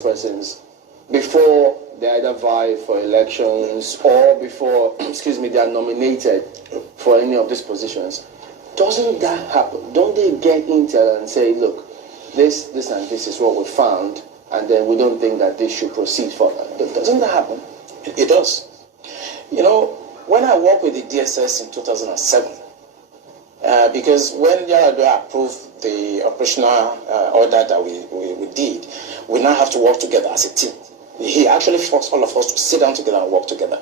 persons before they either vie for elections or before, they are nominated for any of these positions. Doesn't that happen? Don't they get intel and say, look, this and this is what we found, and then we don't think that this should proceed further? Doesn't that happen? It does. You know, when I worked with the DSS in 2007, because when Yaradua approved the operational order that we did, we now have to work together as a team. He actually forced all of us to sit down together and work together.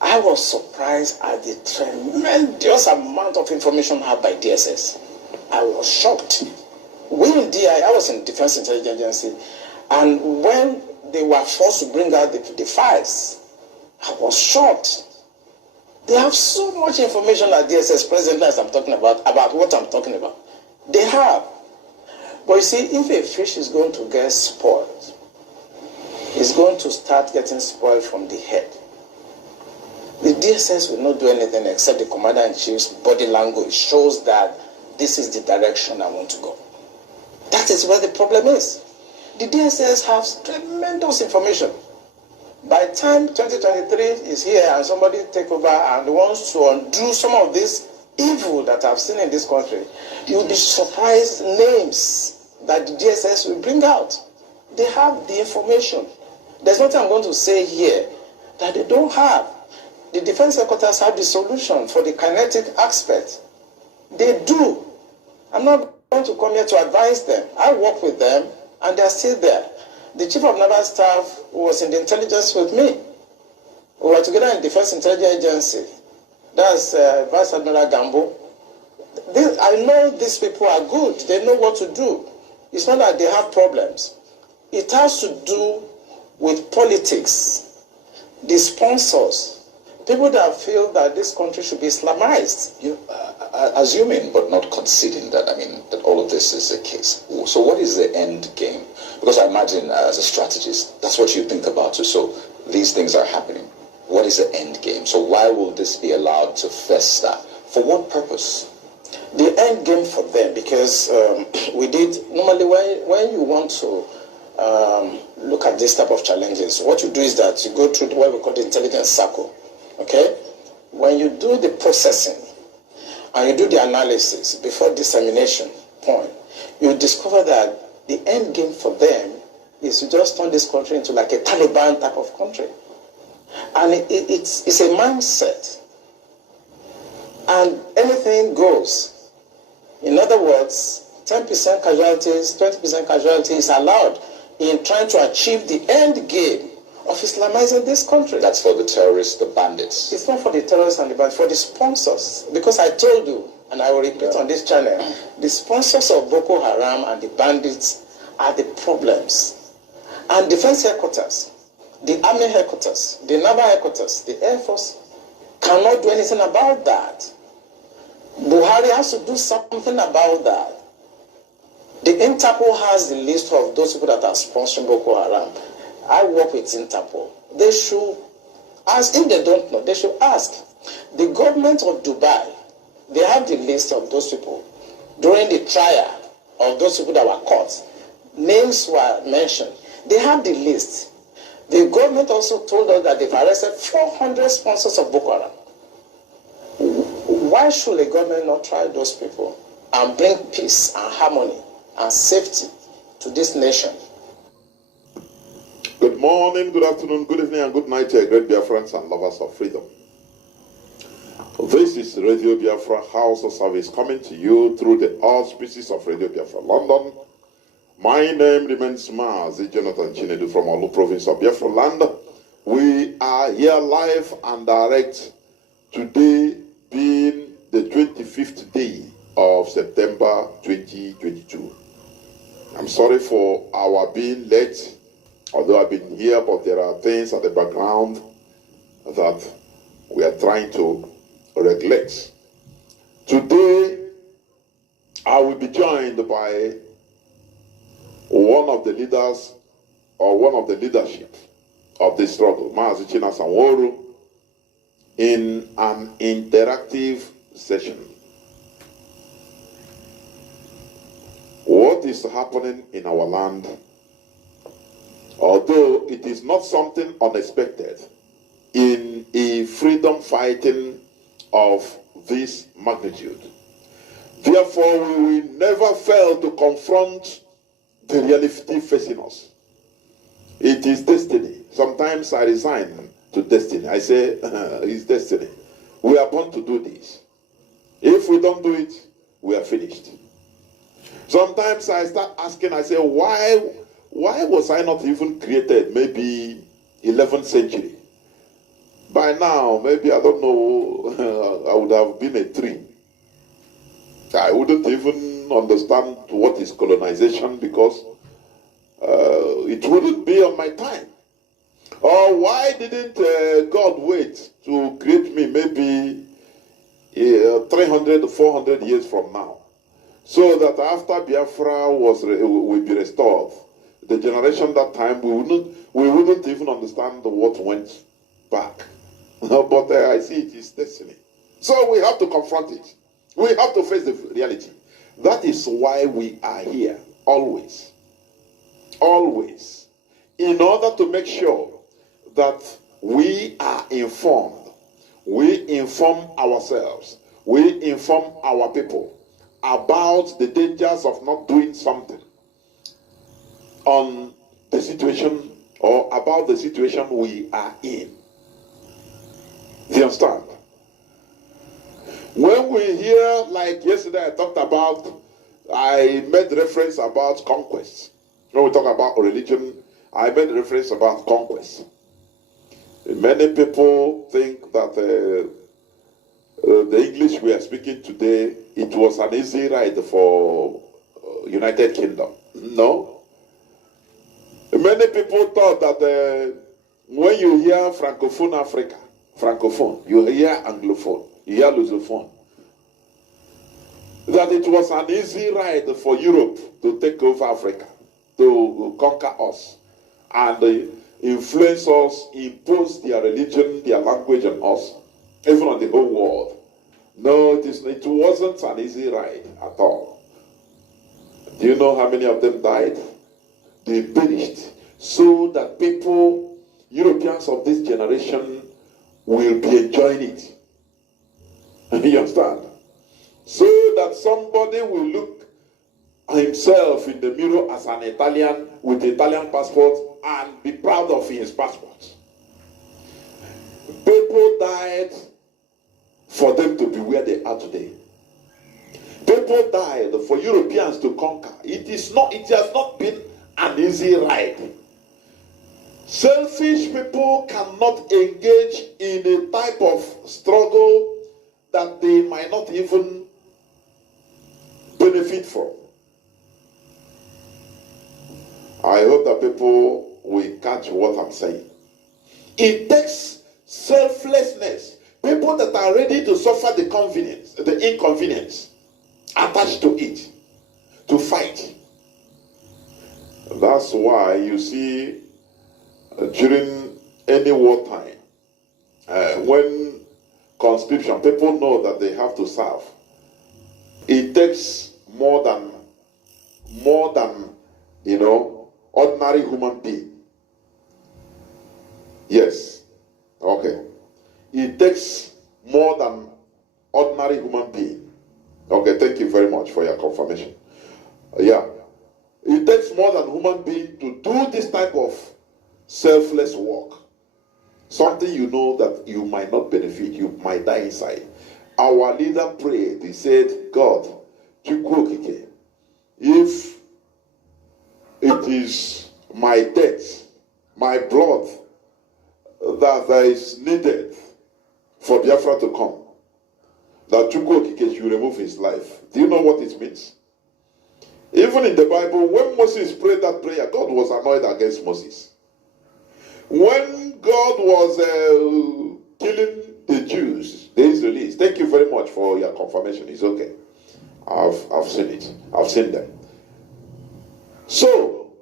I was surprised at the tremendous amount of information had by DSS. I was shocked. We in DI, I was in Defense Intelligence Agency, and when they were forced to bring out the files, I was shocked. They have so much information at DSS presently as I'm talking about what I'm talking about. They have. But you see, if a fish is going to get spoiled, it's going to start getting spoiled from the head. The DSS will not do anything except the Commander-in-Chief's body language shows that this is the direction I want to go. That is where the problem is. The DSS has tremendous information. By the time 2023 is here and somebody take over and wants to undo some of this evil that I've seen in this country, you'll be surprised names that the DSS will bring out. They have the information. There's nothing I'm going to say here that they don't have. The defense headquarters have the solution for the kinetic aspect. They do. I'm not going to come here to advise them. I work with them and they're still there. The Chief of Naval Staff was in the intelligence with me. We were together in Defense Intelligence Agency. That's Vice Admiral Gambo. I know these people are good. They know what to do. It's not that they have problems. It has to do with politics, the sponsors, people that feel that this country should be Islamized. Assuming but not conceding that, that all of this is the case. So what is the end game? Because I imagine as a strategist, that's what you think about. So these things are happening. What is the end game? So why will this be allowed to fester? For what purpose? The end game for them, because we did, normally when you want to look at this type of challenges, what you do is that you go through what we call the intelligence circle. Okay? When you do the processing and you do the analysis before dissemination point, you discover that the end game for them is to just turn this country into like a Taliban type of country. And it's a mindset. And anything goes. In other words, 10% casualties, 20% casualties is allowed in trying to achieve the end game of Islamizing this country. That's for the terrorists, the bandits. It's not for the terrorists and the bandits, for the sponsors. Because I told you, and I will repeat on this channel, the sponsors of Boko Haram and the bandits are the problems. And defense headquarters, the army headquarters, the naval headquarters, the air force cannot do anything about that. Buhari has to do something about that. The Interpol has the list of those people that are sponsoring Boko Haram. I work with Interpol. They should ask, if they don't know, they should ask. The government of Dubai, they have the list of those people. During the trial of those people that were caught, names were mentioned. They have the list. The government also told us that they've arrested 400 sponsors of Boko Haram. Why should a government not try those people and bring peace and harmony and safety to this nation? Good morning, good afternoon, good evening, and good night to great Biafrans and lovers of freedom. This is Radio Biafra House of Service coming to you through the auspices of Radio Biafra London. My name remains Mazi Chinasa from Olu province of Biafra land. We are here live and direct, today being the 25th day of September 2022. I'm sorry for our being late, although I've been here, but there are things at the background that we are trying to regulate. Today, I will be joined by one of the leaders or one of the leadership of this struggle, Mazi Chinasa Nworu, in an interactive session. What is happening in our land Although it is not something unexpected in a freedom fighting of this magnitude. Therefore, we will never fail to confront the reality facing us. It is destiny. Sometimes I resign to destiny. I say, it's destiny. We are born to do this. If we don't do it, we are finished. Sometimes I start asking, I say, why was I not even created? Maybe 11th century. By now, maybe, I don't know, I would have been a tree. I wouldn't even understand what is colonization because it wouldn't be on my time. Or why didn't God wait to create me maybe 300 or 400 years from now? So that after Biafra will be restored, the generation that time, we wouldn't even understand what went back. But I see it is destiny. So we have to confront it. We have to face the reality. That is why we are here, always. Always. In order to make sure that we are informed. We inform ourselves. We inform our people about the dangers of not doing something on the situation or about the situation we are in. Do you understand? When we hear, like yesterday I made reference about conquest. When we talk about religion, I made reference about conquest. Many people think that the English we are speaking today, it was an easy ride for United Kingdom. No. Many people thought that when you hear Francophone Africa, Francophone, you hear Anglophone, you hear Lusophone, that it was an easy ride for Europe to take over Africa, to conquer us, and influence us, impose their religion, their language on us, even on the whole world. No, it wasn't an easy ride at all. Do you know how many of them died? They perished so that people, Europeans of this generation, will be enjoying it. You understand? So that somebody will look himself in the mirror as an Italian with Italian passport and be proud of his passport. People died for them to be where they are today. People died for Europeans to conquer. It has not been an easy ride. Selfish people cannot engage in a type of struggle that they might not even benefit from. I hope that people will catch what I'm saying. It takes selflessness. People that are ready to suffer the inconvenience attached to it, to fight. That's why you see during any wartime, when conscription, people know that they have to serve. It takes more than ordinary human being. Yes. Okay. It takes more than ordinary human being. Okay, thank you very much for your confirmation. Yeah. It takes more than human being to do this type of selfless work. Something you know that you might not benefit, you might die inside. Our leader prayed, he said, God, if it is my death, my blood that is needed for Biafra to come, that Chukwokike should remove his life. Do you know what it means? Even in the Bible, when Moses prayed that prayer, God was annoyed against Moses. When God was killing the Jews, the Israelis, thank you very much for your confirmation. It's okay. I've seen it. I've seen them. So,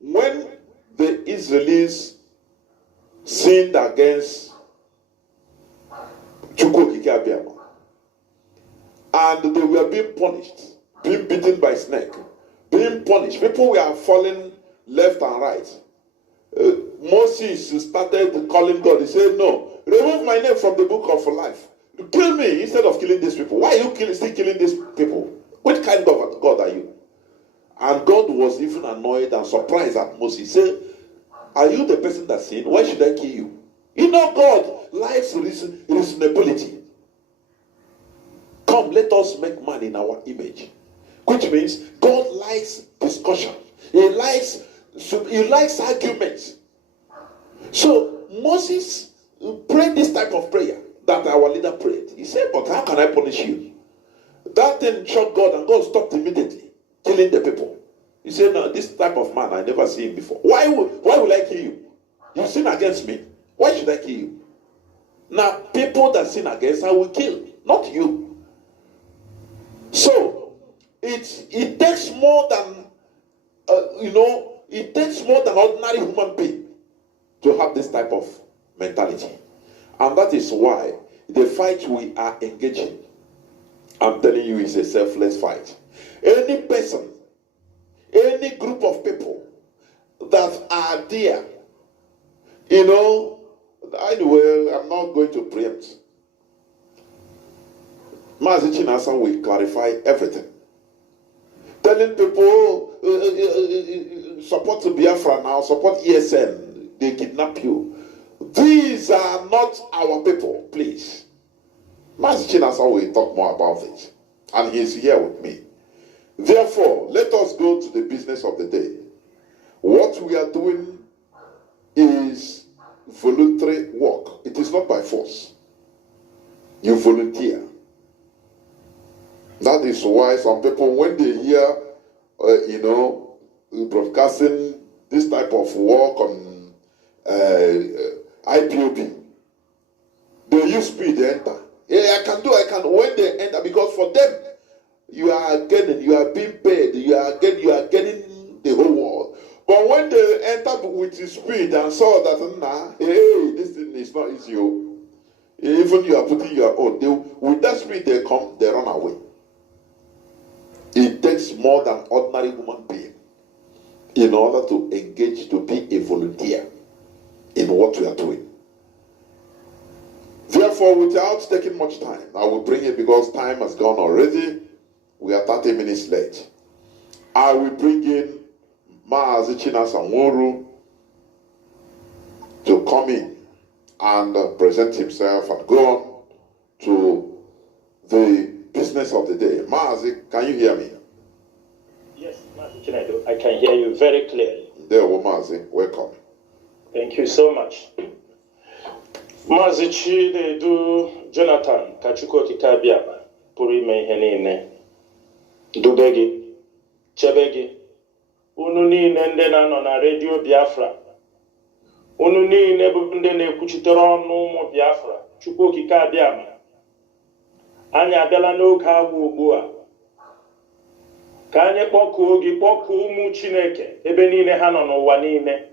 when the Israelis sinned against Chukwokike Abiyama, and they were being punished, being beaten by snake, being punished, people were falling left and right. Moses started calling God, he said, no, remove my name from the book of life. Kill me instead of killing these people. Why are you still killing these people? What kind of God are you? And God was even annoyed and surprised at Moses. He said, are you the person that sinned? Why should I kill you? You know God likes reasonability. Come, let us make man in our image. Which means God likes discussion. He likes arguments. So Moses prayed this type of prayer that our leader prayed. He said, but how can I punish you? That thing shocked God, and God stopped immediately killing the people. He said, no, this type of man, I never seen him before. Why will I kill you? You sin against me. Why should I kill you? Now, people that sin against, I will kill, not you. So, it takes more than, it takes more than ordinary human being to have this type of mentality. And that is why the fight we are engaging, I'm telling you, is a selfless fight. Any person, any group of people that are there, anyway, I'm not going to preempt. Mazi Chinasa will clarify everything. Telling people, support Biafra now, support ESN, they kidnap you. These are not our people, please. Mazi Chinasa will talk more about it. And he's here with me. Therefore, let us go to the business of the day. What we are doing is voluntary work. It is not by force. You volunteer. That is why some people, when they hear, broadcasting this type of work on IPOB, they use speed, they enter. Yeah, I can. When they enter, because for them, you are being paid, you are getting the whole world. But when they enter with the speed and saw that, this thing is not easy. Even you are putting your own. With that speed they come, they run away. It takes more than ordinary human being in order to engage, to be a volunteer in what we are doing. Therefore, without taking much time, I will bring it because time has gone already. We are 30 minutes late. I will bring in Mazi Chinasa Nworu to come in and present himself and go on to the business of the day. Mazi, can you hear me? Yes, Mazi Chinasa, I can hear you very clearly. There, Mazi, welcome. Thank you so much. Mazi Chinedu Jonathan Kachuko Kikabiaba pụrụ ime ihe niile. Dube gị, chebe gị, unu niile ndị na-anọ na redio Biafra, unu niile bụ ndị na-ekwuchitere ọnụ ụmụ Biafra, Chukwu okike abịama. Anyị abịala n'oge agwụ ugbu a ka anyị kpọkuo gị, kpọkuo ụmụ Chineke ebe niile ha nọ n'ụwa niile.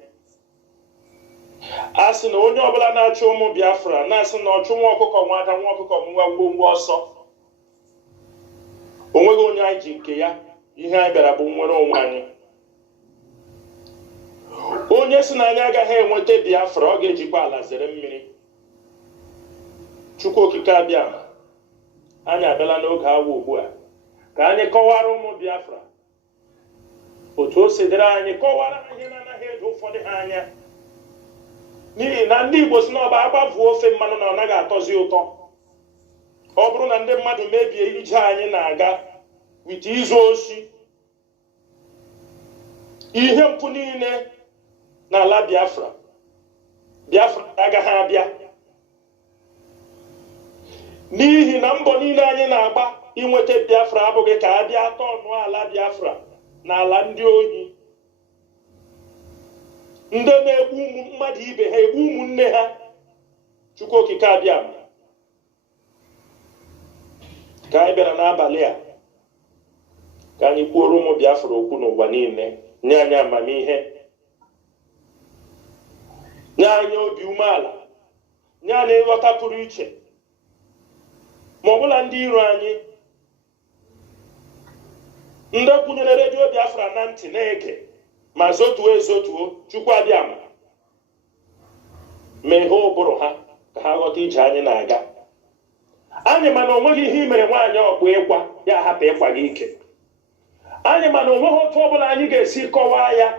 A sị na onye ọbụla na-achụ ụmụ Biafra na-asị na ọchụ nwa ọkụkọ nwa ada, nwa ọkụkọ nwa ngwongwo ọsọ. O nweghị onye anyị ji nke ya, ihe anyị bịara bụ nwere onwe anyị. Onye sị na anyị agaghị enweta Biafra, ọ ga-ejikwa ala zere mmiri. Chukwu okike abịa, anyị abịala n'oge awa ugbu a ka anyị kọwara ụmụ Biafra otu o si dịrị anyị, kọwara ihe na-anaghị edo ụfọdụ ha anya. N'ihi na ndị Igbo si na ọba agbavuo ofe mmanụ na ọ naghị atọzi ụtọ. Ọ bụrụ na ndị mmadụ mebie ije anyị na-aga wit izu oshi, ihe mpụ niile n'ala Biafra, Biafra agaghị abịa. N'ihi na mbọ niile anyị na-agba inweta Biafra abụghị ka a bịa tọnụ ala Biafra na ala ndị ohi, ndị na-egbu ụmụ mmadụ ibe ha, egbu ụmụnne ha. Chukwu okike abịa ka anyị bịara n'abalị a ka anyị kwuoro ụmụ Biafra okwu n'ụwa niile, nye anyị amamihe, nye anyị obi umeala, nye anyị nghọta pụrụ iche. Ma ọ bụla ndị iro anyị, ndị kwụnyere redio Biafra na ntị na-ege ma zotuo ezotuo, Chukwu abịa mee ha ụbụrụ ha ka ha ghọta ije anyị na-aga. Anyị mana onweghị ihe i mere nwaanyị ọkpụ ịkwa ya hapụ ịkwa gị ike. Anyị mana onweghị otu ọbụla anyị ga-esi kọwaa ya,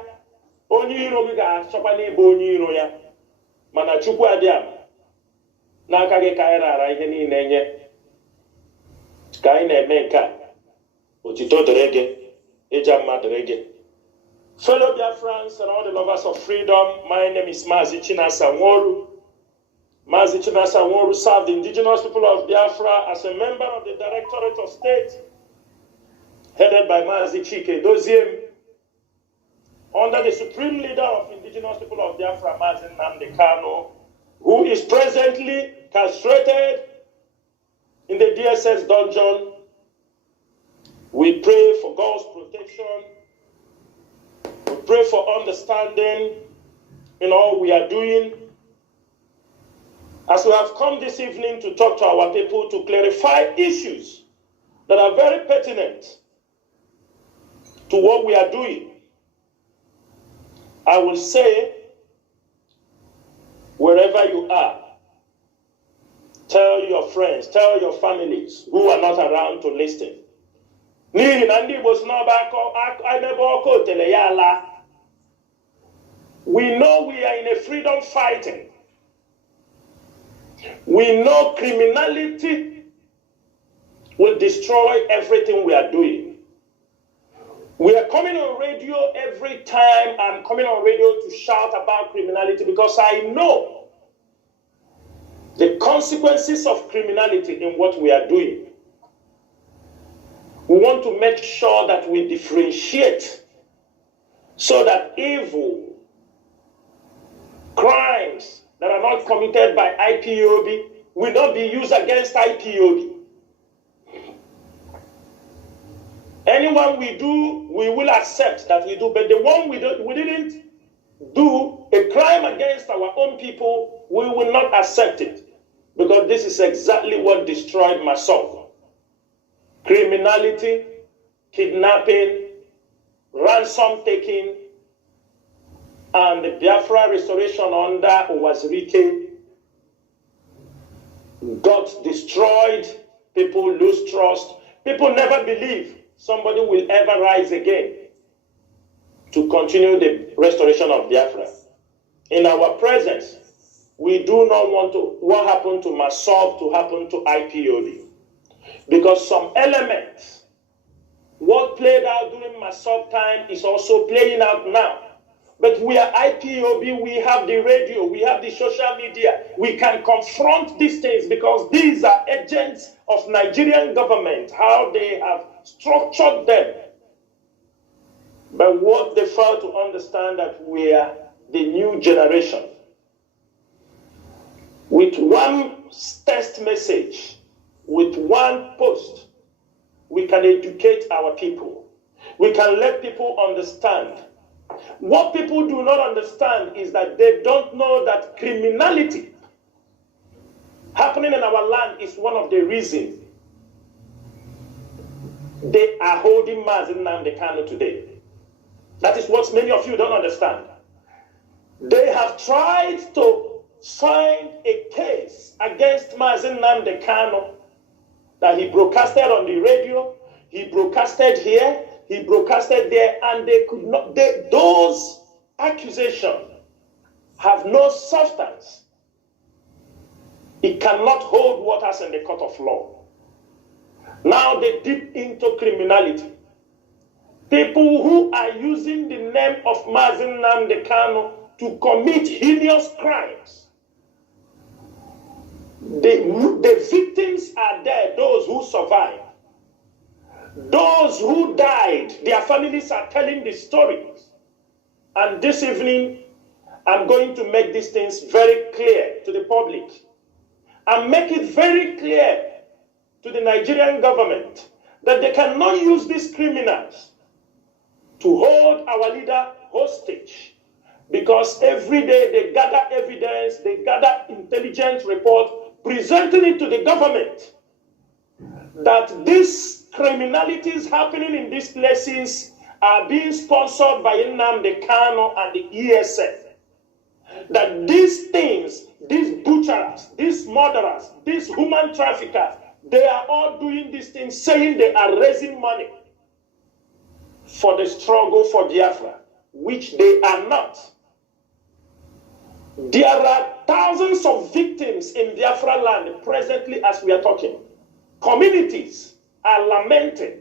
onye iro gị ga-achọkwa n'ịbụ onye iro ya, mana Chukwu adị ama n'aka gị ka anyị rara ihe niile nye, ka anyị na-eme nke a. Otito dịrị gị, ịja mma dịrị gị. Fellow Biafrans and all the lovers of freedom, my name is Mazi Chinasa Nworu. Mazi Chinasa Nworu served the indigenous people of Biafra as a member of the Directorate of State, headed by Mazi Chike under the supreme leader of indigenous people of Biafra, Mazi Nnamdi Kanu, who is presently castrated in the DSS dungeon. We pray for God's protection. We pray for understanding in all we are doing. As we have come this evening to talk to our people to clarify issues that are very pertinent to what we are doing, I will say, wherever you are, tell your friends, tell your families who are not around to listen. We know we are in a freedom fighting. We know criminality will destroy everything we are doing. We are coming on radio every time I'm coming on radio to shout about criminality because I know the consequences of criminality in what we are doing. We want to make sure that we differentiate so that evil, crimes that are not committed by IPOB will not be used against IPOB. Anyone we do, we will accept that we do, but the one we didn't do a crime against our own people, we will not accept it, because this is exactly what destroyed myself. Criminality, kidnapping, ransom taking, and the Biafra restoration under Wazirike got destroyed. People lose trust. People never believe somebody will ever rise again to continue the restoration of Biafra. In our presence, we do not want what happened to myself to happen to IPOB. Because some elements, what played out during myself time is also playing out now. But we are IPOB, we have the radio, we have the social media. We can confront these things because these are agents of Nigerian government, how they have structured them. But what they fail to understand that we are the new generation. With one text message, with one post, we can educate our people. We can let people understand. What people do not understand is that they don't know that criminality happening in our land is one of the reasons they are holding Mazi Nnamdi Kanu today. That is what many of you don't understand. They have tried to find a case against Mazi Nnamdi Kanu that he broadcasted on the radio, he broadcasted here, he broadcasted there, and they could not, those accusations have no substance. It cannot hold waters in the court of law. Now they dip into criminality. People who are using the name of Mazi Nnamdi Kanu to commit heinous crimes. The victims are there, those who survived. Those who died, their families are telling the stories. And this evening, I'm going to make these things very clear to the public. And make it very clear to the Nigerian government that they cannot use these criminals to hold our leader hostage. Because every day they gather evidence, they gather intelligence report, presenting it to the government that these criminalities happening in these places are being sponsored by Nnamdi Kanu and the ESF. That that these things, these butchers, these murderers, these human traffickers, they are all doing these things saying they are raising money for the struggle for Biafra, which they are not. There are thousands of victims in Biafra land presently as we are talking. Communities are lamenting.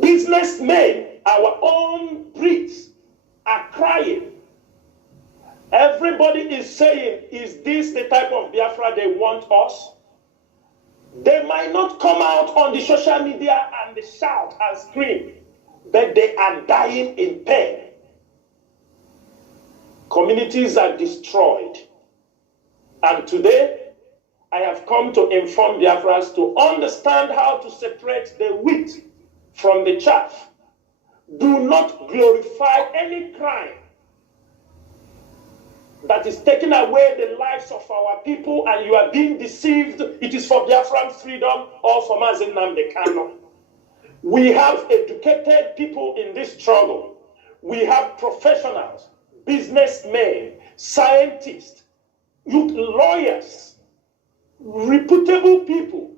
Businessmen, our own priests, are crying. Everybody is saying, is this the type of Biafra they want us? They might not come out on the social media and they shout and scream, but they are dying in pain. Communities are destroyed. And today, I have come to inform Biafrans to understand how to separate the wheat from the chaff. Do not glorify any crime that is taking away the lives of our people and you are being deceived. It is for Biafran freedom or for Mazi Nnamdi Kanu. We have educated people in this struggle. We have professionals, businessmen, scientists, lawyers, reputable people.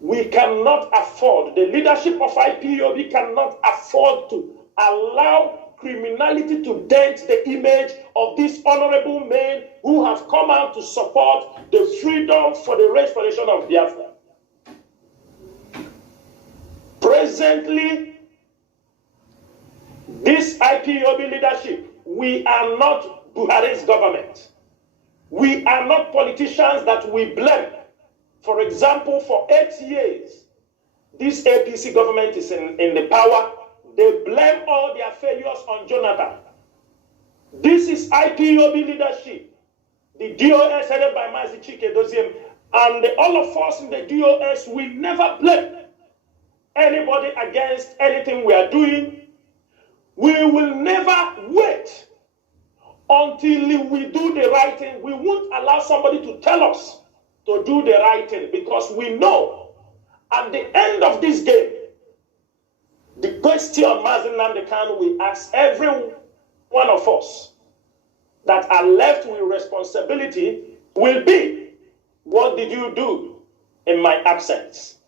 We cannot afford, the leadership of IPOB cannot afford to allow criminality to dent the image of these honorable men who have come out to support the freedom for the restoration of Biafra. Presently, this IPOB leadership, we are not Buhari's government. We are not politicians that we blame. For example, for 8 years, this APC government is in the power. They blame all their failures on Jonathan. This is IPOB leadership. The DOS headed by Mazi Chinasa, and all of us in the DOS, we never blame anybody against anything we are doing. We will never wait until we do the right thing. We won't allow somebody to tell us to do the right thing, because we know at the end of this game, the question Mazi Nnamdi Kanu will ask every one of us that are left with responsibility will be, what did you do in my absence?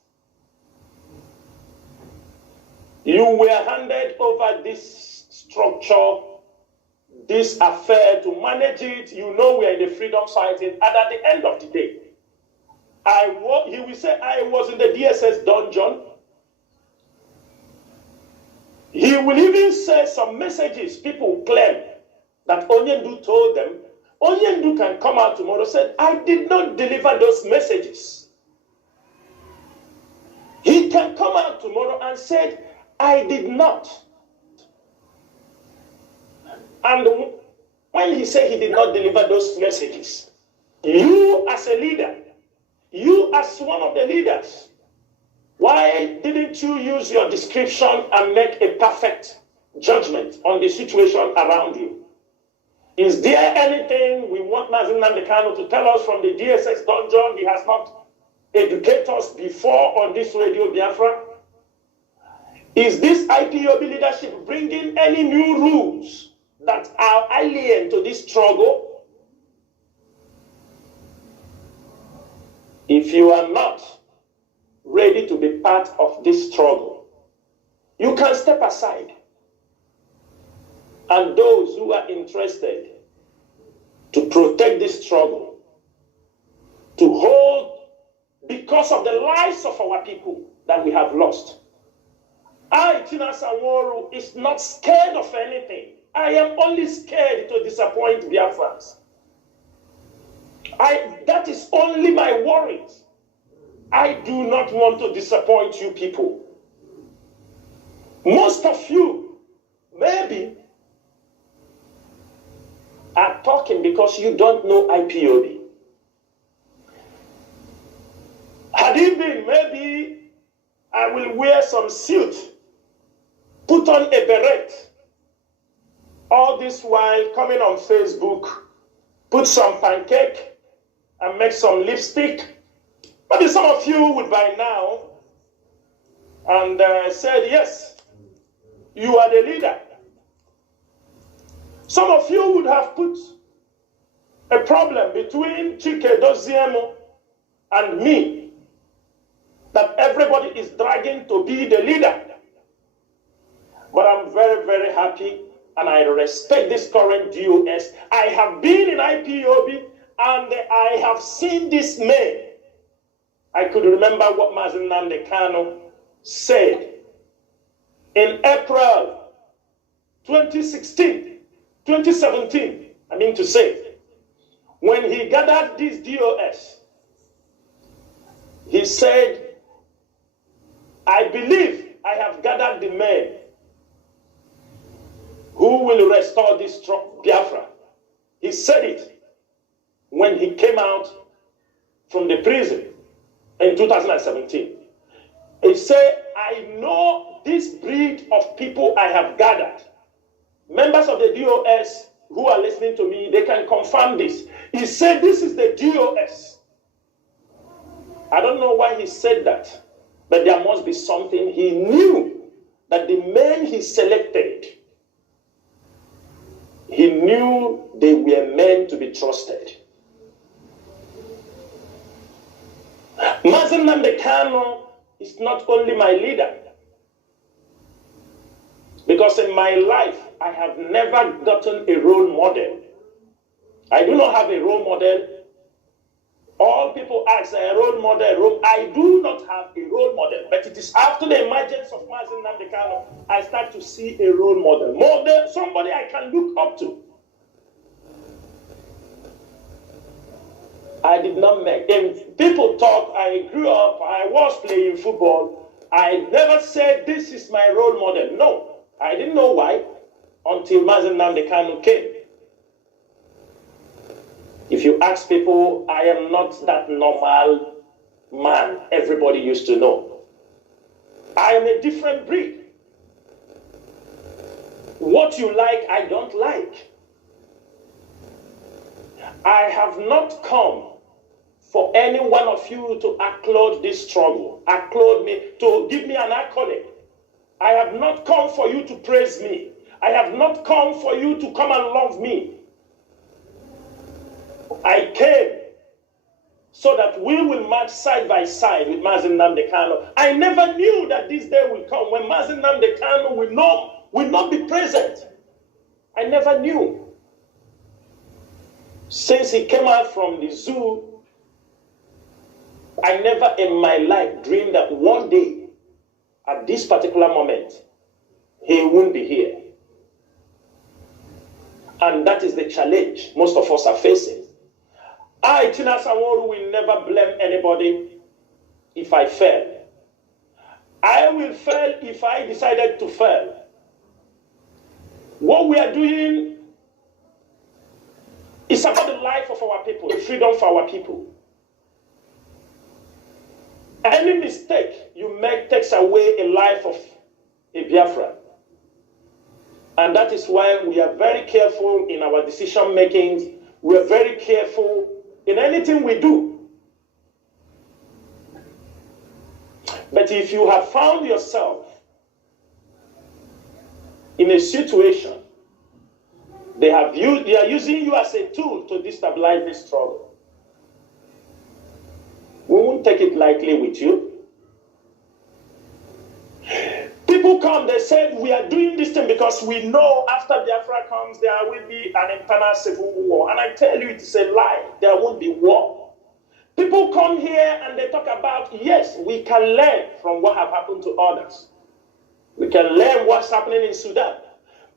You were handed over this structure, this affair, to manage it. You know we are in the freedom fighting, and at the end of the day, he will say, I was in the DSS dungeon. He will even say some messages people claim that Onyendu told them. Onyendu can come out tomorrow and say, I did not deliver those messages. He can come out tomorrow and say, I did not. And when he said he did not deliver those messages, you as a leader, you as one of the leaders, why didn't you use your description and make a perfect judgment on the situation around you? Is there anything we want Mazi Nnamdi Kanu to tell us from the DSS dungeon he has not educated us before on this radio Biafra? Is this IPOB leadership bringing any new rules that are alien to this struggle? If you are not ready to be part of this struggle, you can step aside. And those who are interested to protect this struggle, to hold, because of the lives of our people that we have lost. I, Chinasa Nworu, is not scared of anything. I am only scared to disappoint Biafrans. That is only my worries. I do not want to disappoint you people. Most of you, maybe, are talking because you don't know IPOB. Had it been, maybe I will wear some suit, put on a beret, all this while coming on Facebook, put some pancake, and make some lipstick. Maybe some of you would by now and said, yes, you are the leader. Some of you would have put a problem between Chike Doziemo and me that everybody is dragging to be the leader. But I'm very, very happy and I respect this current DOS. I have been in IPOB and I have seen this man. I could remember what Mazi Chinasa said in April 2017, I mean to say, when he gathered this DOS, he said, I believe I have gathered the men who will restore this Biafra. He said it when he came out from the prison in 2017. He said, I know this breed of people I have gathered. Members of the DOS who are listening to me, they can confirm this. He said, this is the DOS. I don't know why he said that, but there must be something. He knew that the men he selected, he knew they were men to be trusted. Mazi Chinasa is not only my leader, because in my life, I have never gotten a role model. I do not have a role model. All people ask a role model. I do not have a role model, but it is after the emergence of Mazi Chinasa, I start to see a role model. Somebody I can look up to. I did not make them. People talk, I grew up, I was playing football. I never said this is my role model. No, I didn't know why until Mazi Chinasa came. If you ask people, I am not that normal man everybody used to know. I am a different breed. What you like, I don't like. I have not come for any one of you to applaud this struggle, applaud me, to give me an accolade. I have not come for you to praise me. I have not come for you to come and love me. I came so that we will march side by side with Mazi Chinasa. I never knew that this day will come when Mazi Chinasa will not be present. I never knew. Since he came out from the zoo, I never in my life dreamed that one day, at this particular moment, he won't be here. And that is the challenge most of us are facing. I, Chinasa Nworu, will never blame anybody if I fail. I will fail if I decided to fail. What we are doing is about the life of our people, the freedom for our people. Any mistake you make takes away a life of a Biafra. And that is why we are very careful in our decision making. We are very careful in anything we do. But if you have found yourself in a situation, they are using you as a tool to destabilize this struggle, we won't take it lightly with you. People come, they said, we are doing this thing because we know after Biafra comes, there will be an internal civil war. And I tell you, it's a lie. There won't be war. People come here and they talk about, yes, we can learn from what have happened to others. We can learn what's happening in Sudan.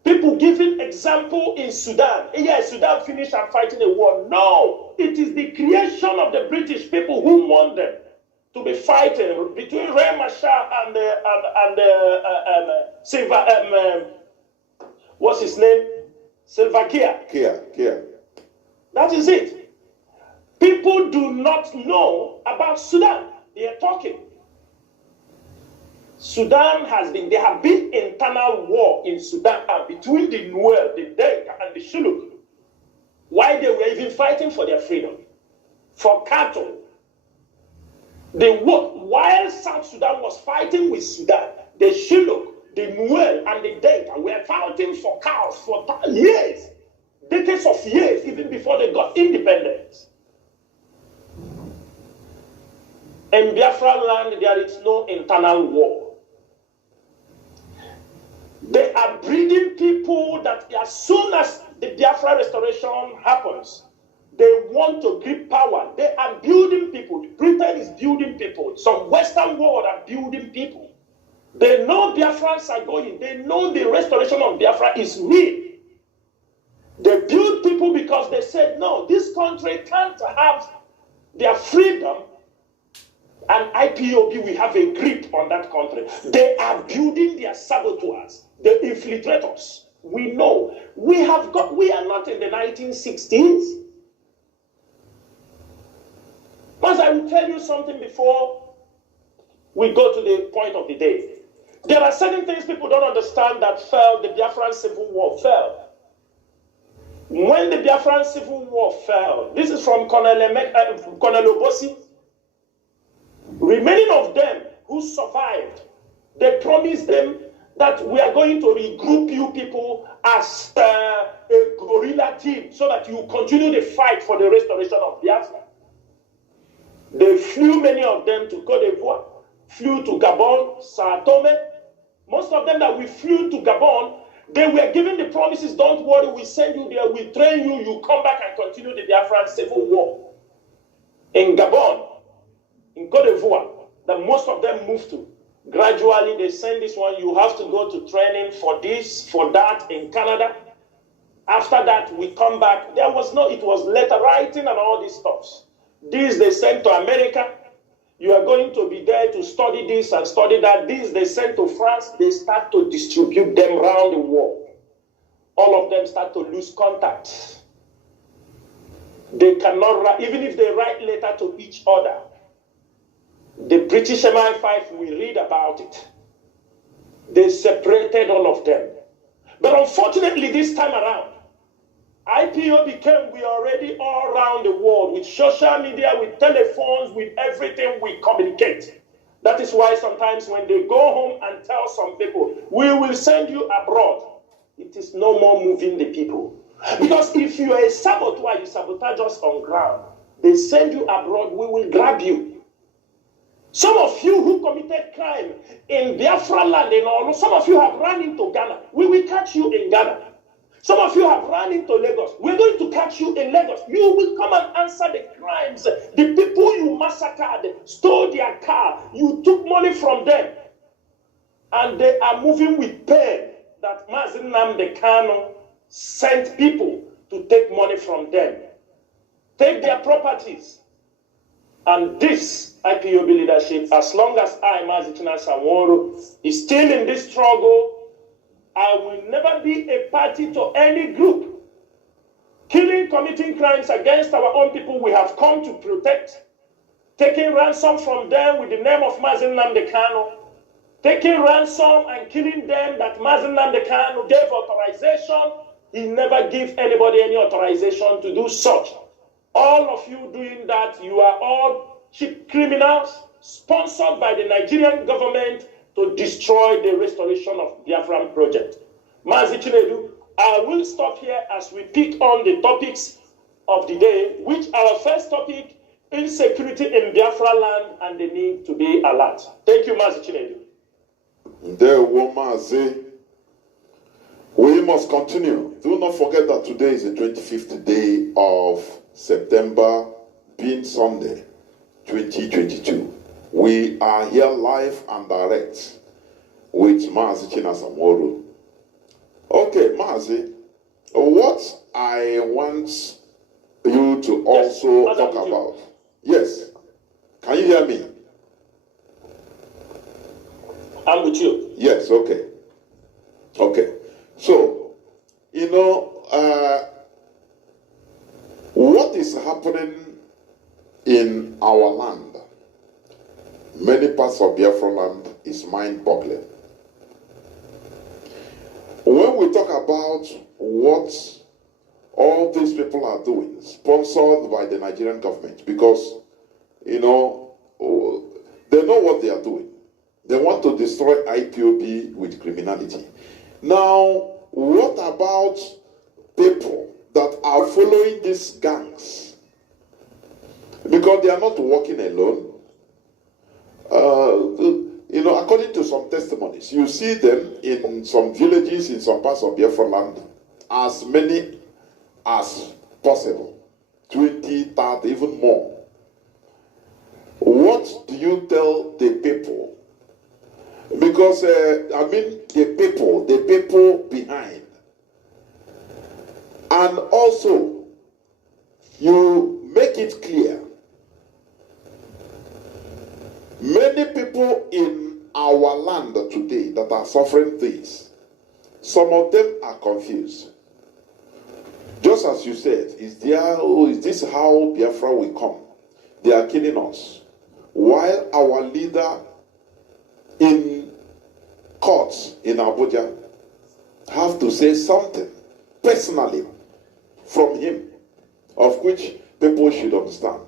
People giving example in Sudan. Yes, Sudan finished and fighting a war. No, it is the creation of the British people who want them to be fighting between Ray Mashar and what's his name? Salva Kiir. That is it. People do not know about Sudan. They are talking. Sudan there have been internal war in Sudan between the Nuer, the Denka, and the Shuluk. Why they were even fighting for their freedom, for cattle. While South Sudan was fighting with Sudan, the Shuluk, the Nuer, and the Denka were fighting for cows for years. decades of years, even before they got independence. In Biafra land, there is no internal war. They are breeding people that as soon as the Biafra restoration happens, they want to grip power. They are building people. Britain is building people. Some Western world are building people. They know Biafrans are going. They know the restoration of Biafra is real. They build people because they said, no, this country can't have their freedom, and IPOB will have a grip on that country. They are building their saboteurs, the infiltrators. We know. We are not in the 1960s. Mas, I will tell you something before we go to the point of the day. There are certain things people don't understand that fell. The Biafran Civil War fell. When the Biafran Civil War fell, this is from Colonel Obosi. Remaining of them who survived, they promised them that we are going to regroup you people as a guerrilla team so that you continue the fight for the restoration of Biafra. They flew, many of them, to Côte d'Ivoire, flew to Gabon, Sao Tome. Most of them that we flew to Gabon, they were given the promises, don't worry, we send you there, we train you, you come back and continue the Biafran Civil War. In Gabon, in Côte d'Ivoire, that most of them moved to. Gradually, they send this one, you have to go to training for this, for that in Canada. After that, we come back. It was letter writing and all these stuff. This they sent to America. You are going to be there to study this and study that. This they sent to France. They start to distribute them around the world. All of them start to lose contact. They cannot write, even if they write letter to each other. The British MI5, we read about it. They separated all of them. But unfortunately, this time around, IPOB we already all around the world with social media, with telephones, with everything we communicate. That is why sometimes when they go home and tell some people, we will send you abroad, it is no more moving the people. Because if you are a saboteur, you sabotage us on ground. They send you abroad, we will grab you. Some of you who committed crime in Biafra land and all, some of you have run into Ghana. We will catch you in Ghana. Some of you have run into Lagos. We're going to catch you in Lagos. You will come and answer the crimes. The people you massacred, stole their car, you took money from them. And they are moving with pain that Mazi Chinasa sent people to take money from them. Take their properties. And this IPOB leadership, as long as I, Mazi Chinasa Nworu, is still in this struggle, I will never be a party to any group killing, committing crimes against our own people we have come to protect, taking ransom from them with the name of Mazi Chinasa, taking ransom and killing them that Mazi Chinasa gave authorization. He never gave anybody any authorization to do such. All of you doing that, you are all cheap criminals sponsored by the Nigerian government to destroy the restoration of Biafran project. Mazi Chinedu, I will stop here as we pick on the topics of the day, which our first topic, insecurity in Biafra land and the need to be alert. Thank you, Mazi Chinedu. Mazi. We must continue. Do not forget that today is the 25th day of September, being Sunday, 2022. We are here live and direct with Mazi Chinasa Nworu. Okay, Mazi, what I want you to also talk about. Yes. Can you hear me? I'm with you. Yes, okay. Okay. So, what is happening in our land, many parts of Biafra land, is mind-boggling. When we talk about what all these people are doing, sponsored by the Nigerian government, because, they know what they are doing. They want to destroy IPOB with criminality. Now, what about people that are following these gangs, because they are not working alone. According to some testimonies, you see them in some villages in some parts of Biafra land, as many as possible, 20, 30, even more. What do you tell the people? Because, the people behind. And also, you make it clear, many people in our land today that are suffering this, some of them are confused. Just as you said, is this how Biafra will come? They are killing us. While our leader in courts in Abuja have to say something personally from him, of which people should understand.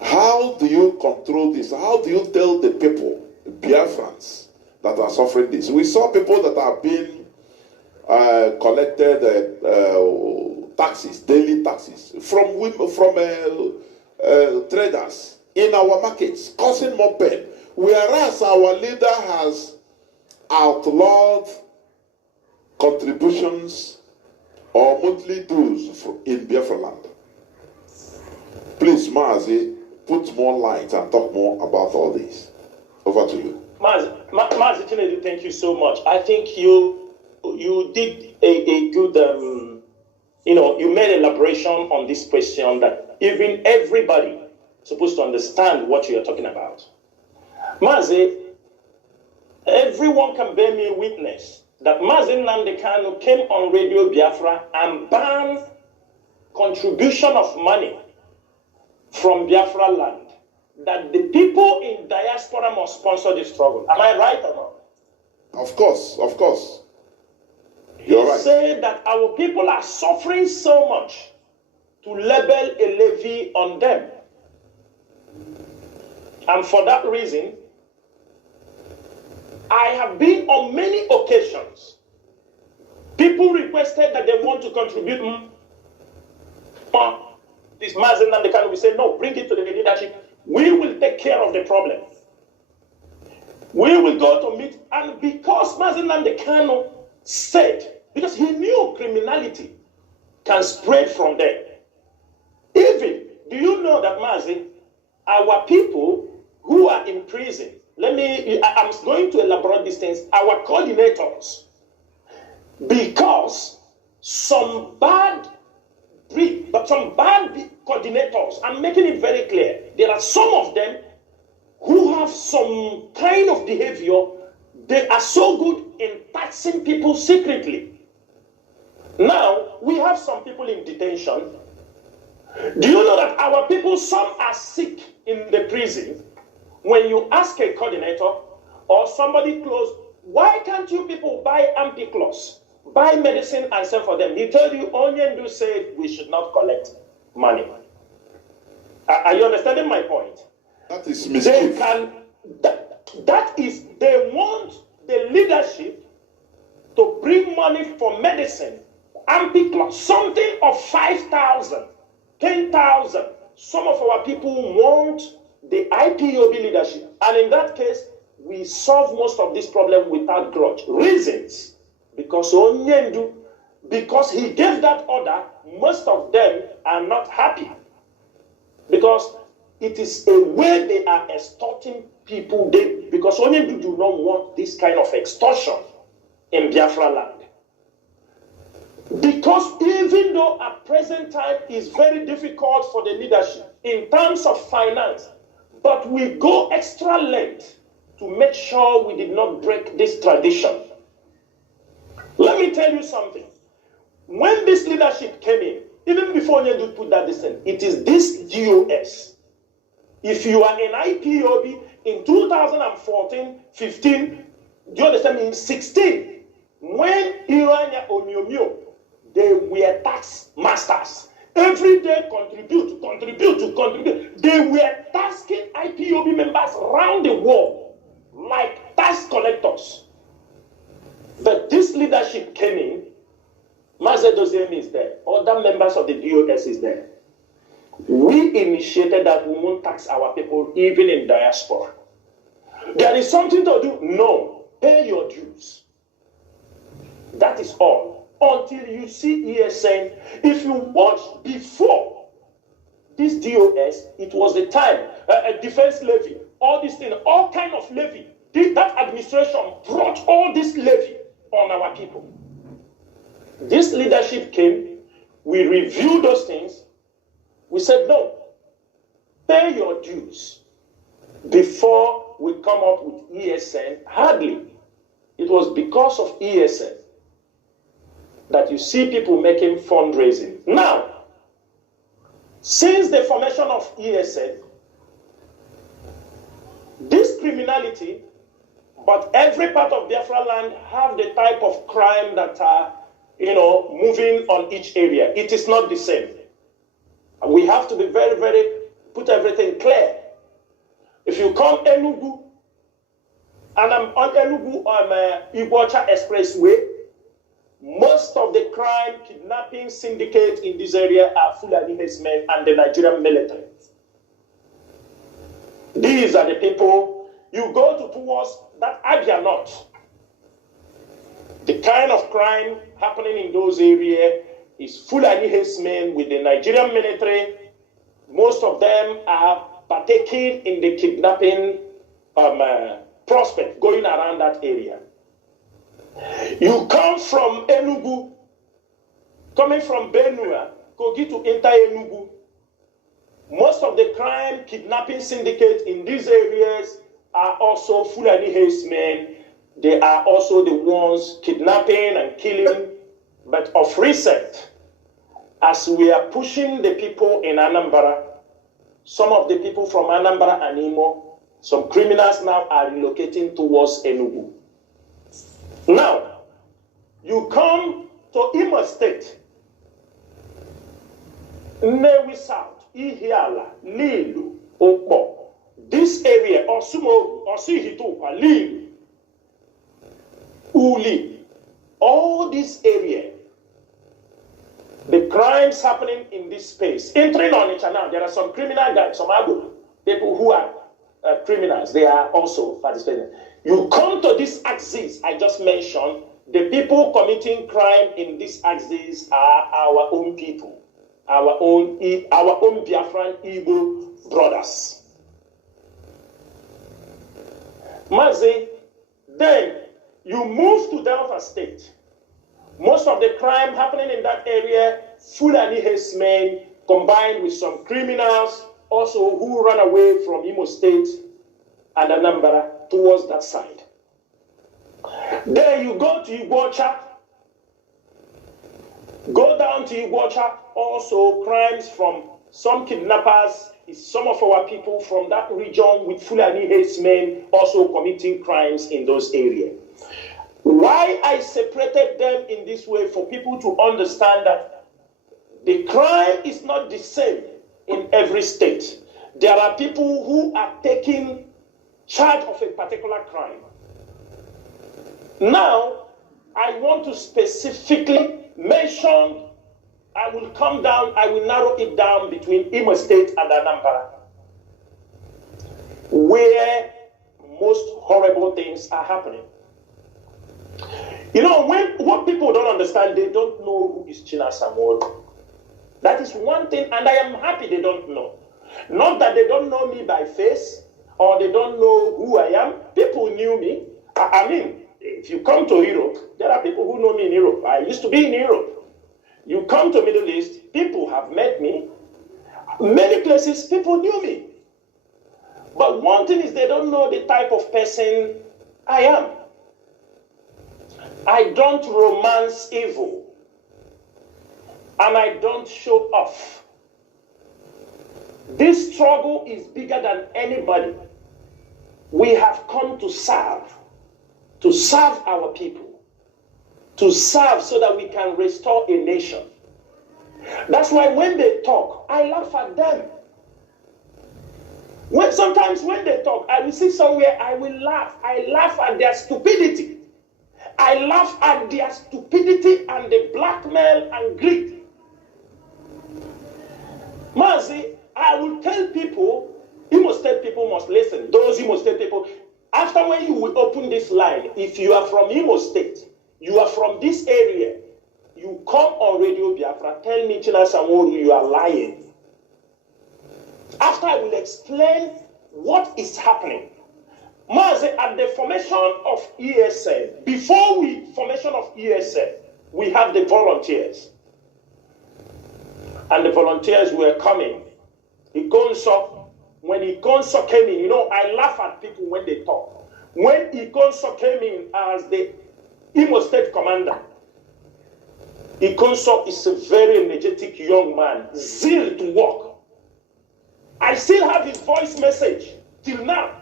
How do you control this? How do you tell the people, Biafrans, that are suffering this? We saw people that are being collected taxes, daily taxes, from traders in our markets, causing more pain. Whereas our leader has outlawed contributions or monthly dues in Biafra land. Please, Mazi, put more light and talk more about all this. Over to you. Mazi Chinasa, thank you so much. I think you did a good, you made elaboration on this question that even everybody is supposed to understand what you are talking about. Mazi, everyone can bear me witness that Mazi Nnamdi Kanu came on Radio Biafra and banned contribution of money from Biafra land, that the people in diaspora must sponsor the struggle. Am I right or not? Of course. You're right. He said that our people are suffering so much to level a levy on them. And for that reason, I have been on many occasions. People requested that they want to contribute this Mazi Nnamdi Kanu. We say, no, bring it to the leadership. We will take care of the problem. We will go to meet. And because Mazi Nnamdi Kanu said, because he knew criminality can spread from there. Even, do you know that, Mazi, our people who are in prison, I'm going to elaborate these things, our coordinators, because some bad coordinators, I'm making it very clear, there are some of them who have some kind of behavior. They are so good in taxing people secretly. Now, we have some people in detention. Do you know that our people, some are sick in the prison? When you ask a coordinator or somebody close, why can't you people buy ampiclos, buy medicine and sell for them? He told you, Onyendu said we should not collect money. Are you understanding my point? That is mischief. They want the leadership to bring money for medicine, ampiclos, something of 5,000, 10,000. Some of our people want the IPOB leadership. And in that case, we solve most of this problem without grudge. Reasons. Because Onyendu, because he gave that order, most of them are not happy. Because it is a way they are extorting people. Because Onyendu do not want this kind of extortion in Biafra land. Because even though at present time is very difficult for the leadership in terms of finance, but we go extra length to make sure we did not break this tradition. Let me tell you something. When this leadership came in, even before Onyendu put that decision, it is this GOS. If you are in IPOB in 2014, 15, do you understand me? In 16, when Irania Onyomio, they were tax masters. Every day contribute. They were tasking IPOB members around the world like tax collectors. But this leadership came in Mazi Doziem is there. Other members of the DOS is there. We initiated that we won't tax our people even in diaspora. There is something to do. No. Pay your dues. That is all. Until you see ESN. If you watch before this DOS, it was the time, a defense levy, all these things, all kind of levy. That administration brought all this levy on our people. This leadership came, we reviewed those things, we said, no, pay your dues before we come up with ESN. Hardly. It was because of ESN that you see people making fundraising. Now, since the formation of ESN, this criminality, but every part of Biafra land have the type of crime that are, moving on each area. It is not the same. We have to be very, very, put everything clear. If you come Enugu, and I'm on Enugu on Iguacha Expressway, most of the crime, kidnapping syndicate in this area are Fulani men and the Nigerian military. These are the people you go towards that Abia North. The kind of crime happening in those areas is Fulani men with the Nigerian military. Most of them are partaking in the kidnapping prospect going around that area. You come from Enugu, coming from Benue, Kogi to enter Enugu. Most of the crime, kidnapping syndicates in these areas are also Fulani men. They are also the ones kidnapping and killing. But of recent, as we are pushing the people in Anambra, some of the people from Anambra and Imo, some criminals now are relocating towards Enugu. Now, you come to Imo State, Nnewi South, Ihiala, Lilu, Okpo. This area, Osumo, Osihitupa, Lilu, Uli, all this area, the crimes happening in this space. Entering on it now, there are some criminal guys, some Agu, people who are criminals, they are also participating. You come to this axis I just mentioned, the people committing crime in this axis are our own people, our own Biafran Igbo brothers. Mazi, then you move to Delta State. Most of the crime happening in that area, Fulani men combined with some criminals also who run away from Imo State and Anambra towards that side. Then you go to Iguacha, go down to Iguacha, also crimes from some kidnappers, some of our people from that region with Fulani men also committing crimes in those areas. Why I separated them in this way for people to understand that the crime is not the same in every state. There are people who are taking charge of a particular crime. Now, I want to specifically mention, I will come down, I will narrow it down between Imo State and Anambra, where most horrible things are happening. What people don't understand, they don't know who is Chinasa Nworu. That is one thing, and I am happy they don't know. Not that they don't know me by face, or they don't know who I am. People knew me. I mean, if you come to Europe, there are people who know me in Europe. I used to be in Europe. You come to Middle East, people have met me. Many places, people knew me. But one thing is they don't know the type of person I am. I don't romance evil. And I don't show off. This struggle is bigger than anybody. We have come to serve our people, to serve so that we can restore a nation. That's why when they talk, I laugh at them. Sometimes when they talk, I will sit somewhere, I will laugh. I laugh at their stupidity. I laugh at their stupidity and the blackmail and greed. Mazi, I will tell people, Imo State people must listen. Those Imo State people, after when you will open this line, if you are from Imo State, you are from this area, you come on Radio Biafra, tell me, Chinasa Nworu, you are lying. After I will explain what is happening. Mazi, at the formation of ESN, before we formation of ESN, we have the volunteers. And the volunteers were coming. When Ikonso came in, you know, I laugh at people when they talk. When Ikonso came in as the Imo State commander, Ikonso is a very energetic young man, zeal to work. I still have his voice message till now.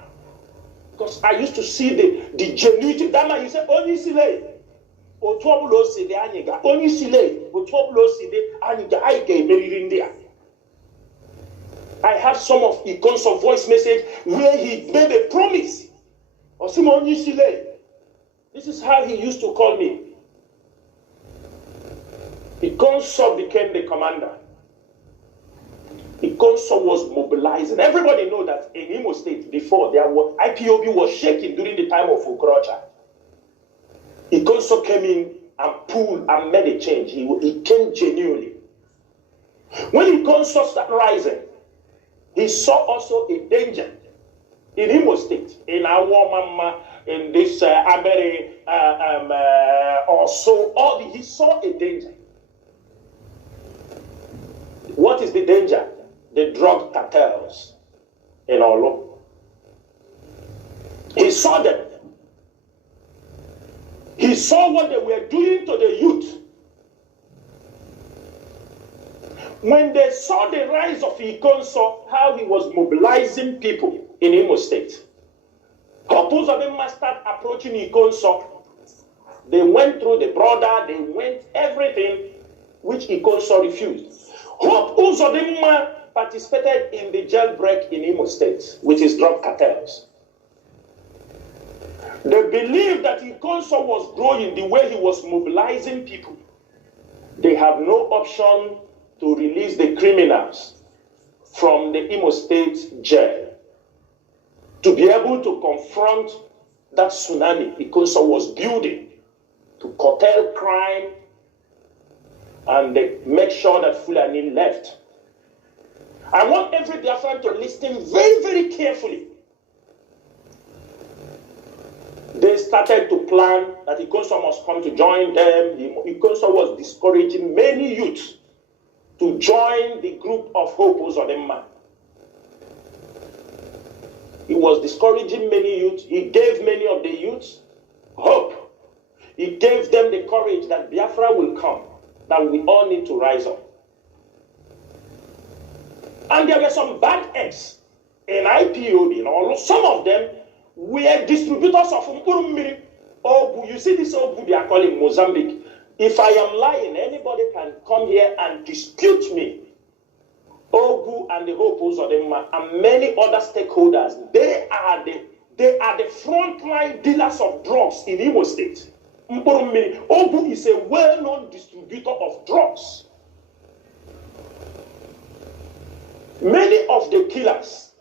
Because I used to see the genuity. That man, he said, only Sile. Otuobulo Sile Aniga. Only Sile. Otuobulo Sile Aniga. I get married in there. I have some of Ikonso's voice message where he made a promise. Osimo only Sile. This is how he used to call me. Ikonso became the commander. Ikonso was mobilizing. Everybody know that in Imo State before IPOB was shaking during the time of Okorocha. Ikonso came in and pulled and made a change. He came genuinely. When Ikonso started rising, he saw also a danger in Imo State, in our mama, in this Abere, also. He saw a danger. What is the danger? The drug cartels in Olo. He saw them. He saw what they were doing to the youth. When they saw the rise of Ikonso, how he was mobilizing people in Imo State, couples of them started approaching Ikonso. They went through the border, they went everything, which Ikonso refused. Hope Uzodinma participated in the jailbreak in Imo State, which is drug cartels. They believed that Ikonso was growing the way he was mobilizing people. They have no option to release the criminals from the Imo State jail. To be able to confront that tsunami Ikonso was building to curtail crime and make sure that Fulani left. I want every Biafran to listen very, very carefully. They started to plan that Ikonso must come to join them. Ikonso was discouraging many youths to join the group of Hope Uzodinma. He was discouraging many youths. He gave many of the youths hope. He gave them the courage that Biafra will come, that we all need to rise up. And there were some bad eggs in IPOB, and all. Some of them were distributors of Mpurummiri. Obu, you see this Obu they are calling Mozambique. If I am lying, anybody can come here and dispute me. Ogu and the Hope Uzodinma and many other stakeholders, they are the frontline dealers of drugs in Imo State. Ogu is a well-known distributor of drugs. Many of the killers,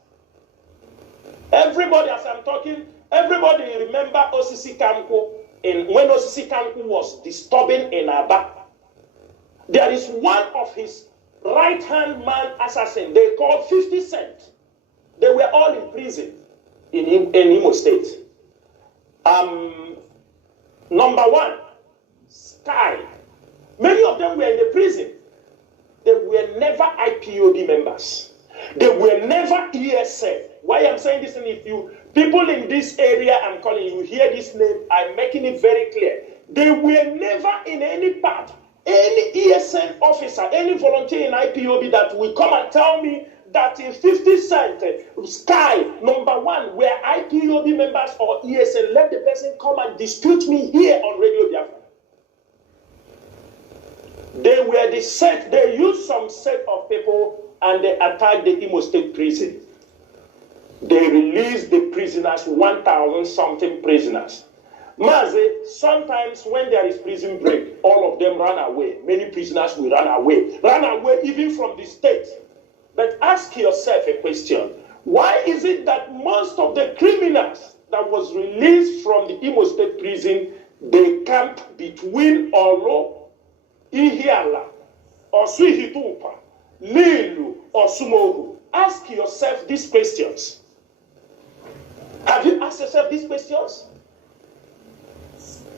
everybody, as I'm talking, everybody remember Osisi Kanko, when Osisi Kanko was disturbing in Aba. There is one of his right-hand man assassin, they called 50 Cent. They were all in prison in Imo State. Number one, Sky. Many of them were in the prison. They were never IPOB members. They were never ESN. Why I'm saying this, and if you people in this area, I'm calling you, hear this name, I'm making it very clear. They were never in any part, any ESN officer, any volunteer in IPOB that will come and tell me that in 50 Cent, Sky, number one, were IPOB members or ESN. Let the person come and dispute me here on Radio Biafra. They were the set, they used some set of people and they attacked the Imo State prison. They released the prisoners, 1,000 something prisoners. Mazi, sometimes when there is prison break, all of them run away. Many prisoners will run away even from the state. But ask yourself a question. Why is it that most of the criminals that was released from the Imo State prison, they camp between Olo, Ihiala, or Suihitupa, Lilu, or Sumoru? Ask yourself these questions. Have you asked yourself these questions?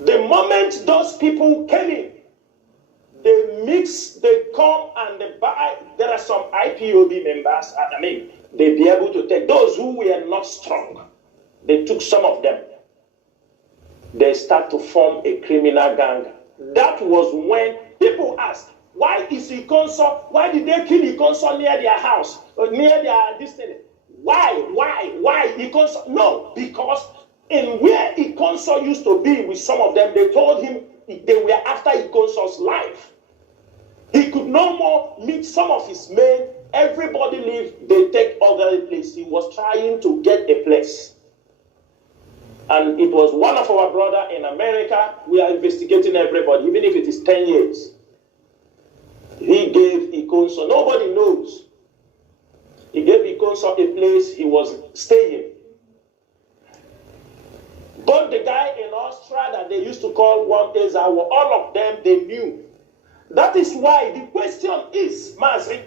The moment those people came in, they mix, they come and they buy. There are some IPOB members, they be able to take those who were not strong. They took some of them. They start to form a criminal gang. That was when people asked, why is Ikonso? Why did they kill Ikonso near their house? Or near their destiny? Why Ikonso? No, because in where Ikonso used to be with some of them, they told him they were after Ikonso's life. He could no more meet some of his men. Everybody leave, they take other place. He was trying to get a place. And it was one of our brother in America. We are investigating everybody, even if it is 10 years. He gave Ikonso, nobody knows. He gave Ikonso a place he was staying. But the guy in Austria that they used to call one Ezawa, all of them, they knew. That is why the question is, Mazi,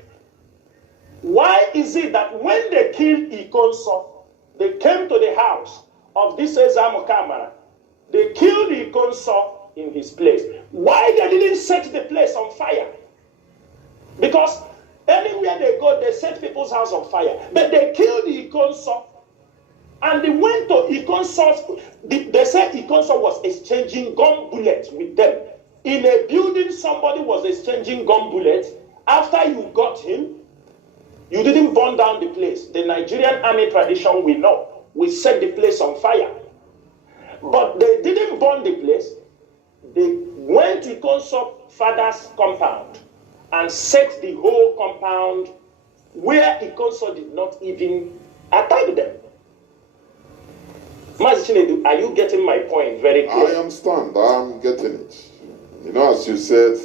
why is it that when they killed Ikonso, they came to the house of this Ezamo Kamara, they killed Ikonso in his place? Why they didn't set the place on fire? Because anywhere they go, they set people's house on fire. But they killed Ikonso, and they went to Ikonso. They said Ikonso was exchanging gun bullets with them. In a building, somebody was exchanging gun bullets. After you got him, you didn't burn down the place. The Nigerian army tradition, we know. We set the place on fire. But they didn't burn the place. They went to Ikonso's father's compound and set the whole compound where Ikonso did not even attack them. Mazi Chinasa, are you getting my point very clear? I understand. I'm getting it. You know, as you said,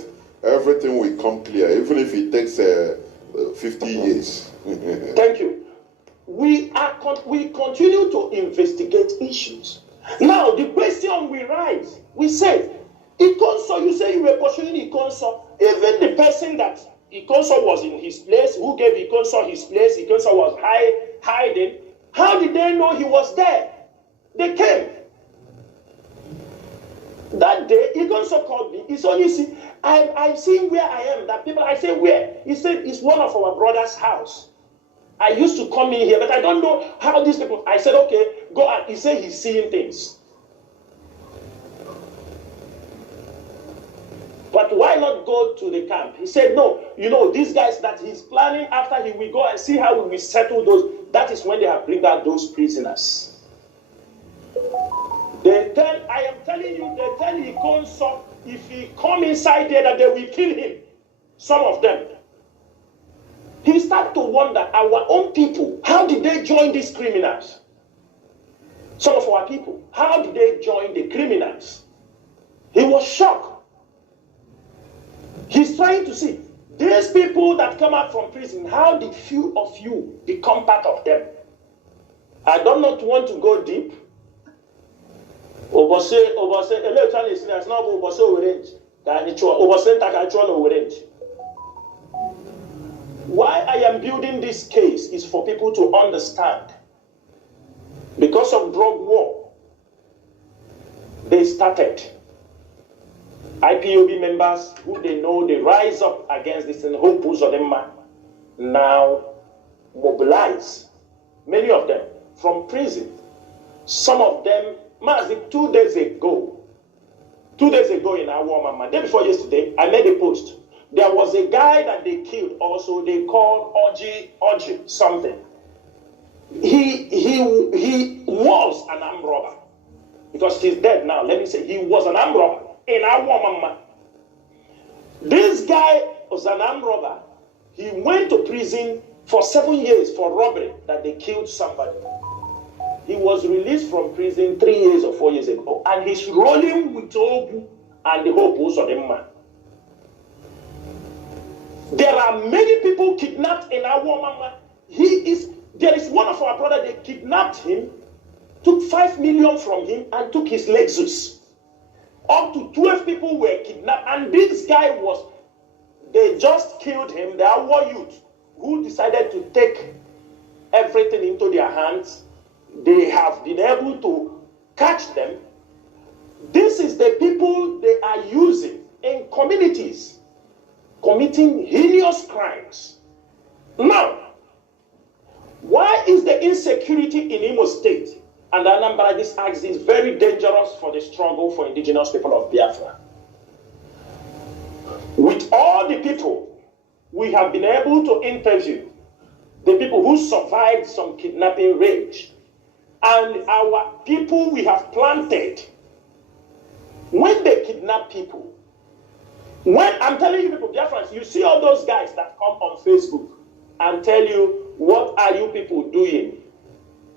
everything will come clear, even if it takes 50 years. Thank you. We continue to investigate issues. Now, the question we raise, we say, Ikonso, you say you were pursuing Ikonso, even the person that Ikonso was in his place, who gave Ikonso his place, Ikonso was hiding, how did they know he was there? They came. That day, Ikonso called me. He said, you see, I see where I am. That people, I say, where? He said, it's one of our brother's house. I used to come in here, but I don't know how these people. I said, okay, go out. He said he's seeing things. But why not go to the camp? He said, no, you know, these guys that he's planning after he will go and see how we will settle those. That is when they have bring out those prisoners. I am telling you, they tell Ikonso, if he come inside there, that they will kill him. Some of them. He started to wonder, our own people, how did they join these criminals? Some of our people, how did they join the criminals? He was shocked. He's trying to see, these people that come out from prison, how did few of you become part of them? I do not want to go deep. Why I am building this case is for people to understand. Because of drug war, they started. IPOB members who they know they rise up against this and whole pools of them now mobilize. Many of them from prison. Some of them, Mazi, 2 days ago in our mama, day before yesterday, I made a post. There was a guy that they killed also, they called Oji something. He was an armed robber. Because he's dead now. Let me say, he was an armed robber in our mama. This guy was an armed robber. He went to prison for 7 years for robbery that they killed somebody. he was released from prison 3 years or 4 years ago, and he's rolling with Obu and the Hope Uzodinma. There are many people kidnapped in our mama. There is one of our brothers, they kidnapped him, took 5 million from him, and took his Lexus. Up to 12 people were kidnapped, and this guy they just killed him. They are war youth who decided to take everything into their hands. They have been able to catch them. This is the people they are using in communities, committing heinous crimes. Now, why is the insecurity in Imo State and Anambra, this axis, is very dangerous for the struggle for indigenous people of Biafra? With all the people we have been able to interview, the people who survived some kidnapping rage, and our people we have planted, when they kidnap people, when I'm telling you people, Biafrans, you see all those guys that come on Facebook and tell you, what are you people doing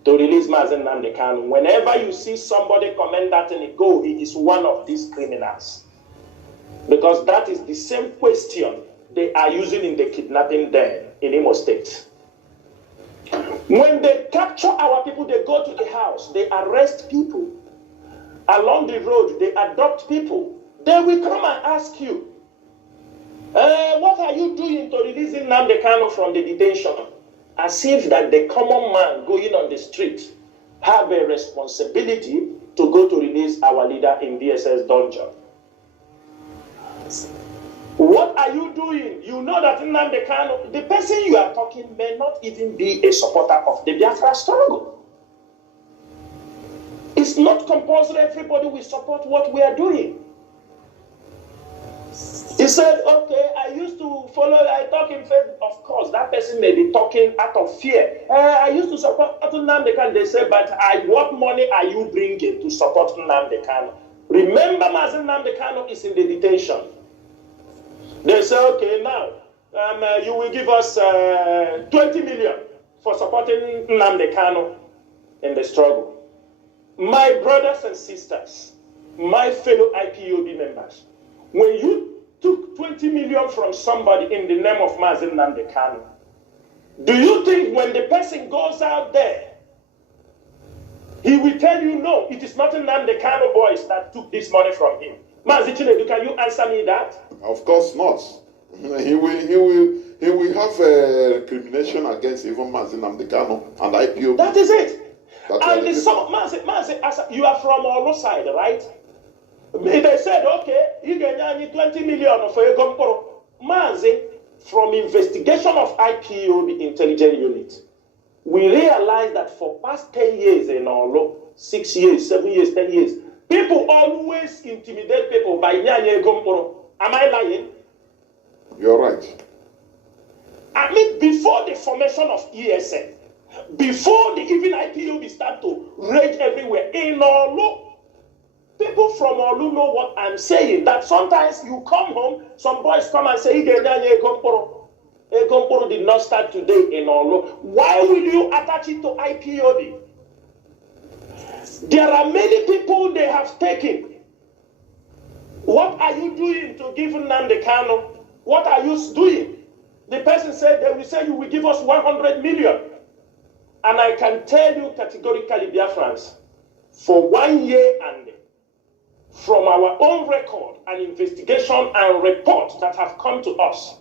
to release Mazi Nnamdi Kanu? Whenever you see somebody comment that in a go, he is one of these criminals. Because that is the same question they are using in the kidnapping den in Imo State. When they capture our people, they go to the house, they arrest people. Along the road, they adopt people. They will come and ask you, what are you doing to releasing Nnamdi Kanu from the detention? As if that the common man going on the street have a responsibility to go to release our leader in DSS dungeon. What are you doing? You know that Nnamdi Kanu, the person you are talking may not even be a supporter of the Biafra struggle. It's not compulsory everybody will support what we are doing. He said, okay, I used to follow, I talk in faith. Of course, that person may be talking out of fear. I used to support Nnamdi Kanu. They say, but what money are you bringing to support Nnamdi Kanu? Remember, Mazi Nnamdi Kanu is in the detention. They say, okay, now, you will give us 20 million for supporting Nnamdi Kanu in the struggle. My brothers and sisters, my fellow IPOB members, when you took 20 million from somebody in the name of Mazi Nnamdi Kanu, do you think when the person goes out there, he will tell you, no, it is not Nnamdi Kanu boys that took this money from him? Mazi Chinasa, can you answer me that? Of course not. He will have a recrimination against even Mazi Nnamdi Kanu and IPOB. That is it. And Mazi, you are from Olu side, right? They said, okay, you get 20 million for a gomporo. Mazi, from investigation of IPOB intelligence unit, we realized that for past 10 years in Olu, 6 years, 7 years, 10 years, people always intimidate people by Nyanye Gomporo. Am I lying? You're right. I mean, before the formation of ESN, before the even IPOB start to rage everywhere, in Olu, people from Olu know what I'm saying. That sometimes you come home, some boys come and say, Nyanye Gomporo. Gomporo did not start today in Olu. Why will you attach it to IPOB? There are many people they have taken. What are you doing to give Nnamdi Kanu? What are you doing? The person said, they will say you will give us 100 million. And I can tell you categorically, Biafrans, for 1 year and from our own record and investigation and reports that have come to us,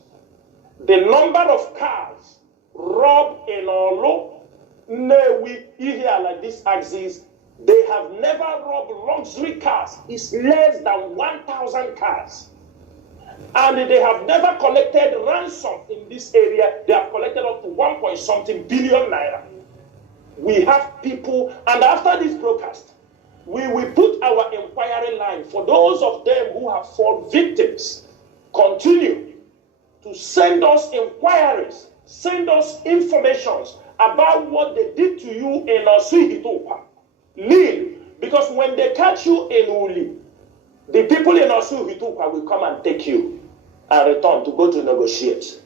the number of cars robbed in Olu, Newi, here like this axis, they have never robbed luxury cars. It's less than 1,000 cars. And they have never collected ransom in this area. They have collected up to 1.something billion naira. We have people, and after this broadcast, we will put our inquiry line for those of them who have fallen victims. Continue to send us inquiries, send us informations about what they did to you in Osuhitopa. Leave, because when they catch you in Uli, the people in Osuhitopa will come and take you and return to go to negotiate.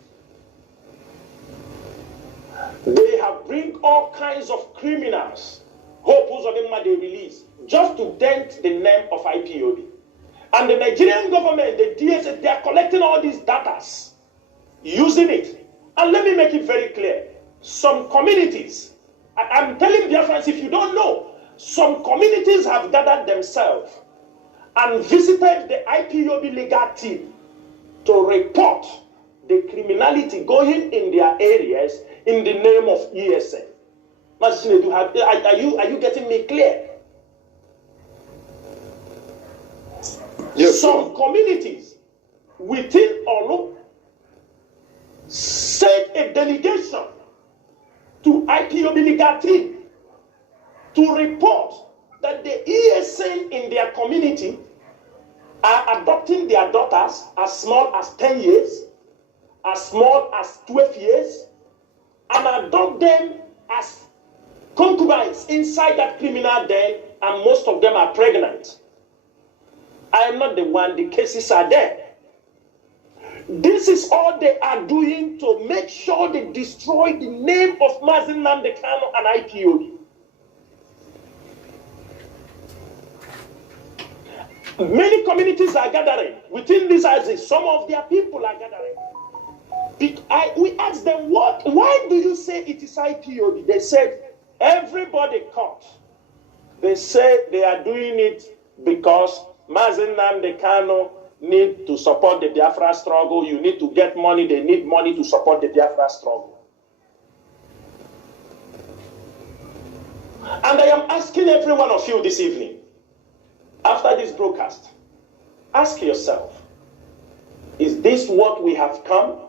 They have bring all kinds of criminals. Hope Uzodinma they release just to dent the name of IPOB. And the Nigerian government, the DSS, they are collecting all these data, using it. And let me make it very clear. Some communities, I'm telling Biafrans, if you don't know, some communities have gathered themselves and visited the IPOB legal team to report the criminality going in their areas in the name of ESN. Are you getting me clear? Yes, some communities within Olu sent a delegation to IPOB legal team to report that the ESN in their community are adopting their daughters as small as 10 years, as small as 12 years, and adopt them as concubines inside that criminal den, and most of them are pregnant. I am not the one, the cases are there. This is all they are doing to make sure they destroy the name of Mazi Nnamdi Kanu and IPOB. Many communities are gathering. Within these houses, some of their people are gathering. We asked them, why do you say it is IPOB? They said, everybody caught. They said they are doing it because Mazi Nnamdi Kanu need to support the Biafra struggle. You need to get money. They need money to support the Biafra struggle. And I am asking every one of you this evening, after this broadcast, ask yourself, is this what we have come?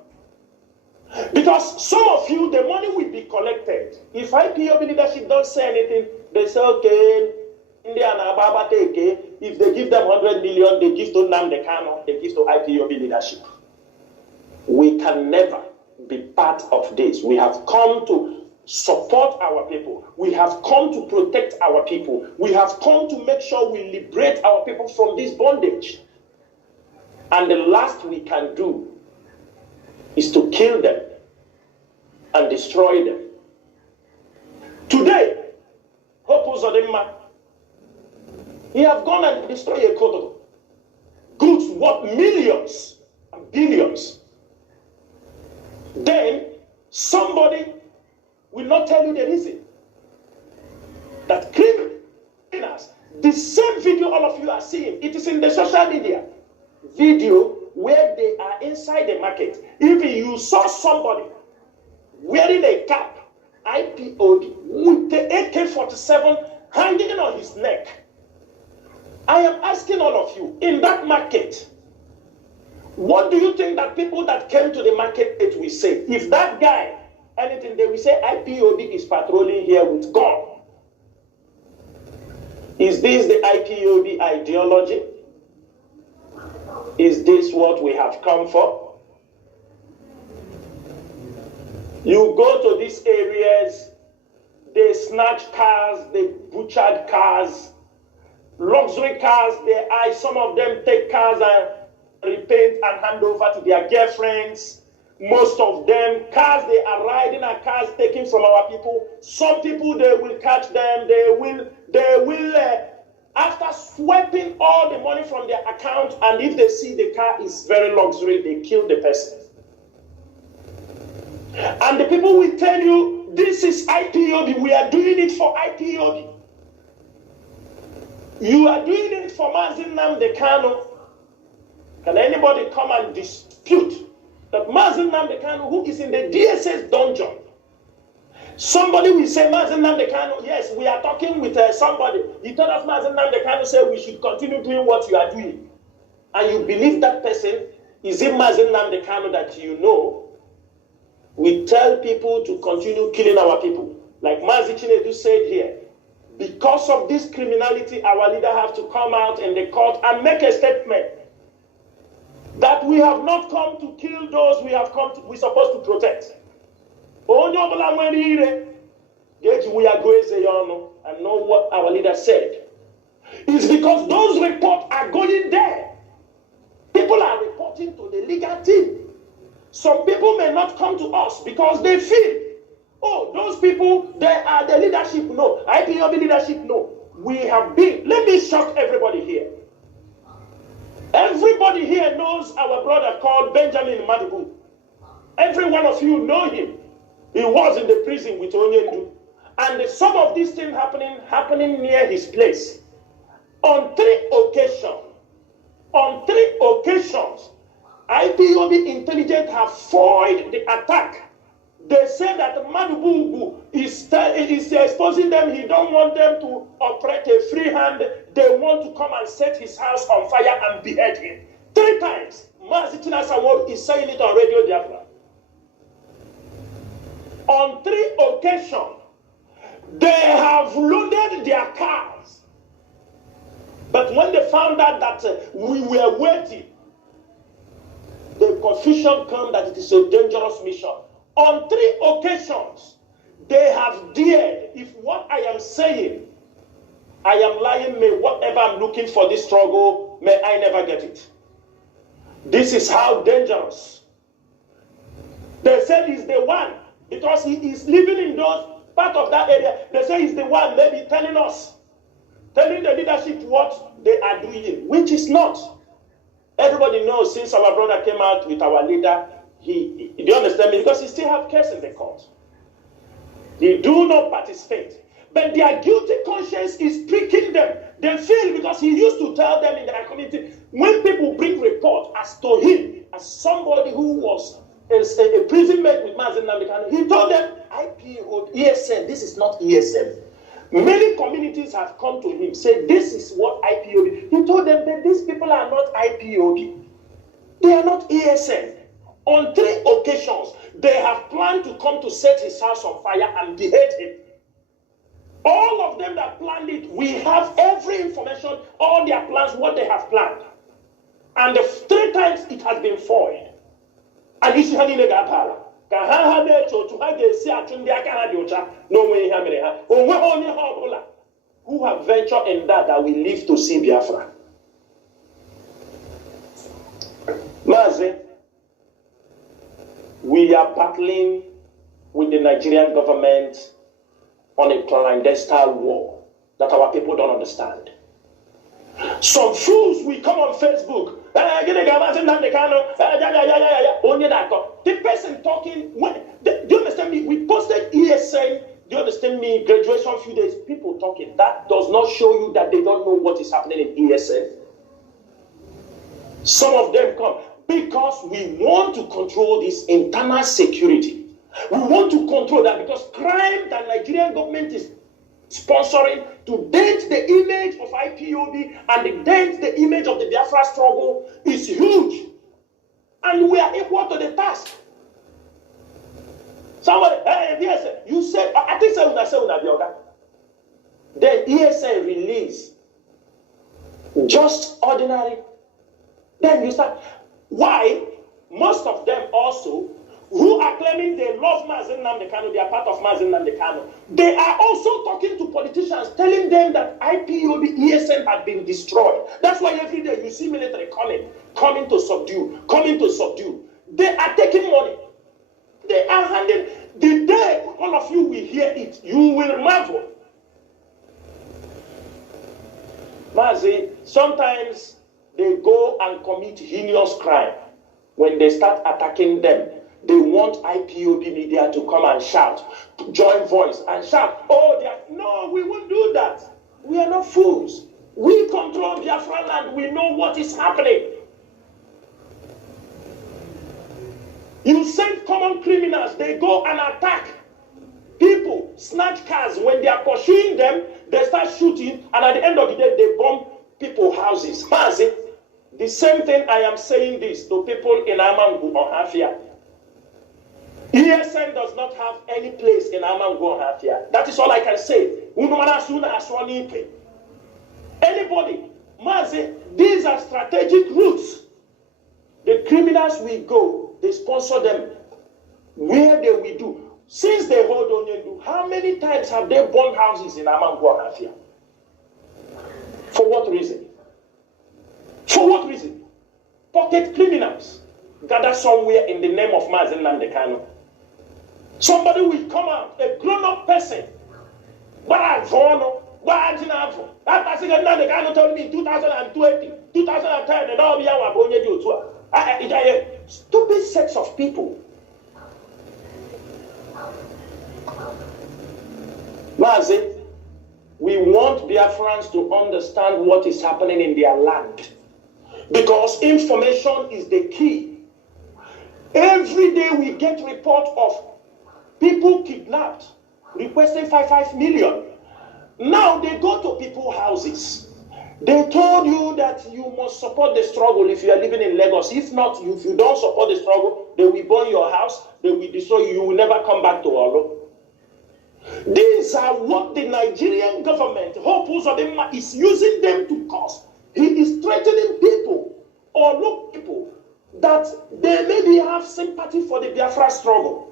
Because some of you, the money will be collected. If IPOB leadership don't say anything, they say, okay, India and Ababa take it. If they give them 100 million, they give to Nnamdi Kanu, they give to IPOB leadership. We can never be part of this. We have come to support our people. We have come to protect our people. We have come to make sure we liberate our people from this bondage. And the last we can do is to kill them and destroy them. Today, Hope Uzodinma, he have gone and destroyed a Kodo. Goods worth millions and billions. Then somebody will not tell you the reason. That criminals, the same video all of you are seeing, it is in the social media. Video where they are inside the market. If you saw somebody wearing a cap, IPOB, with the AK-47 hanging on his neck, I am asking all of you, in that market, what do you think that people that came to the market will say? If that guy, anything, they will say IPOB is patrolling here with gun. Is this the IPOB ideology? Is this what we have come for? You go to these areas, they snatch cars, they butchered cars, luxury cars, some of them take cars and repaint and hand over to their girlfriends. Most of them, cars they are riding are cars taken from our people. Some people, they will catch them, they will after swiping all the money from their account, and if they see the car is very luxury, they kill the person. And the people will tell you, this is IPOB, we are doing it for IPOB. You are doing it for Mazi Nnamdi Kanu. Can anybody come and dispute that Mazi Nnamdi Kanu, who is in the DSS dungeon, somebody will say, Mazi Nnamdi Kanu, yes, we are talking with somebody. He told us Mazi Nnamdi Kanu said we should continue doing what you are doing. And you believe that person is it Mazi Nnamdi Kanu that you know? We tell people to continue killing our people. Like Mazi Chinasa said here, because of this criminality, our leader have to come out in the court and make a statement that we have not come to kill those we're supposed to protect. We are going and know what our leader said. It's because those reports are going there. People are reporting to the legal team. Some people may not come to us because they feel Oh, those people, they are the leadership. No. IPOB leadership, no. We have been. Let me shock everybody here. Everybody here knows our brother called Benjamin Madibu. Every one of you know him. He was in the prison with Onyendu. And some of these things happening near his place. On three occasions, IPOB intelligence have foiled the attack. They say that Madubugu is exposing them. He don't want them to operate a free hand. They want to come and set his house on fire and behead him. 3 times. Mazi Chinasa Nworu is saying it on Radio Biafra. On 3 occasions, they have loaded their cars. But when they found out that we were waiting, the confusion came that it is a dangerous mission. On 3 occasions, they have dared. If what I am saying, I am lying, may whatever I'm looking for this struggle, may I never get it. This is how dangerous. They said he's the one, because he is living in those part of that area. They say he's the one maybe telling the leadership what they are doing, which is not. Everybody knows since our brother came out with our leader, do you understand me? Because he still have case in the court. They do not participate. But their guilty conscience is pricking them. They feel, because he used to tell them in their community, when people bring report as to him, as somebody who was a prison mate with Mazi Nnamdi Kanu, he told them, IPOB, ESN, this is not ESN. Many communities have come to him, say this is what IPOB. He told them that these people are not IPOB. They are not ESN. On 3 occasions, they have planned to come to set his house on fire and behead him. All of them that planned it, we have every information, all their plans, what they have planned. And the 3 times it has been foiled. And this is how they got power. Who have ventured in that we live to see Biafra. Mazi, we are battling with the Nigerian government on a clandestine war that our people don't understand. Some fools will come on Facebook. The person talking, do you understand me? We posted ESN, do you understand me? Graduation few days, people talking. That does not show you that they don't know what is happening in ESN. Some of them come because we want to control this internal security. We want to control that because crime that Nigerian government is sponsoring to dent the image of IPOB and to dent the image of the Biafra struggle is huge. And we are equal to the task. Somebody, hey, ESN, you said, I think so, then ESN release just ordinary. Then you start. Why? Most of them also, who are claiming they love Mazi Nnamdi Kanu, they are part of Mazi Nnamdi Kanu. They are also talking to politicians, telling them that IPOB, ESN have been destroyed. That's why every day you see military coming to subdue. They are taking money. They are handing. The day all of you will hear it, you will marvel. Mazi, sometimes they go and commit heinous crime. When they start attacking them, they want IPOB media to come and shout, join voice and shout, oh, no, we won't do that. We are not fools. We control Biafra land. We know what is happening. You send common criminals, they go and attack people, snatch cars. When they are pursuing them, they start shooting, and at the end of the day, they bomb people's houses. Mazi, the same thing I am saying this to people in Amangu or Hafia. ESN does not have any place in Amangu or Hafia. That is all I can say. Anybody, Mazi, these are strategic routes. The criminals will go, they sponsor them. Where they will do. Since they hold Onyendu, how many times have they burned houses in Amangu or Hafia? For what reason? For what reason? Pocket criminals gather somewhere in the name of Mazi Nnamdi Kanu. Somebody will come out, a grown-up person. But I told me 2020, 2010, and all the stupid sets of people. Mazi, we want Biafrans to understand what is happening in their land, because information is the key. Every day we get report of people kidnapped, requesting 5 million. Now they go to people's houses. They told you that you must support the struggle if you are living in Lagos. If not, if you don't support the struggle, they will burn your house, they will destroy you, you will never come back to Olo. These are what the Nigerian government, Hope Uzodinma, is using them to cause. He is threatening people, Olo people, that they maybe have sympathy for the Biafra struggle.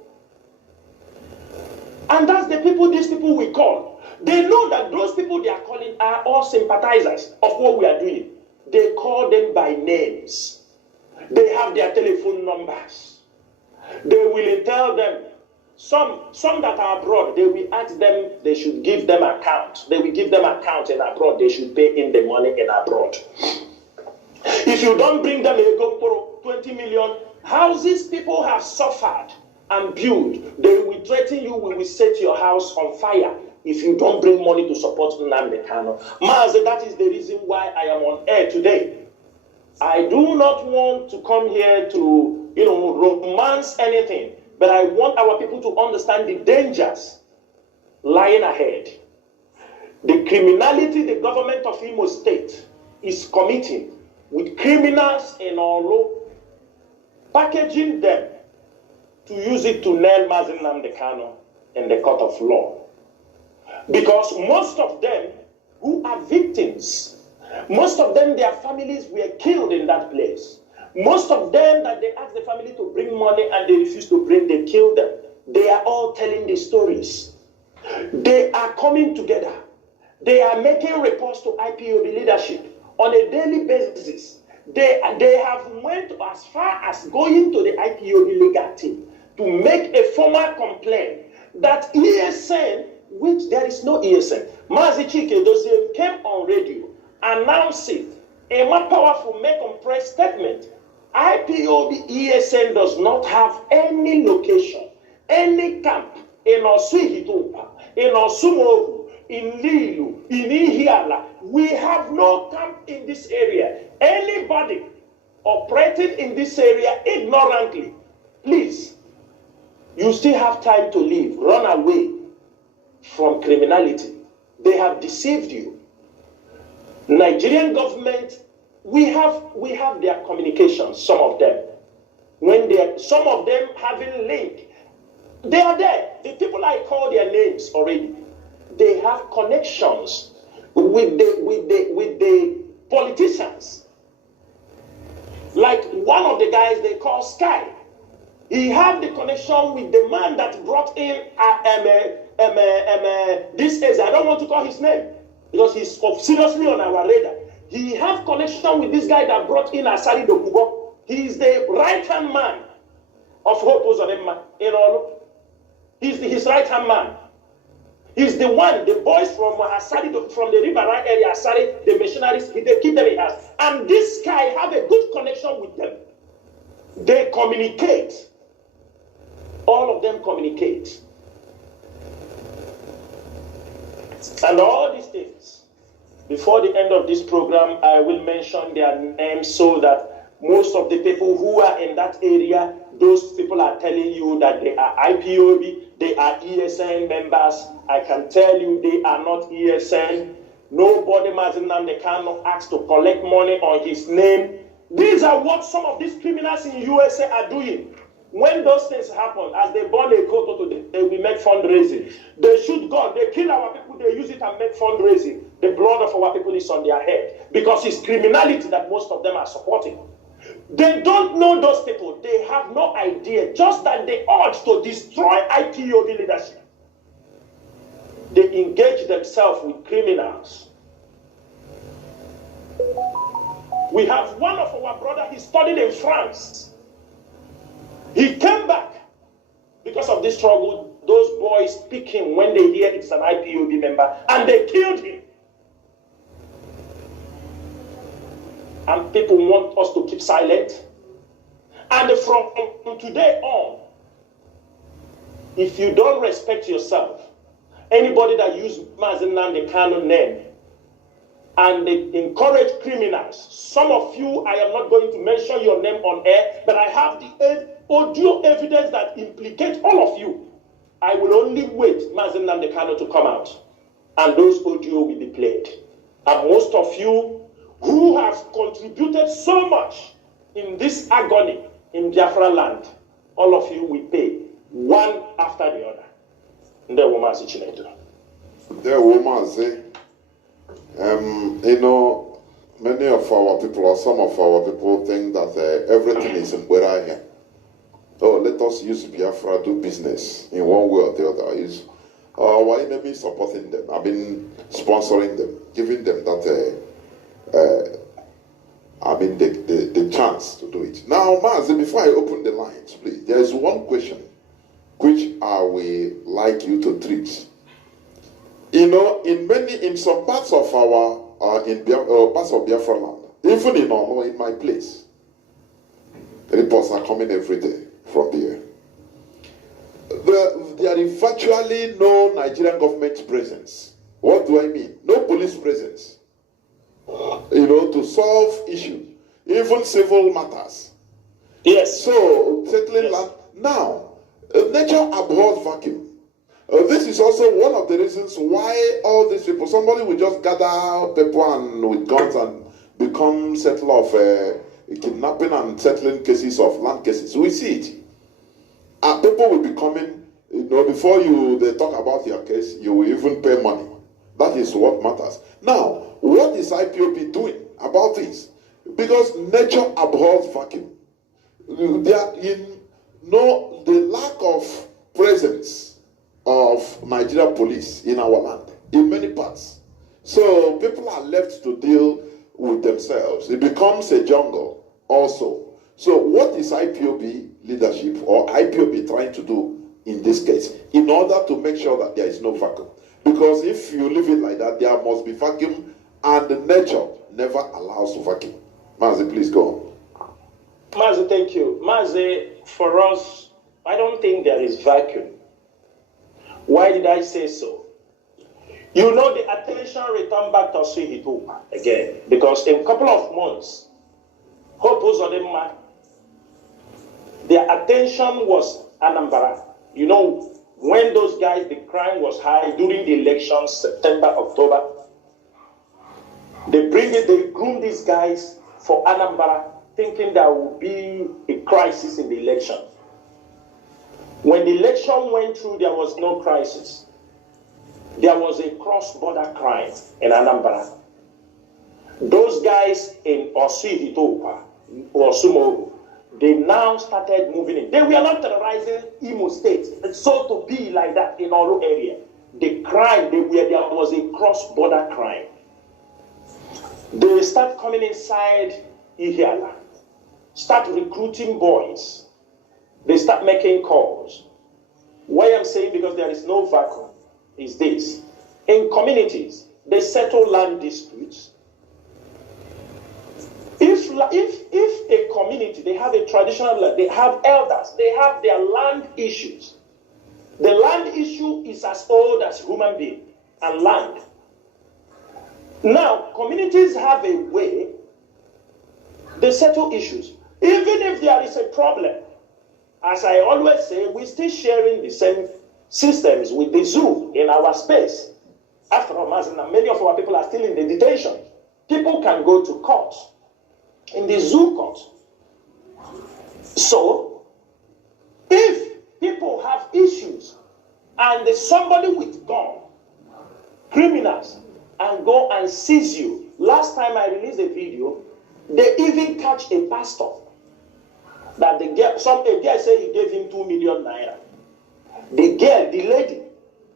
And that's the people these people will call. They know that those people they are calling are all sympathizers of what we are doing. They call them by names. They have their telephone numbers. They will tell them, some that are abroad, they will ask them, they should give them accounts. They will give them accounts in abroad. They should pay in the money in abroad. If you don't bring them a GoPro 20 million, houses people have suffered and built, they will threaten you, we will set your house on fire if you don't bring money to support Nnamdi Kanu. Mazi, that is the reason why I am on air today. I do not want to come here to, romance anything, but I want our people to understand the dangers lying ahead. The criminality the government of Imo State is committing with criminals in Olo, packaging them to use it to nail Mazi Nnamdi Kanu in the court of law. Because most of them who are victims, most of them, their families were killed in that place. Most of them that they asked the family to bring money and they refused to bring, they killed them. They are all telling the stories. They are coming together. They are making reports to IPOB leadership on a daily basis. They have went as far as going to the IPOB legal team to make a formal complaint that ESN, which there is no ESN, Mazi Chinasa came on radio, announced it, a more powerful, make compressed statement. IPOB ESN does not have any location, any camp in Osuhitopa, in Osumoru, in Lilu, in Ihiala. We have no camp in this area. Anybody operating in this area ignorantly, please, you still have time to leave. Run away from criminality. They have deceived you. Nigerian government, we have their communications, some of them. Some of them having link, they are there. The people I call their names already, they have connections with the politicians. Like one of the guys they call Sky. He had the connection with the man that brought in this Eze. I don't want to call his name because he's seriously on our radar. He has connection with this guy that brought in Asari Dokubo. He is the right-hand man of Hope Uzodinma. He's his right-hand man. He's the one, the boys from Asari, from the riverine area, Asari, the missionaries, they keep them in house. And this guy have a good connection with them. They communicate. All of them communicate. And all these things, before the end of this program, I will mention their names so that most of the people who are in that area, those people are telling you that they are IPOB, they are ESN members. I can tell you they are not ESN. Nobody, Mazi Nnamdi Kanu, asked to collect money on his name. These are what some of these criminals in USA are doing. When those things happen, as they burn a coat, they will make fundraising. They shoot God, they kill our people, they use it and make fundraising. The blood of our people is on their head because it's criminality that most of them are supporting. They don't know those people. They have no idea. Just that they urge to destroy IPOB leadership. They engage themselves with criminals. We have one of our brothers, he studied in France. He came back because of this struggle, those boys pick him when they hear it's an IPOB member, and they killed him. And people want us to keep silent. And from today on, if you don't respect yourself, anybody that uses Mazi Nnamdi Kanu name and they encourage criminals, some of you, I am not going to mention your name on air, but I have the audio evidence that implicates all of you. I will only wait Mazi Nnamdi Kanu to come out, and those audio will be played. And most of you who have contributed so much in this agony in Biafra land, all of you will pay one after the other. There will Mazi Chinasa. There will Mazi. You know, many of our people or some of our people think that everything is in Bwera here. Oh, let us use Biafra, do business in one way or the other. Is our enemy supporting them? I've been sponsoring them, giving them that. The chance to do it. Now, Mazi, before I open the lines, please, there is one question which I will like you to treat. You know, in some parts of parts of Biafra land, even in my place, reports are coming every day from there. There is virtually no Nigerian government presence. What do I mean? No police presence. You know, to solve issues, even civil matters. Yes. So, settling land. Now, nature abhors vacuum. This is also one of the reasons why all these people, somebody will just gather people and with guns and become settler of kidnapping and settling cases of land cases. We see it. And people will be coming, you know, before they talk about your case, you will even pay money. That is what matters. Now, what is IPOB doing about this? Because nature abhors vacuum. The lack of presence of Nigeria police in our land, in many parts. So people are left to deal with themselves. It becomes a jungle also. So what is IPOB leadership or IPOB trying to do in this case in order to make sure that there is no vacuum? Because if you leave it like that, there must be vacuum, and nature never allows vacuum. Mazi, please go on. Mazi, thank you. Mazi, for us, I don't think there is vacuum. Why did I say so? You know, the attention returned back to Suhito again, because in a couple of months, their attention was Anambra. You know, when those guys, the crime was high during the elections, September, October, they groom these guys for Anambra, thinking there would be a crisis in the election. When the election went through, there was no crisis. There was a cross-border crime in Anambra. Those guys in Osuhitopa, or Sumoru, they now started moving in. They were not terrorizing Imo State. It's so to be like that in Olu area. The crime, there was a cross-border crime. They start coming inside Ihiala, start recruiting boys. They start making calls. Why I'm saying because there is no vacuum is this. In communities, they settle land disputes. If a community, they have a traditional land, they have elders, they have their land issues. The land issue is as old as human being and land. Now, communities have a way, they settle issues. Even if there is a problem, as I always say, we're still sharing the same systems with the zoo in our space. After all, many of our people are still in the detention. People can go to court, in the zoo court. So, if people have issues and there's somebody with gun, criminals, and go and seize you. Last time I released a video, they even catch a pastor. That a girl said he gave him 2 million naira. The lady,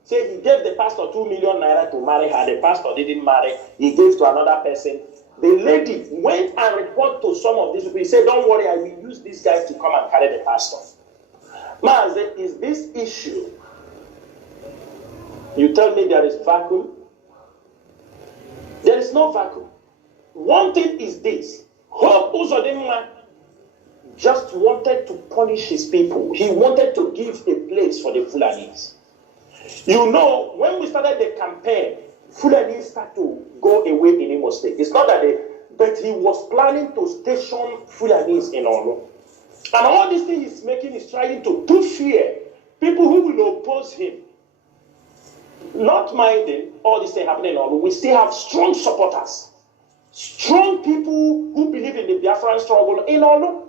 said he gave the pastor 2 million naira to marry her. The pastor didn't marry. He gave to another person. The lady went and reported to some of these people. He said, don't worry, I will use these guys to come and carry the pastor. Mazi, is this issue? You tell me there is vacuum? There is no vacuum. One thing is this. Hope Uzodinma just wanted to punish his people. He wanted to give a place for the Fulanis. You know, when we started the campaign, Fulanis started to go away in Imo State. It's not that but he was planning to station Fulanis in Olo. And all this thing he's making is trying to fear people who will oppose him. Not minding all this thing happening in Olo, we still have strong supporters. Strong people who believe in the Biafran struggle in Olo.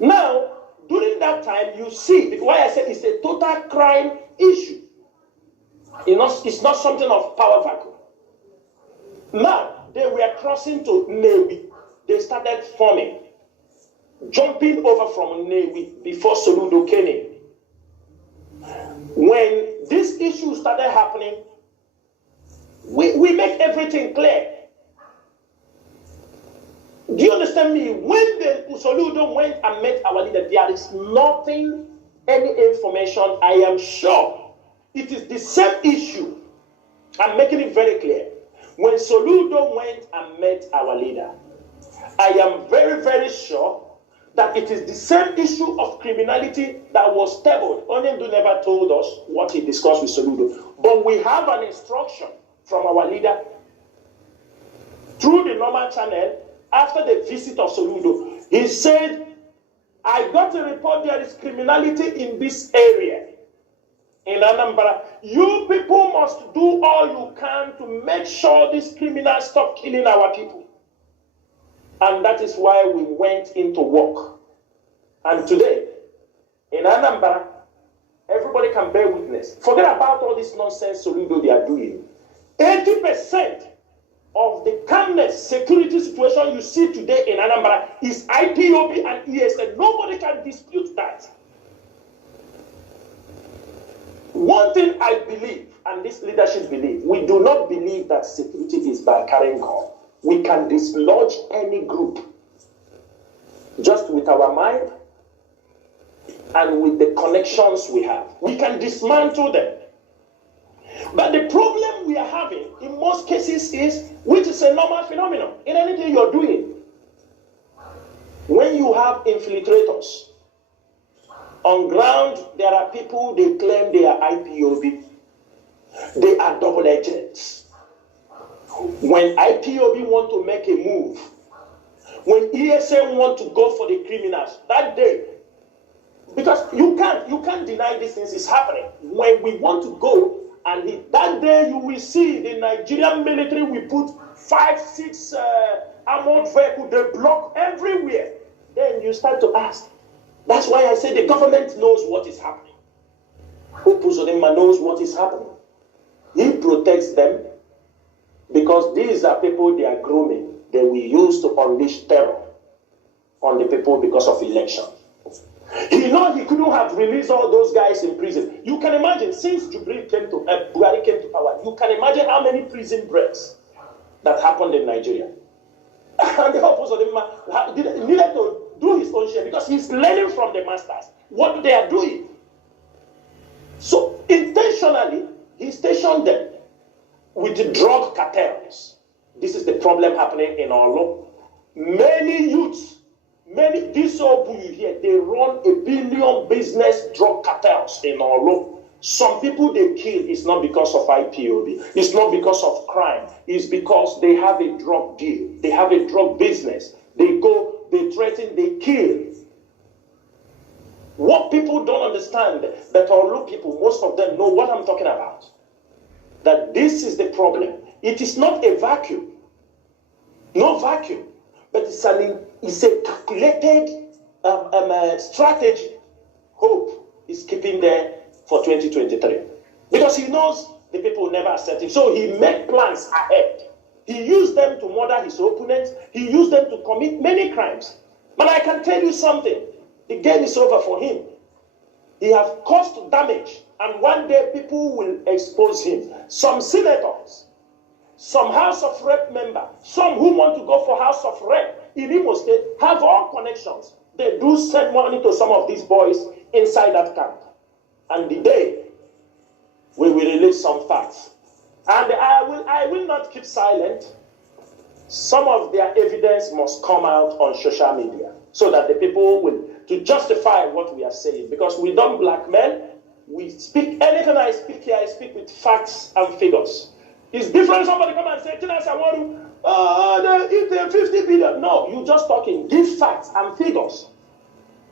Now, during that time, you see, why I said it's a total crime issue. It's not something of power vacuum. Now, they were crossing to Newi. They started forming, jumping over from Newi before Soludo came in. When this issue started happening, we make everything clear. Do you understand me? When the Soludo went and met our leader, there is nothing, any information. I am sure it is the same issue. I'm making it very clear. When Soludo went and met our leader, I am very, very sure that it is the same issue of criminality that was tabled. Onyendu never told us what he discussed with Soludo. But we have an instruction from our leader through the normal channel after the visit of Soludo. He said, I got a report there is criminality in this area. In Anambra, you people must do all you can to make sure these criminals stop killing our people. And that is why we went into work. And today, in Anambra, everybody can bear witness. Forget about all this nonsense Soludo they are doing. 80% of the calmness security situation you see today in Anambra is IPOB and ESN. Nobody can dispute that. One thing I believe, and this leadership believe, we do not believe that security is by carrying gun. We can dislodge any group just with our mind and with the connections we have. We can dismantle them. But the problem we are having in most cases is, which is a normal phenomenon in anything you're doing, when you have infiltrators, on ground, there are people, they claim they are IPOB. They are double agents. When IPOB want to make a move, when ESN want to go for the criminals, that day, because you can't deny these things is happening. When we want to go, and that day you will see the Nigerian military, we put 5, 6 armored vehicles, they block everywhere. Then you start to ask. That's why I say the government knows what is happening. Opuzodema knows what is happening. He protects them because these are people they are grooming. They will use to unleash terror on the people because of election. He knows he couldn't have released all those guys in prison. You can imagine, since Buhari came to power, you can imagine how many prison breaks that happened in Nigeria. And the Opuzodema needed to do his own share because he's learning from the masters what they are doing. So intentionally, he stationed them with the drug cartels. This is the problem happening in Olo. Many youths, this old you hear, they run $1 billion business drug cartels in Olo. Some people they kill is not because of IPOB. It's not because of crime. It's because they have a drug deal. They have a drug business. They go, they threaten, they kill. What people don't understand, that Olu people, most of them know what I'm talking about. That this is the problem. It is not a vacuum. No vacuum. But it's a calculated strategy. Hope is keeping there for 2023. Because he knows the people will never accept him. So he made plans ahead. He used them to murder his opponents. He used them to commit many crimes. But I can tell you something. The game is over for him. He has caused damage. And one day people will expose him. Some senators, some House of Rep members, some who want to go for House of Rep in Imo State have all connections. They do send money to some of these boys inside that camp. And the day we will release some facts. And I will not keep silent. Some of their evidence must come out on social media so that the people will, to justify what we are saying. Because we don't blackmail. We speak, anything I speak here, I speak with facts and figures. It's different. Somebody come and say, Chinasa Nworu, it's 50 billion. No, you just talking. Give facts and figures.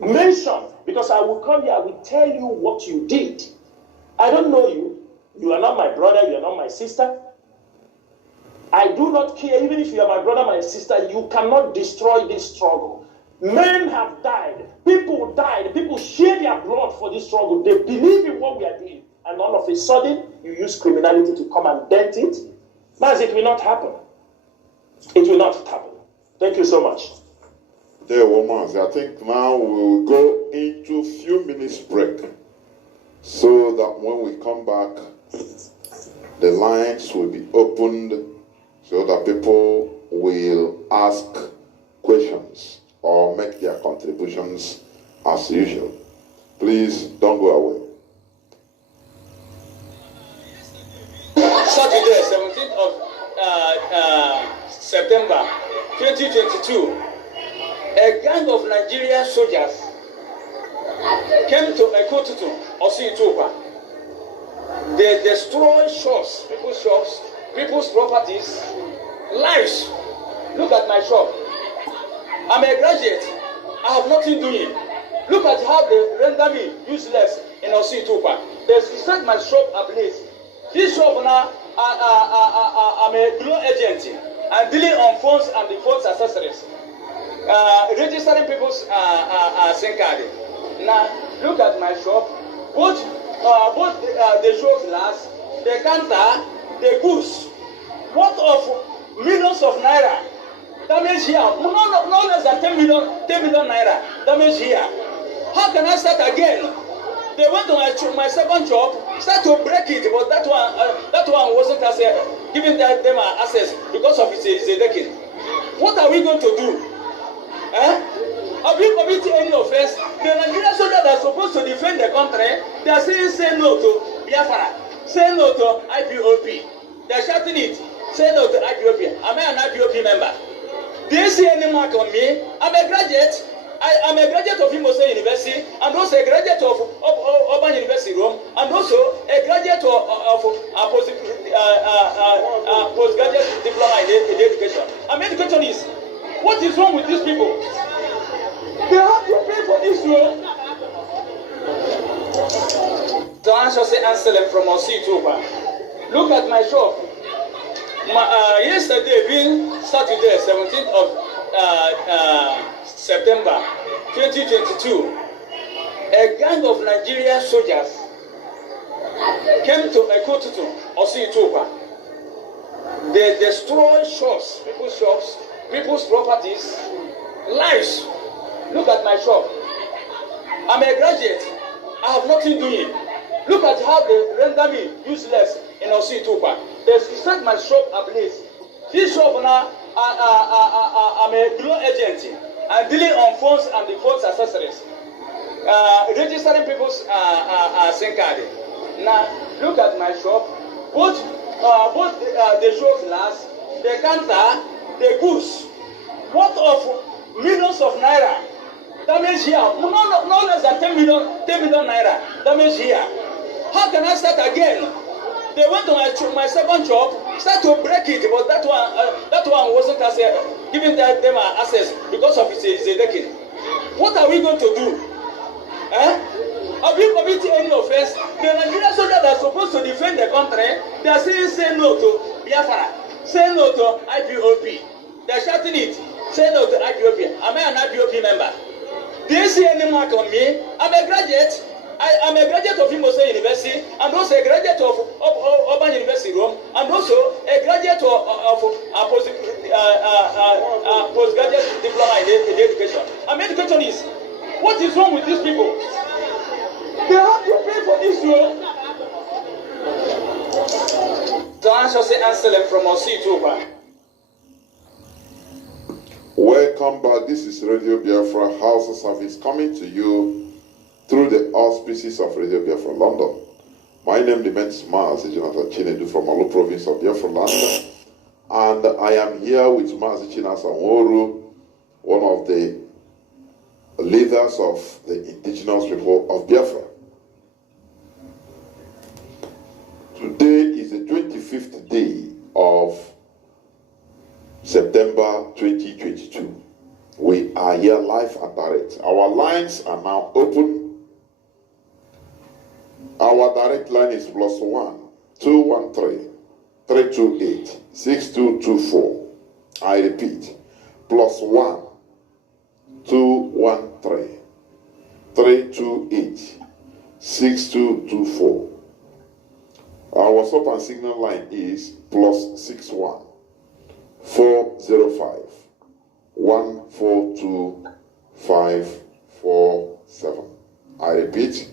Mention, because I will come here, I will tell you what you did. I don't know you. You are not my brother, you are not my sister. I do not care, even if you are my brother, my sister, you cannot destroy this struggle. Men have died, people shed their blood for this struggle. They believe in what we are doing. And all of a sudden, you use criminality to come and dent it. Mas, it will not happen. It will not happen. Thank you so much. There, Mazi, I think now we'll go into a few minutes break so that when we come back, the lines will be opened so that people will ask questions or make their contributions as usual. Please don't go away. Saturday, 17th of September 2022, a gang of Nigerian soldiers came to Ekotutu, Osi-Itopa. They destroyed shops, people's properties, lives. Look at my shop. I'm a graduate. I have nothing doing. Look at how they render me useless in Osi-Itopa. They set my shop ablaze. This shop now, I'm a glue agent. I'm dealing on phones and the phones accessories. Registering people's SIM card. Now, look at my shop. Both the show glass, the counter, the goods. What of millions of naira damage here? No less than 10 million naira damage here. How can I start again? They went to my second job, start to break it, but that one wasn't giving them access because of it's a decade. What are we going to do? Have you committed any offense? The Nigerian soldiers that are supposed to defend the country, they are saying say no to Biafra, say no to IPOB. They are shouting it, say no to IPOB. Am I an IPOB member? Do you see any mark on me? I'm a graduate. I'm a graduate of Imose University, and also a graduate of Urban University Rome, and also a graduate of postgraduate diploma in education. I'm educationist. What is wrong with these people? They have to pay for this role. The answer say Anselm from Osi-Itopa. Look at my shop. Yesterday, being Saturday, 17th of September 2022, a gang of Nigerian soldiers came to Ekotutu, Osi-Itopa. They destroyed shops, people's properties, lives. Look at my shop. I'm a graduate. I have nothing doing. Look at how they render me useless in Osi-Itopa. They set my shop ablaze. This shop now, I'm a glue agent. I'm dealing on phones and the phones accessories. Registering people's SIM card. Now, look at my shop. Both the show glass, the counter, the goods. What of millions of naira damage here? No less than 10 million naira damage here. How can I start again? They went to my second job, start to break it, but that one wasn't giving them access because of it's a decade. What are we going to do? Have you committed any offense? The Nigerian soldiers that are supposed to defend the country, they are saying say no to Biafra, say no to IPOB. They are shouting it, say no to IPOB. Am I an IPOB member? Do you see any mark on me? I'm a graduate. I'm a graduate of Imose University, and also a graduate of Urban University Rome, and also a graduate of postgraduate diploma in education. I'm educationist. What is wrong with these people? They have to pay for this role. The answer say Anselm from Osi-Itopa. Welcome back. This is Radio Biafra House of Service coming to you through the auspices of Radio Biafra London. My name remains Mazi Chinasa Nworu from Olu province of Biafra land, and I am here with Mazi Chinasa Nworu, one of the leaders of the indigenous people of Biafra. Today is the 25th day of September 2022. We are here live and direct. Our lines are now open. Our direct line is +1 213 328 6224. I repeat, +1 213 328 6224. Our WhatsApp and signal line is +61 405 142 547. I repeat,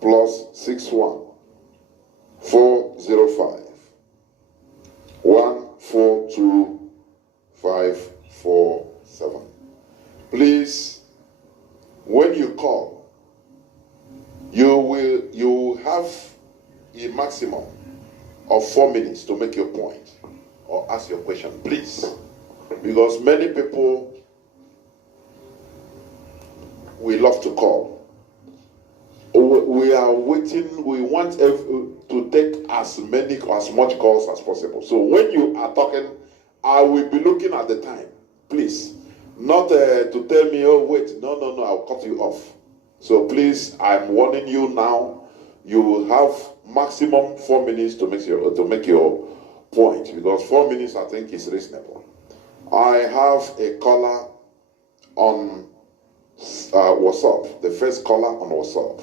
+61 405 142 547. Please, when you call, you will have a maximum of 4 minutes to make your point or ask your question, please. Because many people we love to call. We are waiting. We want to take as much calls as possible. So when you are talking, I will be looking at the time. Please, not to tell me, oh wait, no, I'll cut you off. So please, I'm warning you now. You will have maximum 4 minutes to make your point, because 4 minutes I think is reasonable. I have a caller on WhatsApp, the first caller on WhatsApp.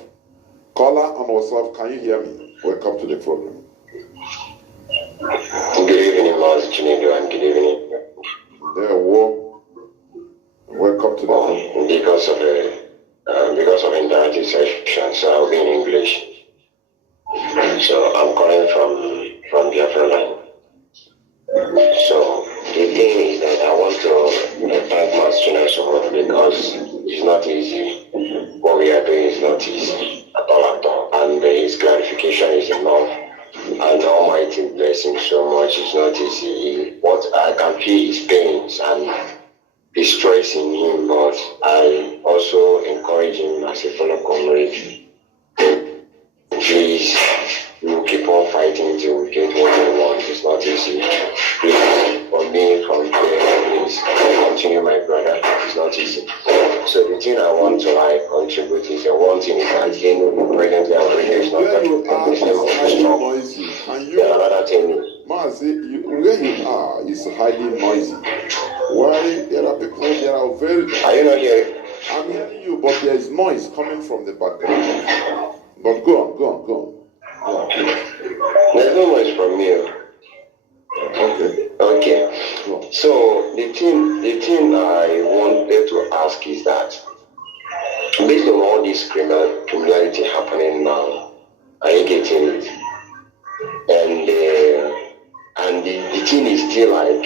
Caller on WhatsApp, can you hear me? Welcome to the program. Good evening, Mazi Chinasa, and good evening. There, welcome to the program. Because of interactive session, so I'll be in English. So I'm calling from Biafra line. So the thing is that I want to thank Mazi Chinasa Nworu, because it's not easy. What we are doing is not easy at all. And his clarification is enough. And Almighty bless him so much. It's not easy. What I can feel his pains and the stress in him, but I also encourage him as a fellow comrade. Please, we will keep on fighting till we get what we want. It's not easy. Please, for me, from there, please continue, my brother. It's not easy. So the thing I want to contribute is the one thing is that presently our radio is not where you are is highly noisy. And you, another thing. Mazi, where you are is highly noisy. Why there are people, there are very... Are you not hearing? I'm hearing you, but there is noise coming from the background. But go on. There's no noise from me. Okay. So the thing I wanted to ask is that, based on all this criminality happening now, are you getting it? And the thing is still like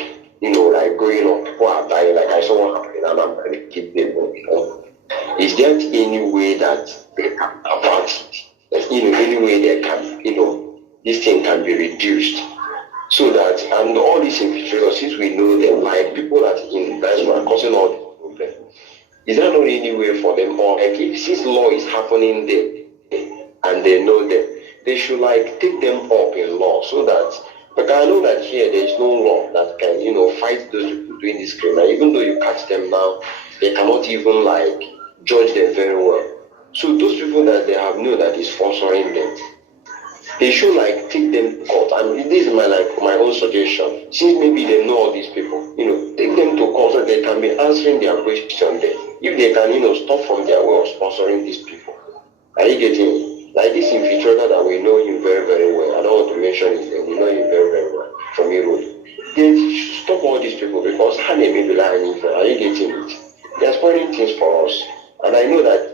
going on. People are dying. Like I saw what happened, and I'm going to keep them. Is there any way that they can avert it? Any way they can, this thing can be reduced, so that, and all these infiltrators, since we know them, like people that in diaspora causing all the problems, is there not any way for them, or since law is happening there and they know them, they should take them up in law, so that, but I know that here there is no law that can fight those people doing this crime. Even though you catch them now, they cannot even judge them very well. So those people that they have known that is sponsoring them, they should take them to court. And this is my own suggestion. Since maybe they know all these people, take them to court so they can be answering their question there. If they can, stop from their way of sponsoring these people. Are you getting me? Like this infiltrator that we know him very, very well. I don't want to mention his name. We know him very, very well from Europe. They should stop all these people, because how they may be lying. Are you getting it? They are spoiling things for us. And I know that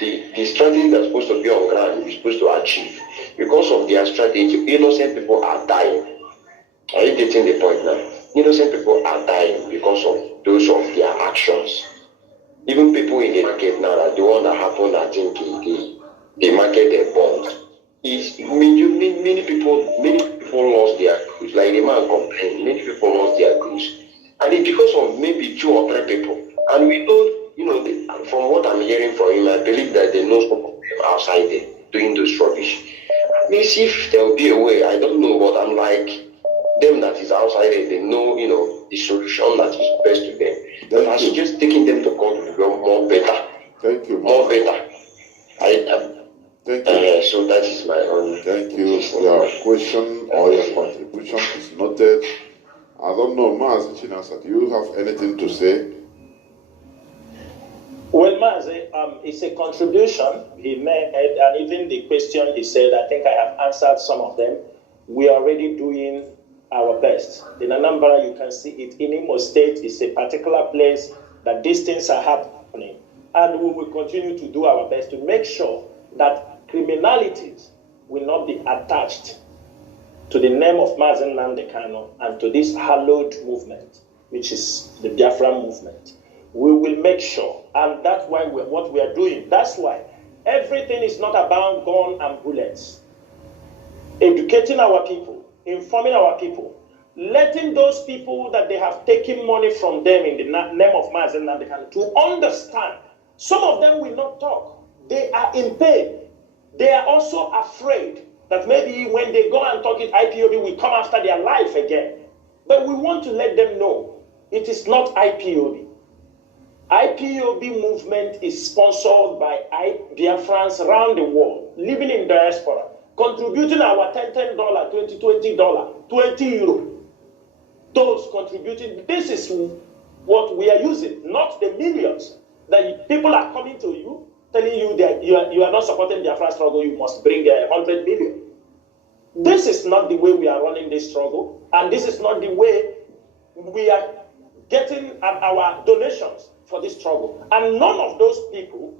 the strategy that's supposed to be on ground is supposed to achieve. Because of their strategy, innocent people are dying. Are you getting the point now? Innocent people are dying because of those of their actions. Even people in the market now, the one that happened, I think, the market they bought. Many people lost their goods. Like the man complained, many people lost their goods, and it's because of maybe 2 or 3 people. And we know, from what I'm hearing from him, I believe that they know some of them outside there doing those rubbish. Means if there will be a way, I don't know, but I'm like them that is outside there. They know, the solution that is best to them. But I suggest taking them to court will become more better. Thank you. More better. Thank you. So that is my own. Thank you. Your question or your contribution is noted. I don't know, Mazi Chinasa, do you have anything to say? Well, Mazi, it's a contribution he made, and even the question he said, I think I have answered some of them. We are already doing our best. In Anambra, you can see it. In Imo State, it's a particular place that these things are happening. And we will continue to do our best to make sure that criminalities will not be attached to the name of Mazi Nnamdi Kanu and to this hallowed movement, which is the Biafra movement. We will make sure, and that's why what we are doing. That's why everything is not about gun and bullets. Educating our people, informing our people, letting those people that they have taken money from them in the name of Mazi Nnamdi Kanu to understand. Some of them will not talk. They are in pain. They are also afraid that maybe when they go and talk it, IPOB will come after their life again. But we want to let them know it is not IPOB. IPOB movement is sponsored by Biafrans around the world, living in diaspora, contributing our $10, $20, €20. Those contributing, this is what we are using, not the millions that people are coming to you, telling you that you are not supporting the Biafra struggle, you must bring 100 million. This is not the way we are running this struggle, and this is not the way we are getting our donations for this struggle. And none of those people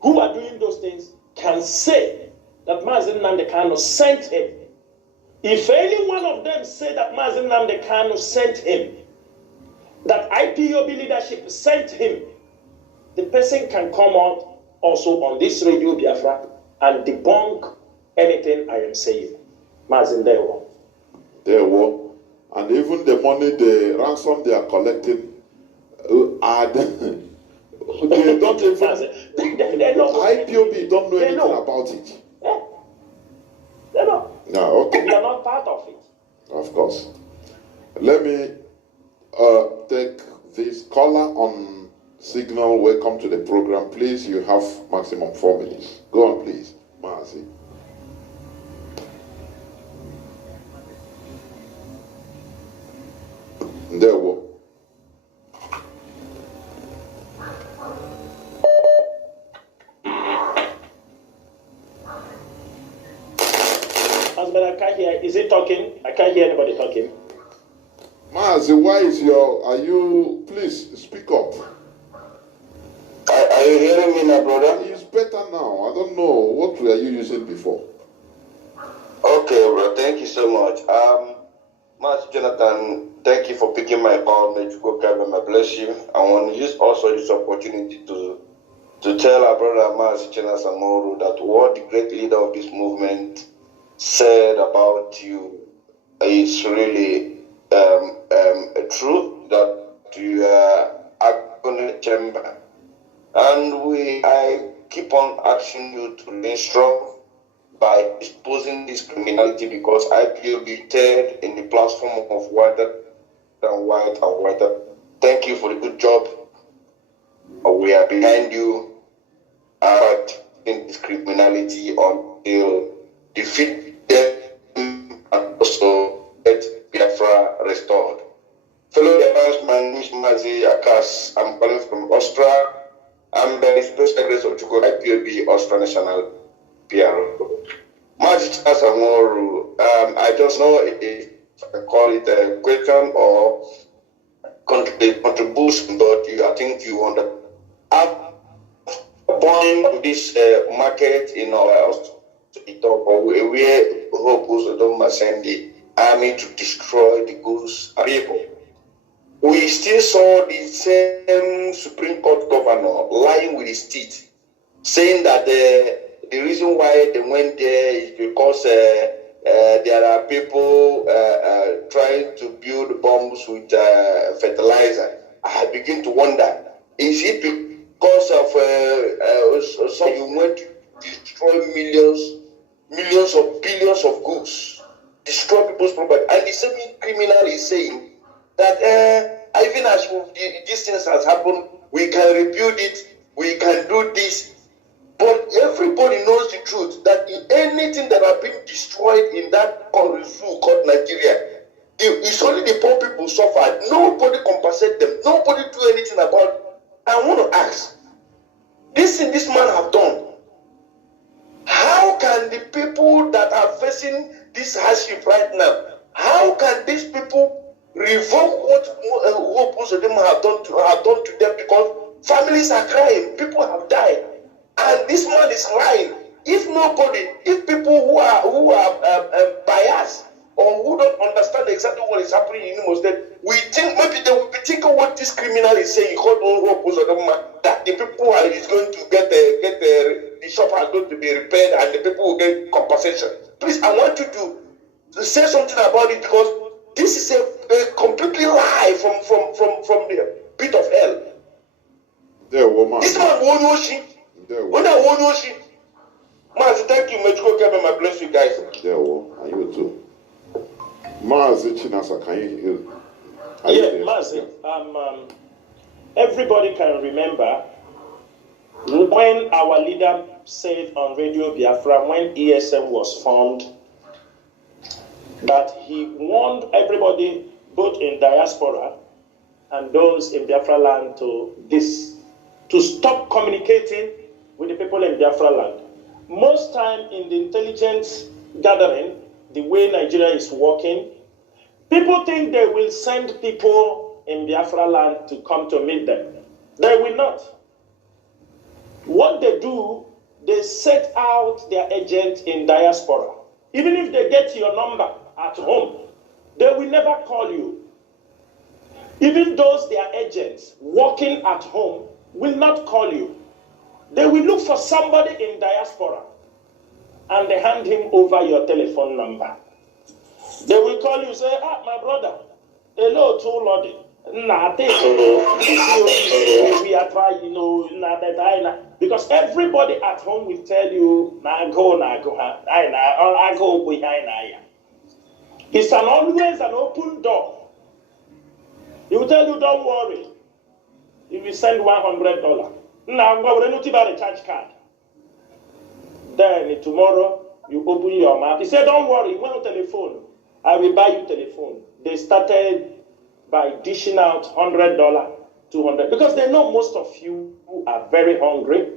who are doing those things can say that Mazi Nnamdi Kanu sent him. If any one of them say that Mazi Nnamdi Kanu sent him, that IPOB leadership sent him, the person can come out also on this radio Biafra and debunk anything I am saying. Mazi Ndewo. Ndewo. And even the money, the ransom they are collecting, they don't even, they know. IPOB don't know anything about it. Yeah. They know. No, okay. We are not part of it. Of course. Let me take this caller on signal. Welcome to the program. Please, you have maximum 4 minutes. Go on, please. Mazi. Ndewo. Husband, I can't hear. Is it talking? I can't hear anybody talking. Mazi, why is please speak up. Are you hearing me now, brother? It's better now. I don't know. What were you using before? Okay, bro. Thank you so much. Mazi Jonathan, thank you for picking my call. May you go God bless you. I want to use also this opportunity to tell our brother Mazi Chinasa Nworu that what the great leader of this movement said about you is really true, that you are in the chamber. And I keep on asking you to remain strong by exposing this criminality, because IPOB third in the platform of whiter and whiter. Thank you for the good job. We are behind you in this criminality until defeat them and also get Biafra restored. Fellow Biafrans, my name is Mazi Akas. I'm calling from Austria. I'm the Special Secretary of IPOB Austria National PR. Mazi Chinasa Nworu, I just know if I call it a question or contribution, but I think you want to point to this market in our house. We hope also don't send the army to destroy the goods and people. We still saw the same Supreme Court governor lying with his teeth, saying that the reason why they went there is because there are people trying to build bombs with fertilizer. I begin to wonder, is it because of so you went to destroy millions of billions of goods, destroy people's property? And the same criminal is saying that even as these things has happened, we can rebuild it, we can do this. But everybody knows the truth that in anything that has been destroyed in that country called Nigeria, it's only the poor people suffer. Nobody compensate them. Nobody do anything about it. I want to ask, this thing this man have done, how can the people that are facing this hardship right now, how can these people revoke what most of them have done to them? Because families are crying, people have died. And this man is lying. If people who are biased or who don't understand exactly what is happening in Imo State, we think maybe they will be thinking what this criminal is saying. That the people is going to get the shop are going to be repaired and the people will get compensation. Please, I want you to say something about it, because this is a completely lie from the pit of hell. This man won't know shit. When I won't know shit. Mazi, thank you, Mexico. God bless you guys. There, and you too. Mazi Chinasa, can you hear? Yeah, Mazi. Everybody can remember when our leader said on Radio Biafra, when ESM was formed, that he warned everybody, both in diaspora and those in Biafra land, to stop communicating with the people in Biafra land. Most time in the intelligence gathering, the way Nigeria is working, people think they will send people in Biafra land to come to meet them. They will not. What they do, they set out their agent in diaspora. Even if they get your number at home, they will never call you. Even those their agents working at home will not call you. They will look for somebody in diaspora and they hand him over your telephone number. They will call you, say, my brother, hello, too Lordy. Nah, we are trying, because everybody at home will tell you, go, behind. It's always an open door. He will tell you, don't worry. He will send $100. Now, we're not about a charge card. Then tomorrow, you open your mouth. He said, don't worry, you want a telephone. I will buy you telephone. They started by dishing out $100, $200, because they know most of you are very hungry.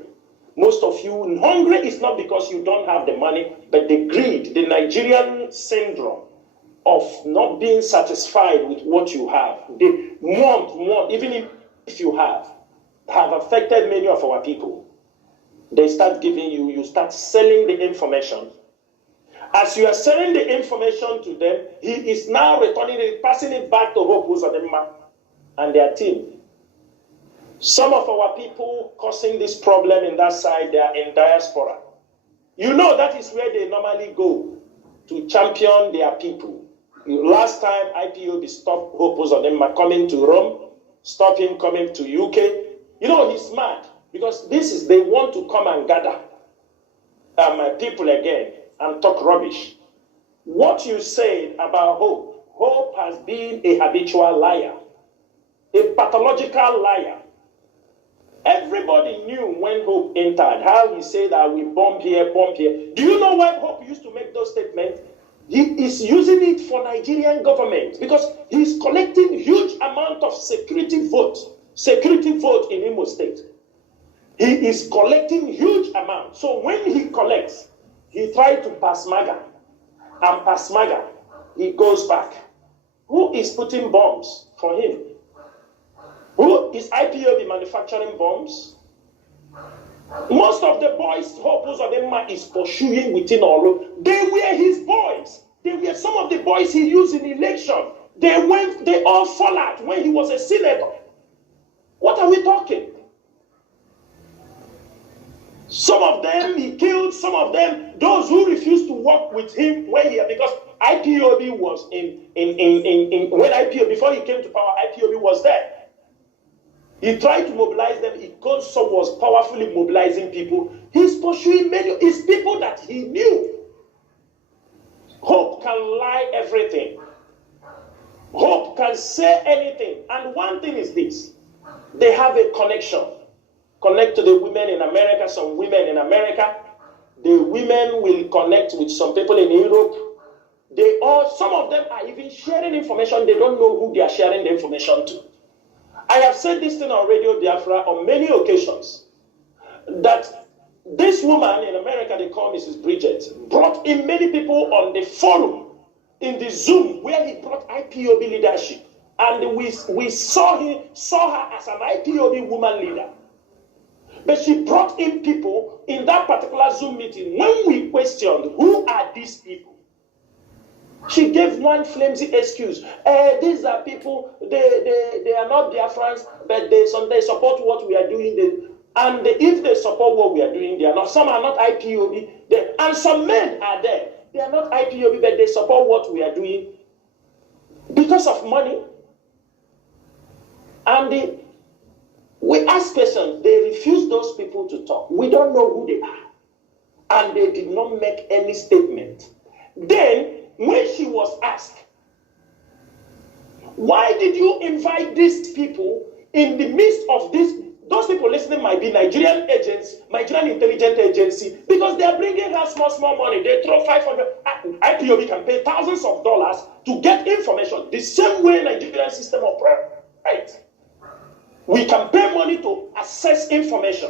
Most of you, hungry is not because you don't have the money, but the greed, the Nigerian syndrome of not being satisfied with what you have. They want, even if you have affected many of our people. They start giving you start selling the information. As you are selling the information to them, he is now returning it, passing it back to Hope Uzodinma and their team. Some of our people causing this problem in that side, they are in diaspora. You know that is where they normally go to champion their people. Last time IPOB stopped Hope Uzodinma coming to Rome, stopped him coming to UK. You know, he's mad because they want to come and gather my people again and talk rubbish. What you said about Hope has been a habitual liar, a pathological liar. Everybody knew when Hope entered, how he said that we bomb here, bomb here. Do you know why Hope used to make those statements? He is using it for Nigerian government because he's collecting huge amount of security vote in Imo State. He is collecting huge amount. So when he collects, he tried to pass MAGA. And pass MAGA, he goes back. Who is putting bombs for him? Who is IPOB manufacturing bombs? Most of the boys Hope Uzodinma is pursuing within Olu. They were his boys. They were some of the boys he used in election. They all fall out when he was a senator. What are we talking? Some of them he killed, some of them, those who refused to work with him when he, because IPOB was when IPOB, before he came to power, IPOB was there. He tried to mobilize them. Ikonso was powerfully mobilizing people. He's pursuing many. It's people that he knew. Hope can lie everything. Hope can say anything. And one thing is this. They have a connection. Connect to the women in America, some women in America. The women will connect with some people in Europe. Some of them are even sharing information. They don't know who they are sharing the information to. I have said this thing on Radio Biafra on many occasions, that this woman in America, they call Mrs. Bridget, brought in many people on the forum, in the Zoom, where he brought IPOB leadership. And we saw her as an IPOB woman leader. But she brought in people in that particular Zoom meeting. When we questioned, who are these people? She gave one flimsy excuse. These are people, they are not Biafrans, but they support what we are doing. And if they support what we are doing, they are not. Some are not IPOB. And some men are there. They are not IPOB, but they support what we are doing because of money. And we ask questions. They refuse those people to talk. We don't know who they are. And they did not make any statement. Then, when she was asked, why did you invite these people in the midst of this? Those people listening might be Nigerian agents, Nigerian intelligence agency, because they are bringing her small money. They throw 500. IPOB can pay thousands of dollars to get information. The same way Nigerian system operates. Right? We can pay money to access information.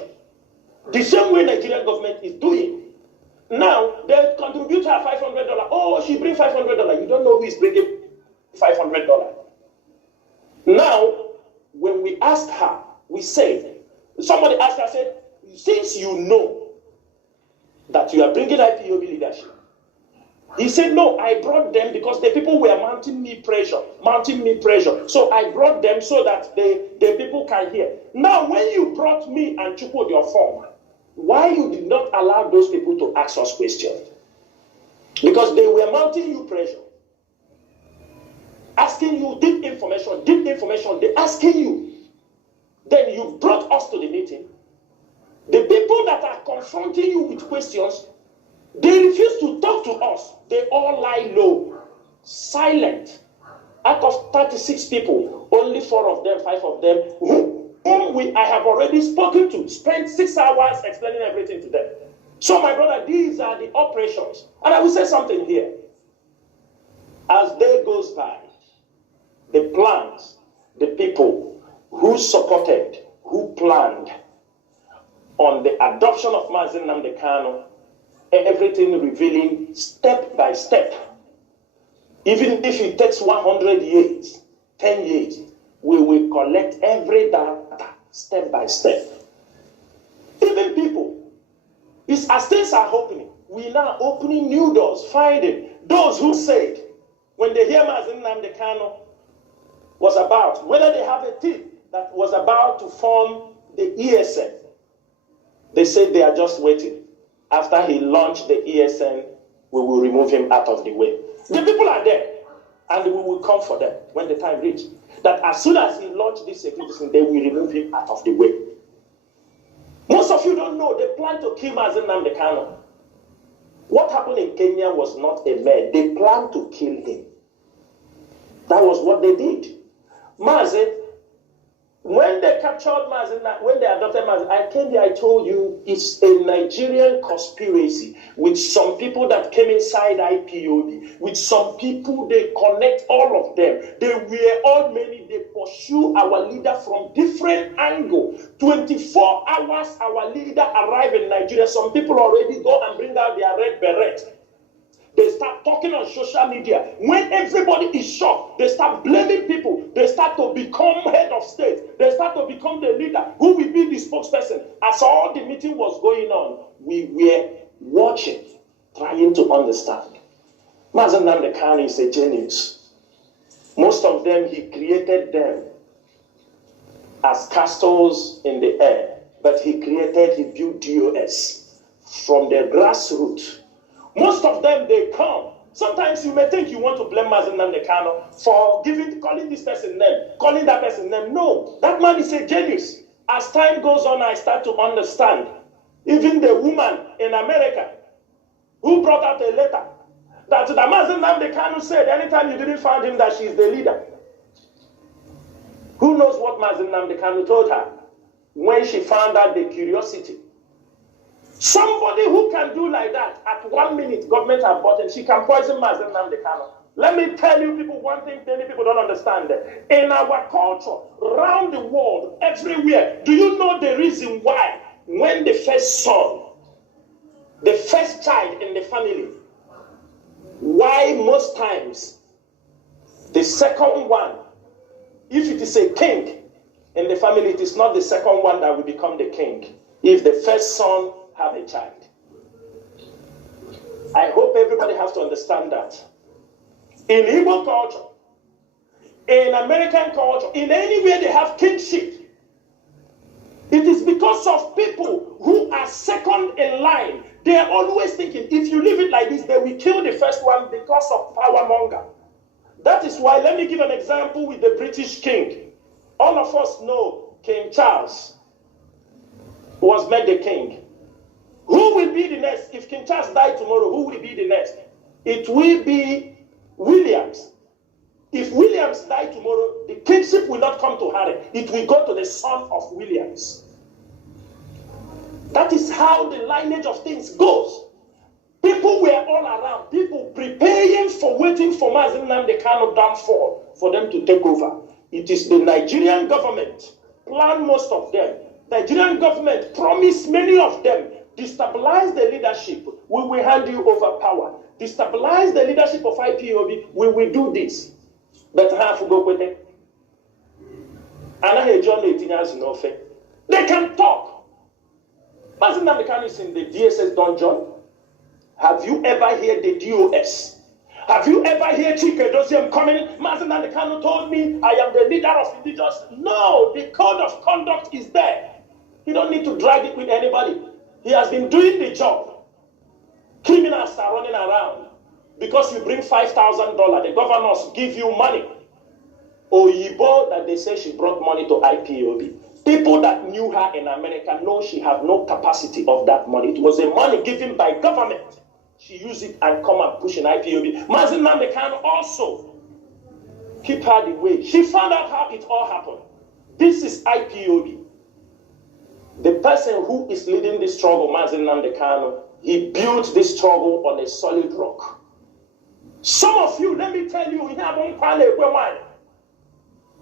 The same way Nigerian government is doing. Now, they contribute her $500. Oh, she brings $500. You don't know who is bringing $500. Now, when we asked her, we said, somebody asked her, said, since you know that you are bringing IPOB leadership, he said, no, I brought them because the people were mounting me pressure. So I brought them so that the people can hear. Now, when you brought me and Chukwu your form, why you did not allow those people to ask us questions? Because they were mounting you pressure. Asking you deep information, they're asking you. Then you brought us to the meeting. The people that are confronting you with questions, they refuse to talk to us. They all lie low, silent. Out of 36 people, only 4 of them, 5 of them, whom I have already spoken to, spent 6 hours explaining everything to them. So my brother, these are the operations. And I will say something here. As day goes by, the plans, the people who supported, who planned on the adoption of Mazi Nnamdi Kanu, everything revealing step by step. Even if it takes 100 years, 10 years, we will collect every data step by step. Even people, it's as things are opening, we now opening new doors, finding those who said, when they hear Mazi Nnamdi Kanu was about, whether they have a team that was about to form the ESN, they said they are just waiting. After he launched the ESN, we will remove him out of the way. The people are there, and we will come for them when the time reaches. That as soon as he launched this security system, they will remove him out of the way. Most of you don't know, they plan to kill Mazi Nnamdi Kanu. What happened in Kenya was not a man. They planned to kill him. That was what they did. Mazi, when they captured Mazi, when they adopted Mazi, I came here, I told you, it's a Nigerian conspiracy with some people that came inside IPOB, with some people, they connect all of them. They were all many, they pursue our leader from different angles. 24 hours, our leader arrived in Nigeria. Some people already go and bring out their red beret. They start talking on social media. When everybody is shocked, they start blaming people. They start to become head of state. They start to become the leader. Who will be the spokesperson? As all the meeting was going on, we were watching, trying to understand. Mazi Nnamdi Kanu is a genius. Most of them, he created them as castles in the air. But he built DOS from the grassroots. Most of them, they come. Sometimes you may think you want to blame Mazi Nnamdi Kanu for calling this person name, calling that person name. No, that man is a genius. As time goes on, I start to understand. Even the woman in America who brought out a letter that the Mazi Nnamdi Kanu said anytime you didn't find him that she's the leader. Who knows what Mazi Nnamdi Kanu told her when she found out the curiosity? Somebody who can do like that, at 1 minute, government have bought him, she can poison Mazi Nnamdi Kanu. Let me tell you people one thing many people don't understand. In our culture, around the world, everywhere, do you know the reason why when the first son, the first child in the family, why most times the second one, if it is a king in the family, it is not the second one that will become the king if the first son have a child. I hope everybody has to understand that. In Igbo culture, in American culture, in anywhere they have kingship, it is because of people who are second in line. They are always thinking, if you leave it like this, they will kill the first one because of power monger. That is why, let me give an example with the British king. All of us know King Charles was made the king. Who will be the next? If King Charles died tomorrow, who will be the next? It will be Williams. If Williams died tomorrow, the kingship will not come to Harry. It will go to the son of Williams. That is how the lineage of things goes. People were all around. People preparing for waiting for Mazi Nnamdi Kanu downfall for them to take over. It is the Nigerian government planned most of them. Nigerian government promised many of them. Destabilize the leadership, we will hand you over power. Destabilize the leadership of IPOB, we will do this. But half go with it. They can talk. Mazi Nnamdi Kanu is in the DSS dungeon. Have you ever heard the DOS? Have you ever heard Chike Doziem coming? Mazi Nnamdi Kanu told me I am the leader of indigenous. No, the code of conduct is there. You don't need to drag it with anybody. He has been doing the job. Criminals are running around because you bring $5,000. The governors give you money. Oyibo that they say she brought money to IPOB. People that knew her in America know she had no capacity of that money. It was a money given by government. She used it and come and push in IPOB. Mazi Nnamdi Kanu also keep her the way. She found out how it all happened. This is IPOB. The person who is leading this struggle, Mazi Nnamdi Kanu, he built this struggle on a solid rock. Some of you, let me tell you,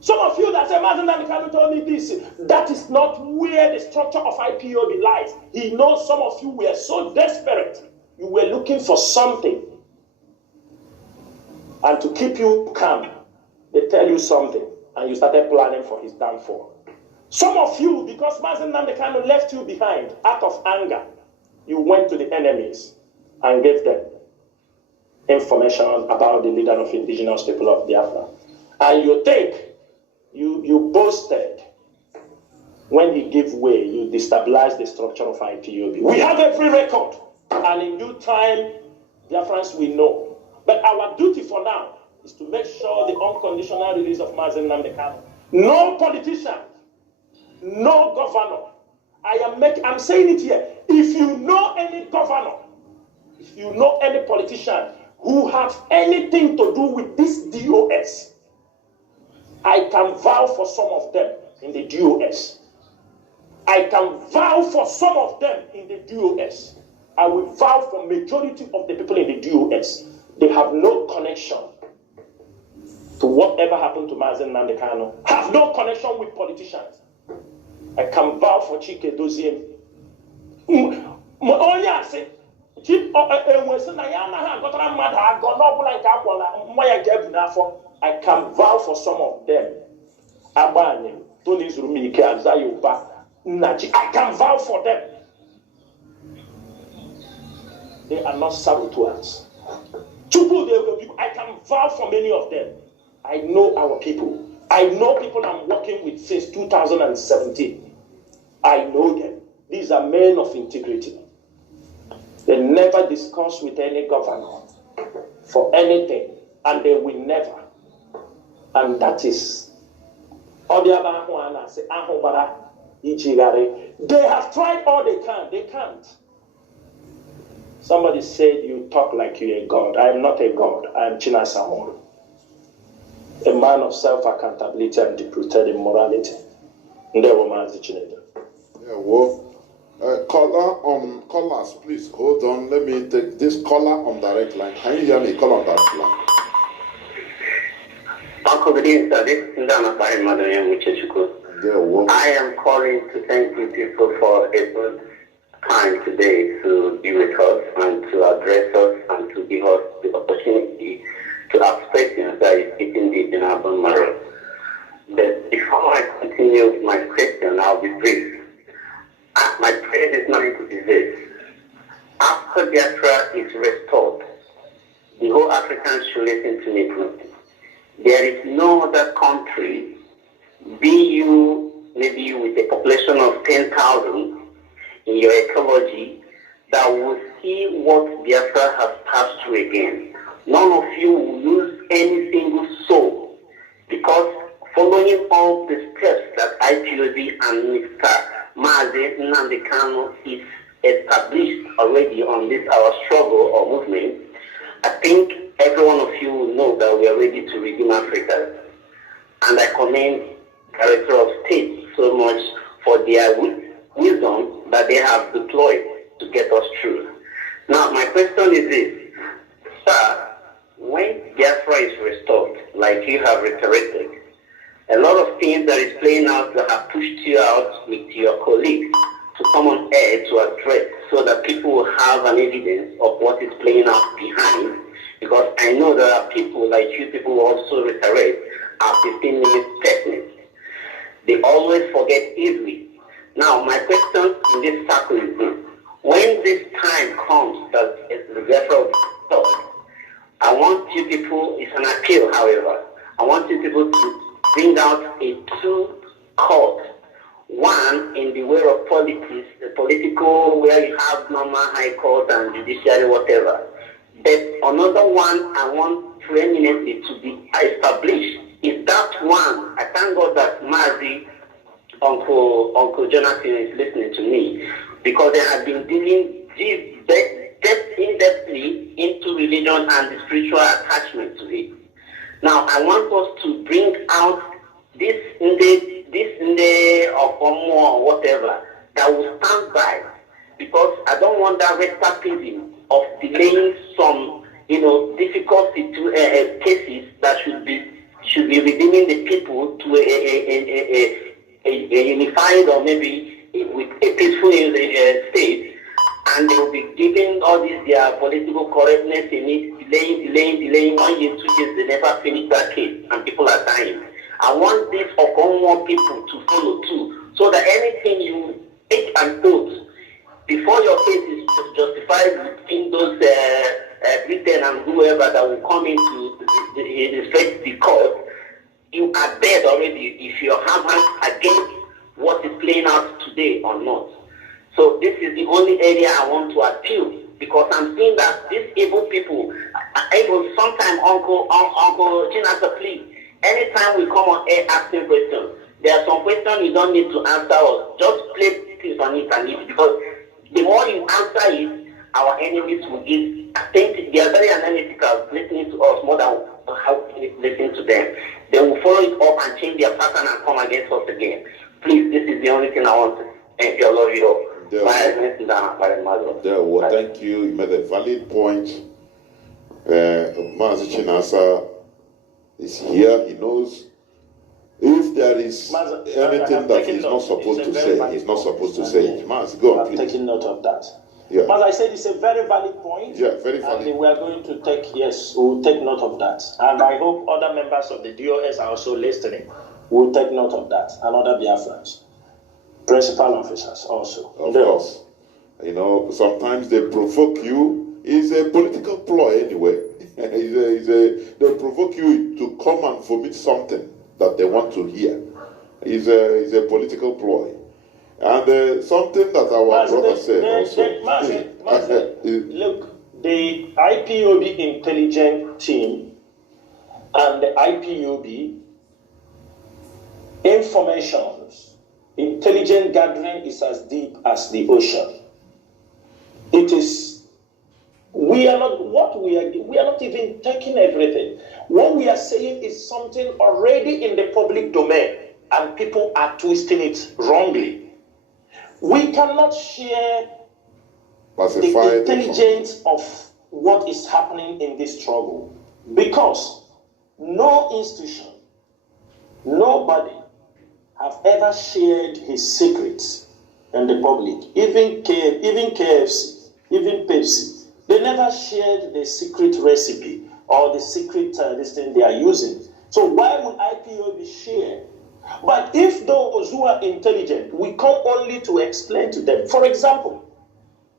some of you that say Mazi Nnamdi Kanu told me this, that is not where the structure of IPOB lies. He knows some of you were so desperate, you were looking for something. And to keep you calm, they tell you something, and you started planning for his downfall. Some of you, because Mazi Nnamdi Kanu left you behind out of anger, you went to the enemies and gave them information about the leader of indigenous people of Biafra. And you think you boasted when he gave way, you destabilized the structure of IPOB. We have every record, and in due time, Biafrans will know. But our duty for now is to make sure the unconditional release of Mazi Nnamdi Kanu. No politician, no governor. I'm saying it here. If you know any governor, if you know any politician who have anything to do with this DOS, I can vow for some of them in the DOS. I can vow for some of them in the DOS. I will vow for majority of the people in the DOS. They have no connection to whatever happened to Mazi Nnamdi Kanu. Have no connection with politicians. I can vouch for Chike Doziem. I can vouch for some of them. I can vouch for them. They are not saboteurs. I can vouch for many of them. I know our people. I know people I'm working with since 2017. I know them. These are men of integrity. They never discuss with any governor for anything, and they will never. And that is they have tried all they can. They can't. Somebody said you talk like you're a god. I am not a god. I am Chinasa Nworu, a man of self-accountability and deep-rooted in morality. Mazi Chinasa. Yeah, well, callers, please hold on. Let me take this caller on direct line. Can you hear me? Call on direct line. I am calling to thank you people for a good time today to be with us and to address us and to give us the opportunity to ask questions that is hitting deep in our bone marrow. But before I continue with my question, I'll be brief. My prayer is not to be this. After Biafra is restored, the whole Africans should listen to me. There is no other country, maybe with a population of 10,000 in your ecology, that will see what Biafra has passed through again. None of you will lose any single soul, because following all the steps that IPOB and Mr. Mazi Chinasa is established already on this our struggle or movement, I think every one of you will know that we are ready to redeem Africa. And I commend Director of State so much for their wisdom that they have deployed to get us through. Now, my question is this. Sir, when Biafra is restored, like you have reiterated, a lot of things that is playing out that have pushed you out with your colleagues to come on air to address, so that people will have an evidence of what is playing out behind. Because I know there are people like you people who also reiterate are 15 minutes techniques. They always forget easily. Now, my question in this circle is this. When this time comes that the Biafra will be restored, I want you people, it's an appeal, however, I want you people to bring out a two court. One in the way of politics, the political, where you have normal high court and judiciary, whatever. But another one I want preeminently to be established is that one. I thank God that Mazi, Uncle Jonathan is listening to me, because they have been dealing in-depthly into religion and the spiritual attachment to it. Now, I want us to bring out this or more, whatever, that will stand by, because I don't want that recidivism of delaying some, difficult cases that should be redeeming the people to a unified, or maybe with a peaceful state, and they will be giving all this their political correctness in it, delaying 1 year, 2 years, they never finish that case, and people are dying. I want this more people to follow too, so that anything you take and put before your case is justified within those Britain and whoever that will come into the court, you are dead already if you have against what is playing out today or not. So this is the only area I want to appeal, because I'm seeing that these evil people, even sometimes Uncle Chinasa, please, anytime we come on air asking questions, there are some questions you don't need to answer us. Just play things on it and it, because the more you answer it, our enemies will give. I think they are very analytical, listening to us more than how we listen to them. They will follow it up and change their pattern and come against us again. Please, this is the only thing I want to thank you. I love you all. Well, thank you. You made a valid point. Mazi Chinasa is here. He knows if there is anything that he's not supposed to say, he's not supposed to say it. Mazi, go on, please. I'm taking note of that. Yeah. As I said, it's a very valid point. Yeah, very valid. And we are going to we'll take note of that. And I hope other members of the DOS are also listening. We'll take note of that. And other Biafrans, principal officers also. Of course. Sometimes they provoke you. It's a political ploy anyway. They provoke you to come and vomit something that they want to hear. It's a political ploy. And something that our brother said also. Look, the IPOB intelligence team and the IPOB informations, intelligent gathering is as deep as the ocean. It is, we are not even taking everything. What we are saying is something already in the public domain, and people are twisting it wrongly. We cannot share the intelligence of what is happening in this struggle, because no institution, nobody have ever shared his secrets in the public. Even KFC, even Pepsi, they never shared the secret recipe or the secret this thing they are using. So why would IPOB share? But if those who are intelligent, we come only to explain to them. For example,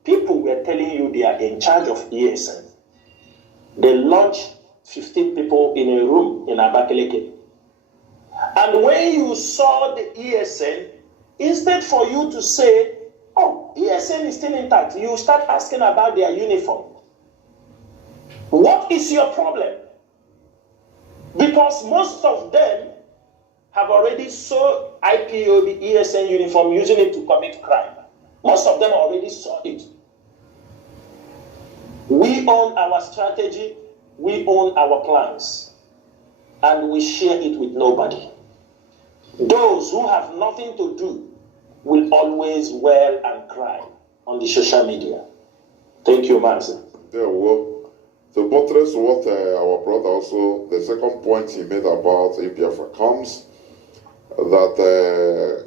people were telling you they are in charge of ESN. They launched 15 people in a room in Abakaliki. And when you saw the ESN, instead for you to say, oh, ESN is still intact, you start asking about their uniform. What is your problem? Because most of them have already saw IPOB ESN uniform, using it to commit crime. Most of them already saw it. We own our strategy, we own our plans, and we share it with nobody. Those who have nothing to do will always wail and cry on the social media. Thank you, Mazi. Yeah, well, to buttress what our brother also, the second point he made about Biafra comes, that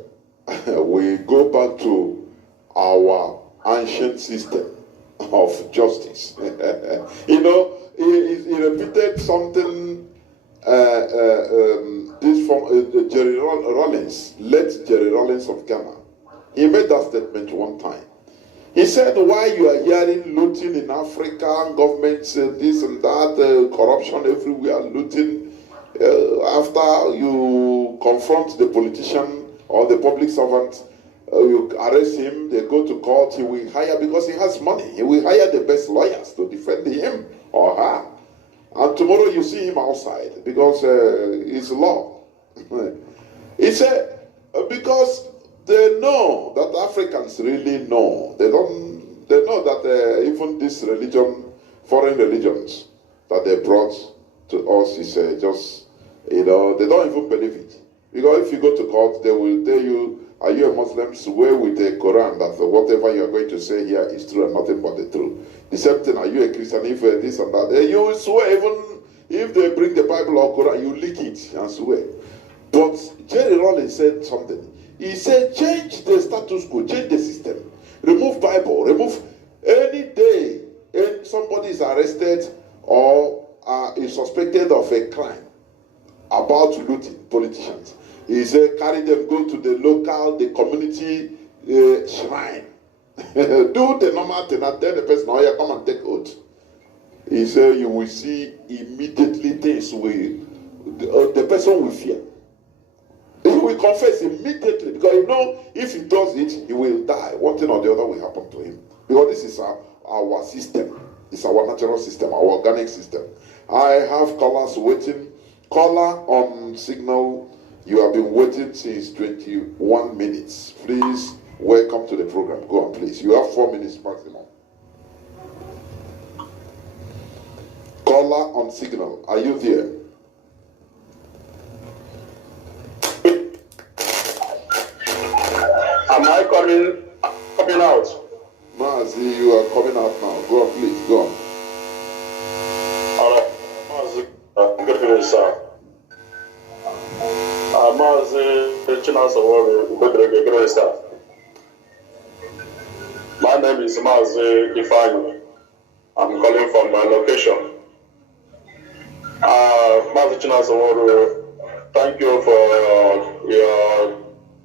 we go back to our ancient system of justice. You know, he repeated something, this from Jerry Rawlings, late Jerry Rawlings of Ghana. He made that statement one time. He said, why you are hearing looting in Africa, governments, this and that, corruption everywhere, looting, after you confront the politician or the public servant, you arrest him, they go to court, he will hire, because he has money, he will hire the best lawyers to defend him or her. And tomorrow you see him outside, because it's law. He said, because they know that Africans really know. They know that even this religion, foreign religions that they brought to us is just, you know, they don't even believe it. Because if you go to court, they will tell you, are you a Muslim? Swear with the Quran that whatever you are going to say here is true and nothing but the truth. The same thing, are you a Christian? If this and that, you will swear, even if they bring the Bible or Quran, you lick it and swear. But Jerry Rawlings said something. He said, change the status quo, change the system. Remove Bible, remove any day somebody is arrested or is suspected of a crime about looting politicians. He said, carry them, go to the local, the community shrine. Do the normal thing and tell the person, oh yeah, come and take oath. He said, you will see immediately things the person will fear. He will confess immediately, because you know if he does it, he will die. One thing or the other will happen to him. Because this is our system. It's our natural system, our organic system. I have callers waiting. Caller on signal. You have been waiting since 21 minutes. Please, welcome to the program. Go on, please. You have 4 minutes maximum. Caller on signal. Are you there? Am I coming out? Mazi, you are coming out now. Go on, please. Go on. All right. Mazi, good evening, sir. Mazi Chinasa Nworu, good evening, sir. My name is Mazi Ifeanyi. I'm calling from my location. Mazi Chinasa Nworu, thank you for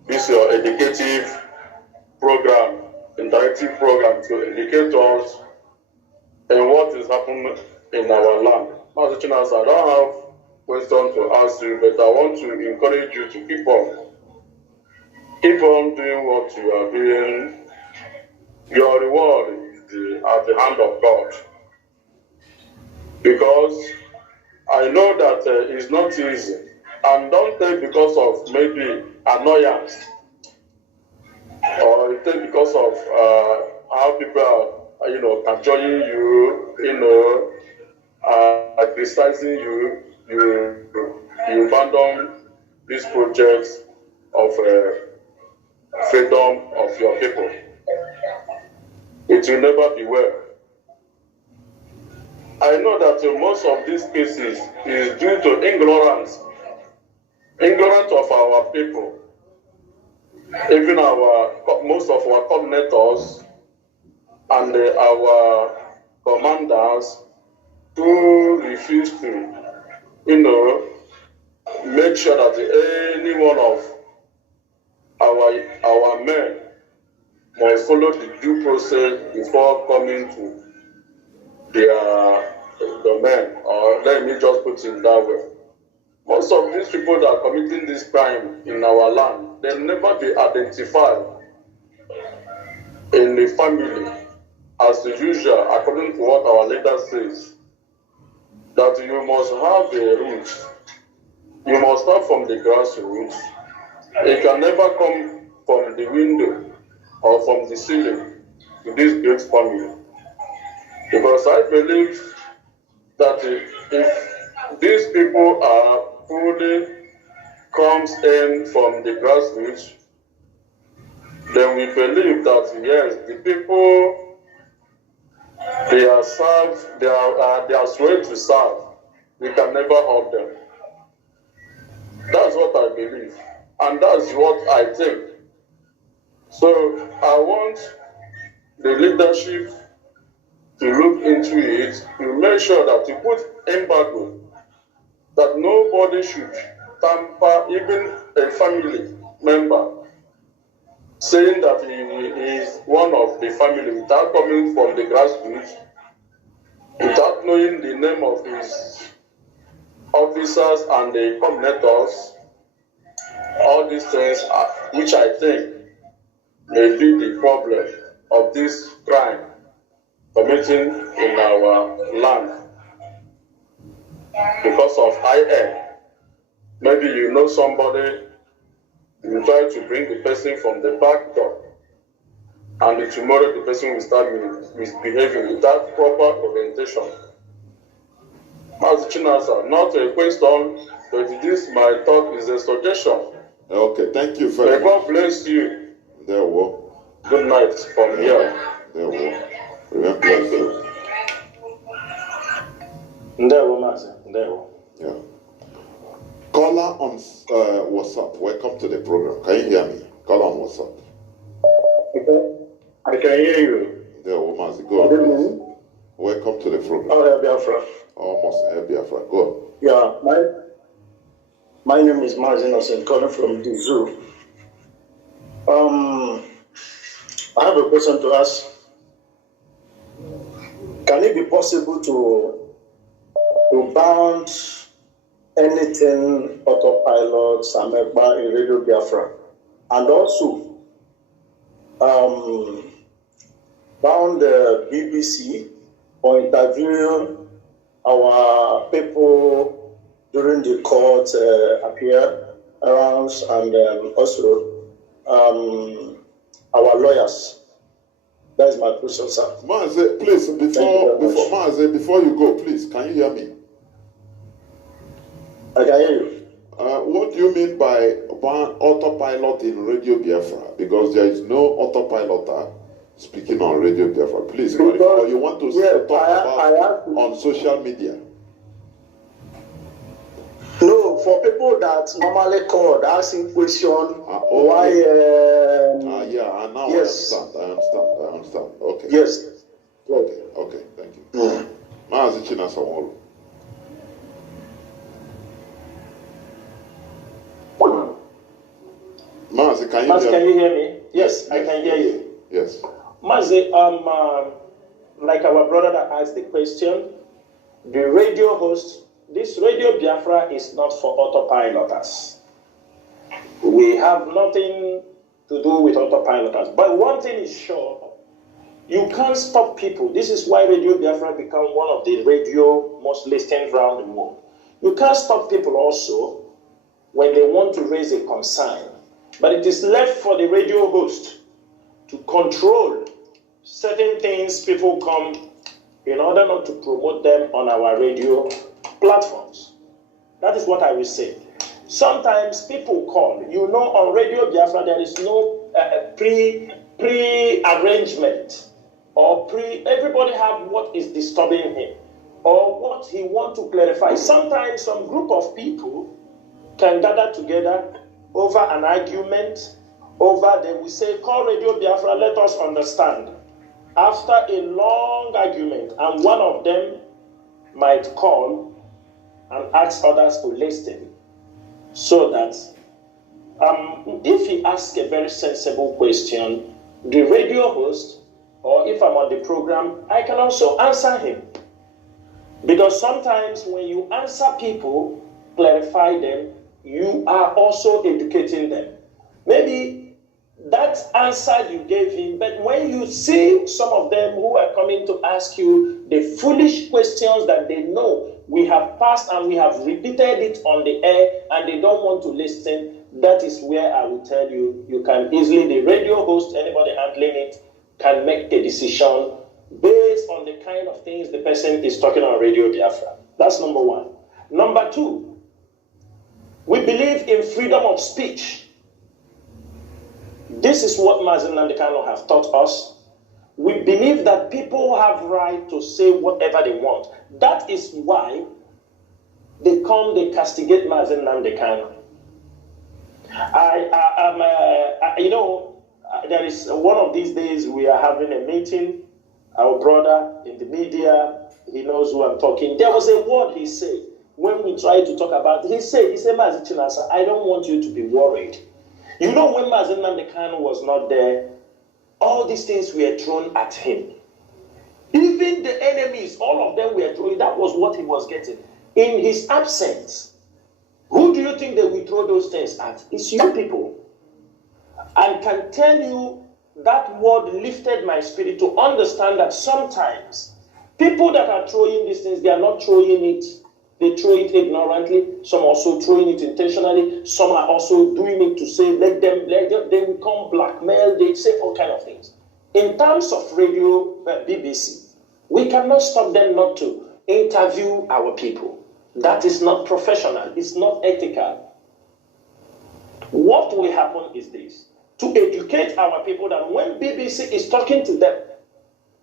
your educative program, interactive program to educate us in what is happening in our land. Mazi Chinasa, I don't have question to ask you, but I want to encourage you to keep on keep on doing what you are doing. Your reward is at the hand of God. Because I know that it's not easy. And don't take because of maybe annoyance or take because of how people are, cajoling you, criticizing you, you abandon these projects of freedom of your people. It will never be well. I know that most of these cases is due to ignorance of our people. Even most of our coordinators and our commanders who refuse to, make sure that any one of our men must follow the due process before coming to their domain, or let me just put it that way. Most of these people that are committing this crime in our land, they never be identified in the family as usual, according to what our leader says, that you must have a root. You must start from the grassroots. It can never come from the window or from the ceiling to this great family. Because I believe that if these people are fully comes in from the grassroots, then we believe that yes, the people they are served, they are sworn to serve. We can never hurt them. That's what I believe, and that's what I think. So I want the leadership to look into it, to make sure that you put embargo, that nobody should tamper, even a family member, saying that he is one of the family without coming from the grassroots, without knowing the name of his officers and the coordinators. All these things, which I think may be the problem of this crime committing in our land because of high end. Maybe you know somebody, you try to bring the person from the back door, and tomorrow the person will start misbehaving without proper orientation. Mazi Chinasa, not a question, but this my talk is a suggestion. Okay, thank you very much. May God bless you. There we Good night from here. There we Remember, bless you. Ndewo, Mazi. Ndewo. Yeah. Caller on WhatsApp. Welcome to the program. Can you hear me? Caller on WhatsApp. Okay. I can hear you. There we Mazi. Go on, please. Welcome to the program. Oh, Biafra. Almost Biafra. Go on. Yeah, my name is Mazi Chinasa Nworu, calling from the zoo. I have a question to ask. Can it be possible to bound anything autopilot, Samekba in Radio Biafra, and also bound the BBC or interviewing our people during the court appearance, and also our lawyers? That is my question, sir. Mazi, please, before you go, please, can you hear me? I can hear you. What do you mean by autopilot in Radio Biafra? Because there is no autopilot speaking on Radio Biafra. Please, or you want to talk about on social media? No, for people that normally call asking question why. Yeah, now yes. I understand. Okay. Yes. Okay, thank you. Mazi Chinasa Nworu. Mazi, can you hear me? Yes, I can hear you. Yes. Mazi, like our brother that asked the question, the radio host, this Radio Biafra is not for autopiloters. We have nothing to do with autopiloters. But one thing is sure, you can't stop people. This is why Radio Biafra became one of the radio most listened around the world. You can't stop people also when they want to raise a concern. But it is left for the radio host to control certain things people come in order not to promote them on our radio platforms. That is what I will say. Sometimes people call. You know, on Radio Biafra, there is no pre-arrangement or everybody have what is disturbing him or what he wants to clarify. Sometimes some group of people can gather together over an argument, they will say, call Radio Biafra, let us understand. After a long argument, and one of them might call and ask others to listen, so that if he asks a very sensible question, the radio host, or if I'm on the program, I can also answer him. Because sometimes when you answer people, clarify them, you are also educating them. Maybe that answer you gave him, but when you see some of them who are coming to ask you the foolish questions that they know we have passed and we have repeated it on the air and they don't want to listen, that is where I will tell you, you can easily, the radio host, anybody handling it, can make a decision based on the kind of things the person is talking on Radio Biafra. That's number one. Number two, we believe in freedom of speech. This is what Mazi Chinasa Nworu have taught us. We believe that people have right to say whatever they want. That is why they castigate Mazi Chinasa Nworu. There is one of these days we are having a meeting. Our brother in the media, he knows who I'm talking. There was a word he said when we tried to talk about it. He said, Mazi Chinasa, I don't want you to be worried. You know, when Mazi Chinasa Nworu was not there, all these things were thrown at him. Even the enemies, all of them were throwing. That was what he was getting. In his absence, who do you think they will throw those things at? It's you people. I can tell you that word lifted my spirit to understand that sometimes people that are throwing these things, they are not throwing it. They throw it ignorantly. Some also throwing it intentionally. Some are also doing it to say, let them become blackmail. They say all kinds of things. In terms of radio, BBC, we cannot stop them not to interview our people. That is not professional. It's not ethical. What will happen is this. To educate our people that when BBC is talking to them,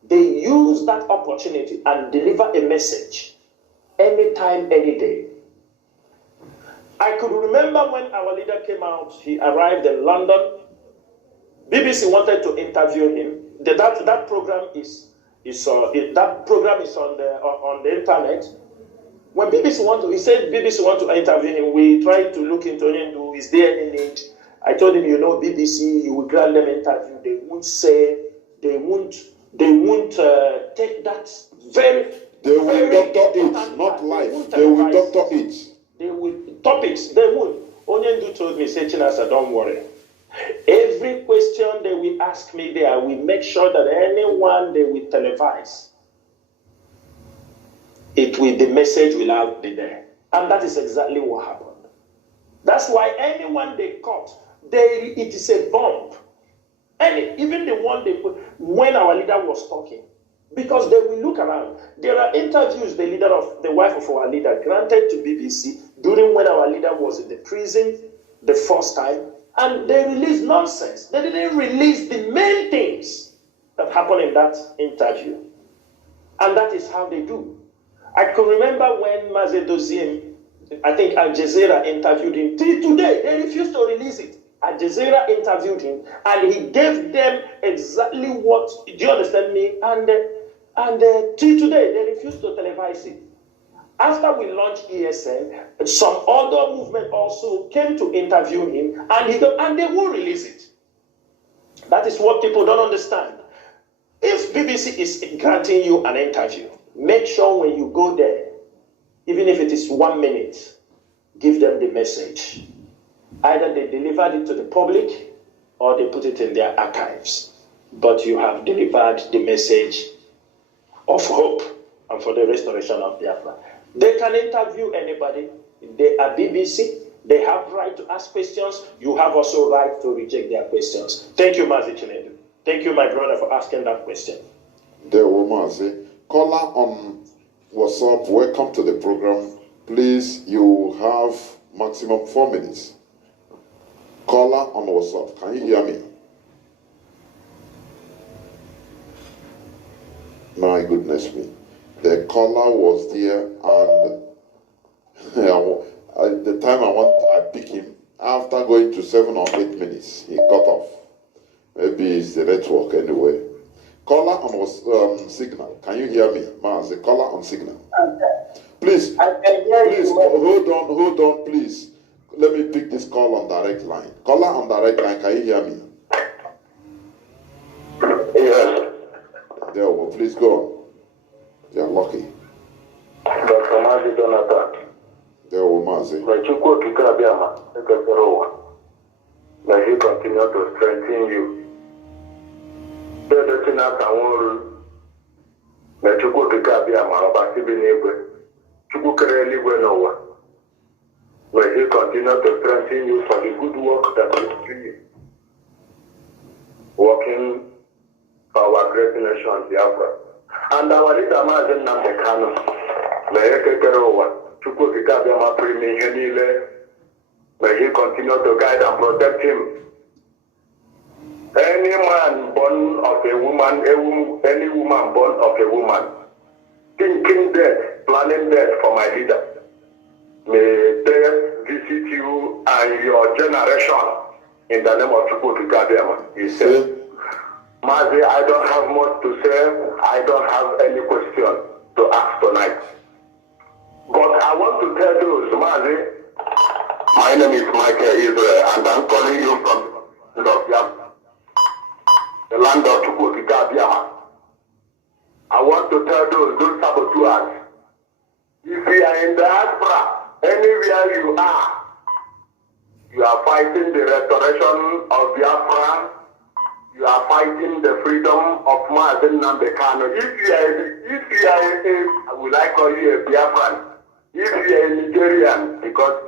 they use that opportunity and deliver a message anytime, any day. I could remember when our leader came out, he arrived in London. BBC wanted to interview him. That program is on the internet. When BBC he said BBC want to interview him, we tried to look into him. Is there any need? I told him, BBC, you will grant them interview. They won't take that very. They will doctor it, not life. They will doctor it. They will topics. They will. Onyendu told me, say, Chinasa, don't worry. Every question they will ask me there, we make sure that anyone they will televise, the message will be there. And that is exactly what happened. That's why anyone they caught, it is a bomb. And even the one they put, when our leader was talking, because they will look around. There are interviews the wife of our leader granted to BBC during when our leader was in the prison the first time, and they released nonsense. They didn't release the main things that happened in that interview. And that is how they do. I can remember when Mazi Doziem, I think Al Jazeera interviewed him. Till today, they refused to release it. Al Jazeera interviewed him, and he gave them exactly what, do you understand me? And till today, they refused to televise it. After we launched ESN, some other movement also came to interview him, and they won't release it. That is what people don't understand. If BBC is granting you an interview, make sure when you go there, even if it is 1 minute, give them the message. Either they delivered it to the public, or they put it in their archives. But you have delivered the message of hope and for the restoration of Biafra. They can interview anybody. They are BBC. They have right to ask questions. You have also right to reject their questions. Thank you, Mazi Chinasa. Thank you, my brother, for asking that question. There were Mazi. Caller on WhatsApp, welcome to the program. Please, you have maximum 4 minutes. Caller on WhatsApp, can you hear me? My goodness me. The caller was there, and the time I pick him, after going to 7 or 8 minutes, he cut off. Maybe it's the network anyway. Caller on signal. Can you hear me? Mazi, caller on signal. Please, hold on, please. Let me pick this call on direct line. Caller on direct line, can you hear me? Yes. There we go. Please go on. You're lucky. Dr. Mazi Jonathan. There we go, Mazi. May he continue to strengthen you. Mazi Chinasa Nworu. May Chukwu Kikabiyama Obasibi n'igwe. Chukwu kere eluigwe n'ụwa. May he continue to strengthen you for the good work that you do. Working for our great nation, Biafra. And our leader, Mazi Nnamdi Kanu. May he kekere ụwa. Chukwu Kikabiyama prime ihe niile. May he continue to guide and protect him. Any man born of a woman, any woman born of a woman, thinking death, planning death for my leader, may death visit you and your generation in the name of Chukwu Kikabiyama. He said, Mazi, I don't have much to say. I don't have any question to ask tonight. But I want to tell those, Mazi, my name is Michael Israel, and I'm calling you from the land of Chukwu Kikabiyama. I want to tell those saboteurs, if you are in diaspora, anywhere you are fighting the restoration of Biafra, you are fighting the freedom of Mazi Nnamdi Kanu. If you are will I call you a Biafran? If you are a Nigerian, because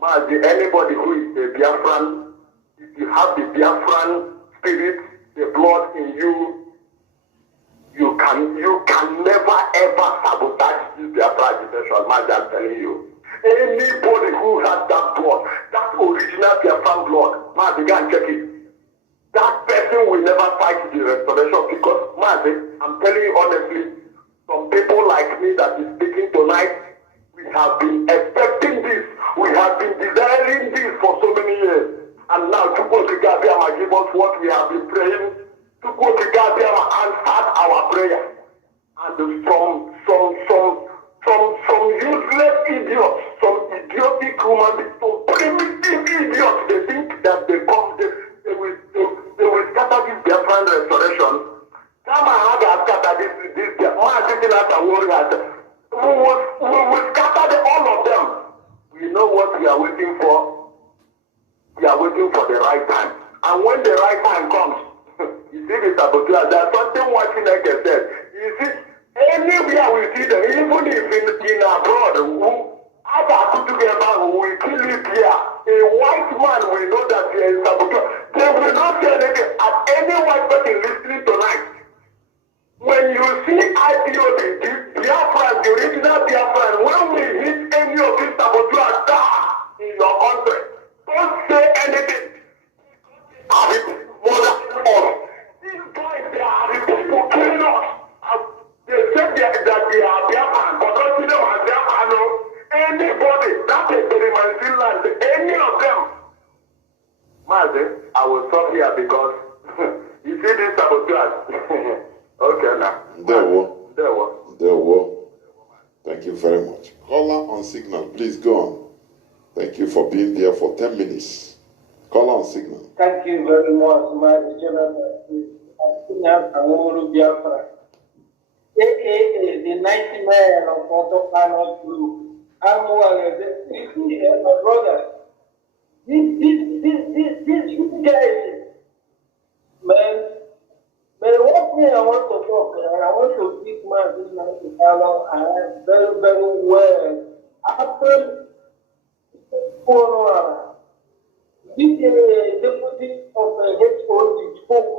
Mazi, anybody who is a Biafran, if you have the Biafran spirit, the blood in you, you can never ever sabotage this Biafra agitation. Mazi, I'm telling you. Anybody who has that blood, that original Biafran blood, Mazi, go and check it. That person will never fight the restoration because, Mazi, I'm telling you honestly, some people like me that is speaking tonight, we have been expecting this. We have been desiring this for so many years. And now Chukwu Kikabiyama give us what we have been praying. Chukwu Kikabiyama answered our prayer. And some useless idiots, some idiotic human beings, some primitive idiots, they think that they will scatter this Biafran restoration. Come and have scatter this Mazi Chinasa Nworu. We will scatter all of them. We know what we are waiting for. We are waiting for the right time. And when the right time comes, you see the saboteurs, there's something watching like I said. You see, anywhere we see them, even if in abroad, who have put together, we will kill it here. A white man will know that they are saboteur. They will not say anything. At any white person listening tonight, when you see IPOB, the Biafran, the original Biafran, when we hit any of these saboteurs in your country, don't say anything. These guys, they are the people killing us. They said that they are Biafran, but don't see them as Biafran. Anybody, that is the Manzil land, any of them. Mazi, I will stop here because you see these saboteurs. Okay, now. There were. Thank you very much. Caller on signal, please go on. Thank you for being there for 10 minutes. Caller on signal. Thank you very much, Mazi Chinasa Nworu Biafra. AAA, the nightmare of autopilot group. I'm my brother. These guys, What me I want to talk, and I want to speak Mazi Chinasa very, very well. After Corona, this deputy of HOD spoke,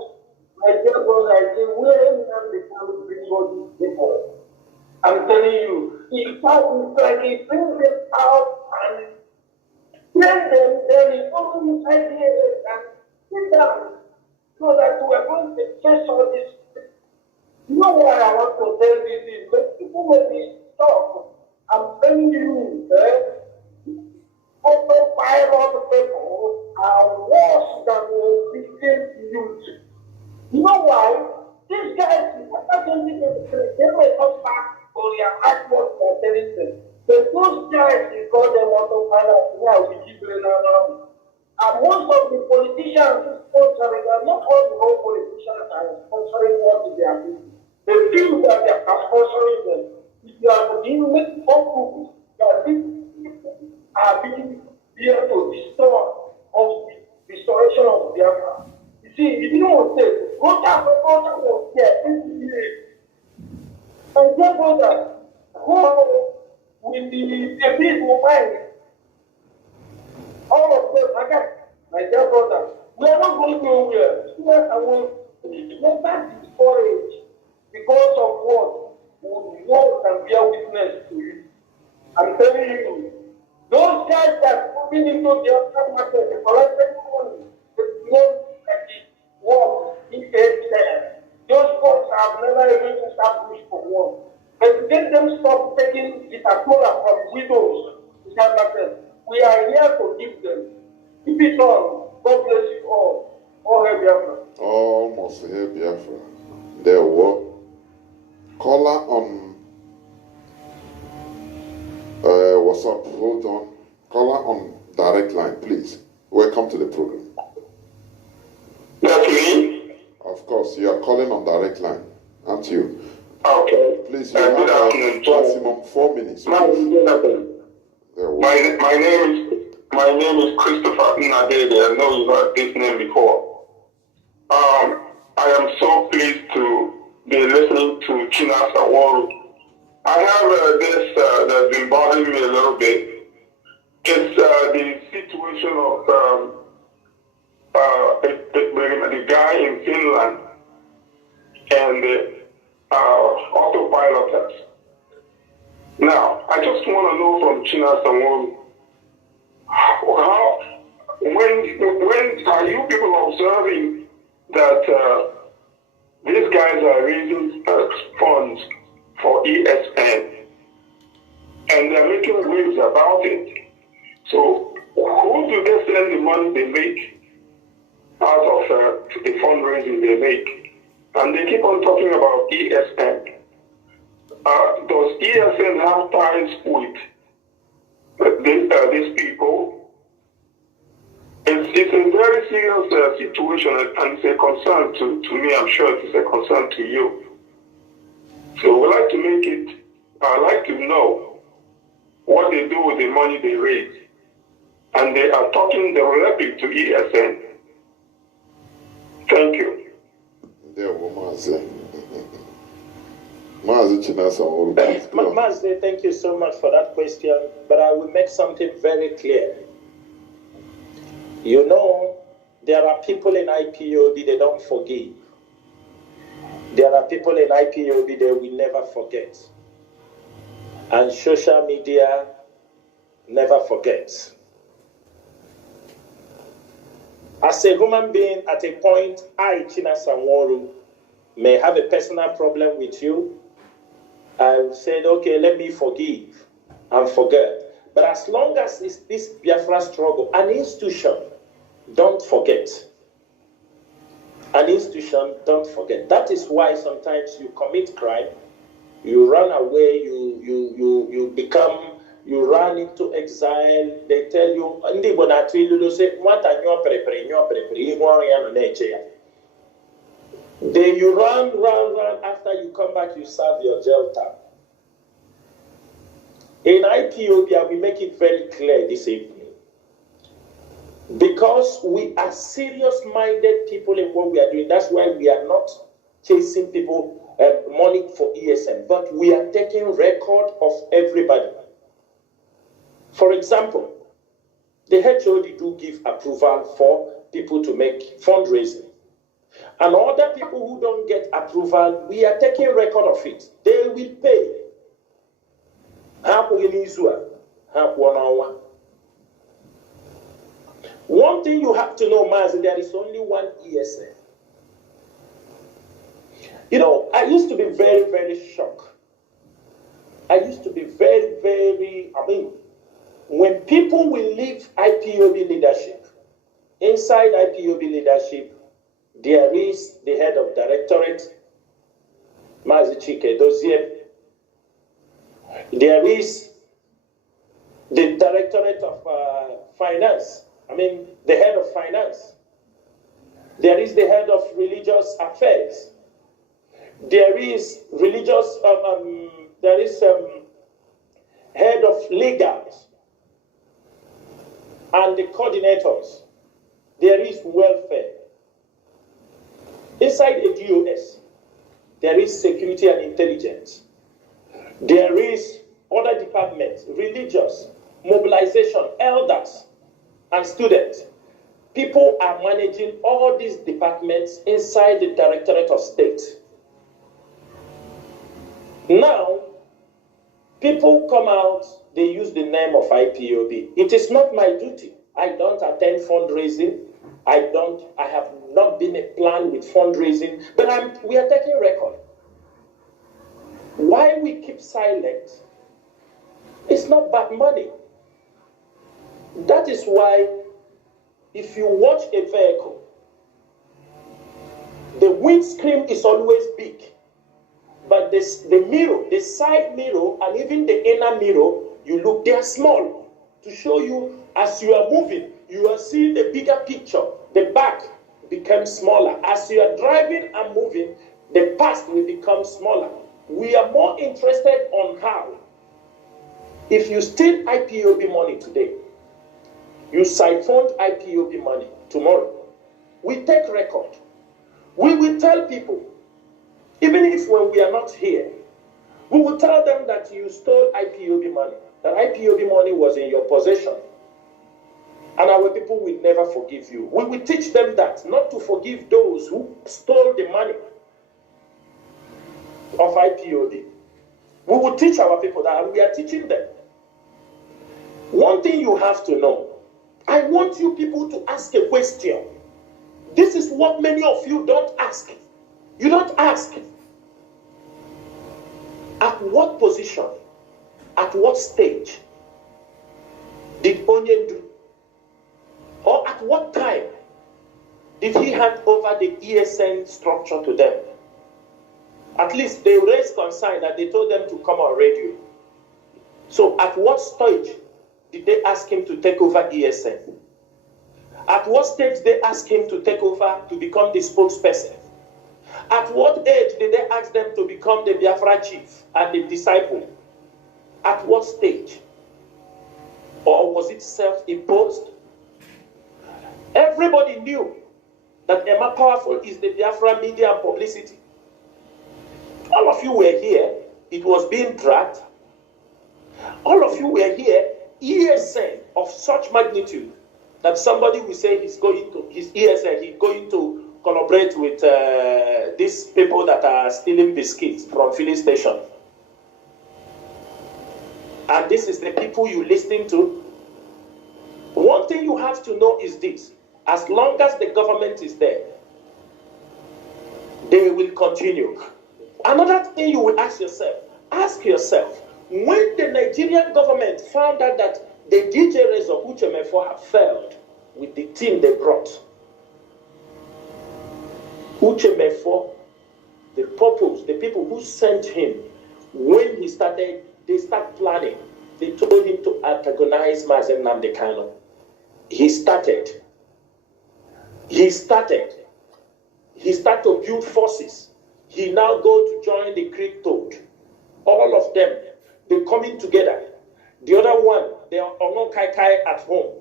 my dear brother, I say, where have the family bring all these people? I'm telling you, in fact, it's like he brings them out and send them, then he goes inside here and sit down so that we are going to face all this. You know why I want to tell this is that people may be stuck. I'm telling you, autopilot people are worse than obedient youth. You know why? These guys, they may come back to their hard work for anything. But those guys, they call them autopilot. Now we keep it around. And most of the politicians sponsoring, not all the whole politicians are sponsoring what they are doing. They feel that they are sponsoring them. If you are being made focused, that these people are being here to restore of the restoration of Biafra. You see, if you don't say, Gota was here 50 years. And dear brother, who with the peaceful mind, all of them, again, my dear brother, we are not going nowhere. Students are never discouraged because of what one can bear witness to you. I'm telling you, those guys that moving into the other market, the collected money, the loans that is work in there. Those folks have never even established for work. But get them stop taking the Coca-Cola from widows in that market. We are here to give them. Keep it on. God bless you all. All hail Biafra. Almost hail Biafra. There were caller on what's up? Hold on. Caller on direct line, please. Welcome to the program. That's me? Of course, you are calling on direct line, aren't you? Okay. Please, you have maximum 4 minutes. My name is Christopher Nadede. I know you've heard this name before. I am so pleased to be listening to Chinasa Nworu. I have this that's been bothering me a little bit. It's the situation of the guy in Finland and the autopiloters. Now, I just want to know from Chinasa Nworu, when are you people observing that these guys are raising funds for ESN and they're making waves about it? So who do they send the money they make out of the fundraising they make? And they keep on talking about ESN. Does ESN have ties with these people? It's a very serious situation, and it's a concern to me. I'm sure it is a concern to you. So we'd like to make it, I'd like to know what they do with the money they raise. And they are talking directly to ESN. Thank you. There were Mazi. Mazi Chinasa Nworu. Mazi, thank you so much for that question, but I will make something very clear. You know, there are people in IPOB, they don't forgive. There are people in IPOB, they will never forget. And social media never forgets. As a human being, at a point, I, Chinasa Nworu, may have a personal problem with you. I said, okay, let me forgive and forget. But as long as it's this Biafra struggle, an institution, don't forget. An institution, don't forget. That is why sometimes you commit crime, you run away, you become, you run into exile. They tell you, then you run. After you come back, you serve your jail time. In IPOB, we make it very clear this evening. Because we are serious-minded people in what we are doing. That's why we are not chasing people money for ESN, but we are taking record of everybody. For example, the HOD do give approval for people to make fundraising. And other people who don't get approval, we are taking record of it. They will pay. One thing you have to know, Mazi, there is only one ESN. You know, I used to be very, very shocked. I used to be very, very, when people will leave IPOB leadership, inside IPOB leadership, there is the head of directorate, Mazi Chinasa. There is the directorate of finance, the head of finance. There is the head of religious affairs. There is religious, head of legals and the coordinators. There is welfare. Inside a DOS, there is security and intelligence. There is other departments, religious, mobilization, elders, and students. People are managing all these departments inside the Directorate of State. Now, people come out, they use the name of IPOB. It is not my duty. I don't attend fundraising. I have not been a plan with fundraising, but we are taking record. Why we keep silent? It's not bad money. That is why if you watch a vehicle, the windscreen is always big, but the mirror, the side mirror, and even the inner mirror, they are small to show you as you are moving, you are seeing the bigger picture. The back becomes smaller. As you are driving and moving, the past will become smaller. We are more interested on how, if you steal IPOB money today, you siphoned IPOB money tomorrow, we take record. We will tell people, even if when we are not here, we will tell them that you stole IPOB money, that IPOB money was in your possession. And our people will never forgive you. We will teach them that, not to forgive those who stole the money of IPOB. We will teach our people that, and we are teaching them. One thing you have to know, I want you people to ask a question. This is what many of you don't ask. You don't ask. At what position, at what stage did Onye do? Or at what time did he hand over the ESN structure to them? At least they raised concern that they told them to come on radio. So at what stage did they ask him to take over ESN? At what stage did they ask him to take over to become the spokesperson? At what age did they ask them to become the Biafra chief and the disciple? At what stage? Or was it self-imposed? Everybody knew that Emma Powerful is the Biafra media and publicity. All of you were here. It was being dragged. All of you were here. ESN of such magnitude that somebody will say his ESN, he's going to collaborate with these people that are stealing biscuits from filling station. And this is the people you're listening to. One thing you have to know is this. As long as the government is there, they will continue. Another thing you will ask yourself, when the Nigerian government found out that the DJs of Uchemefo have failed with the team they brought, Uchemefo, the purpose, the people who sent him, when they start planning, they told him to antagonize Mazi Nnamdi Kanu. He started to build forces. He now go to join the Creek Toad. All of them, they're coming together. The other one, they are Ongo Kai Kai at home.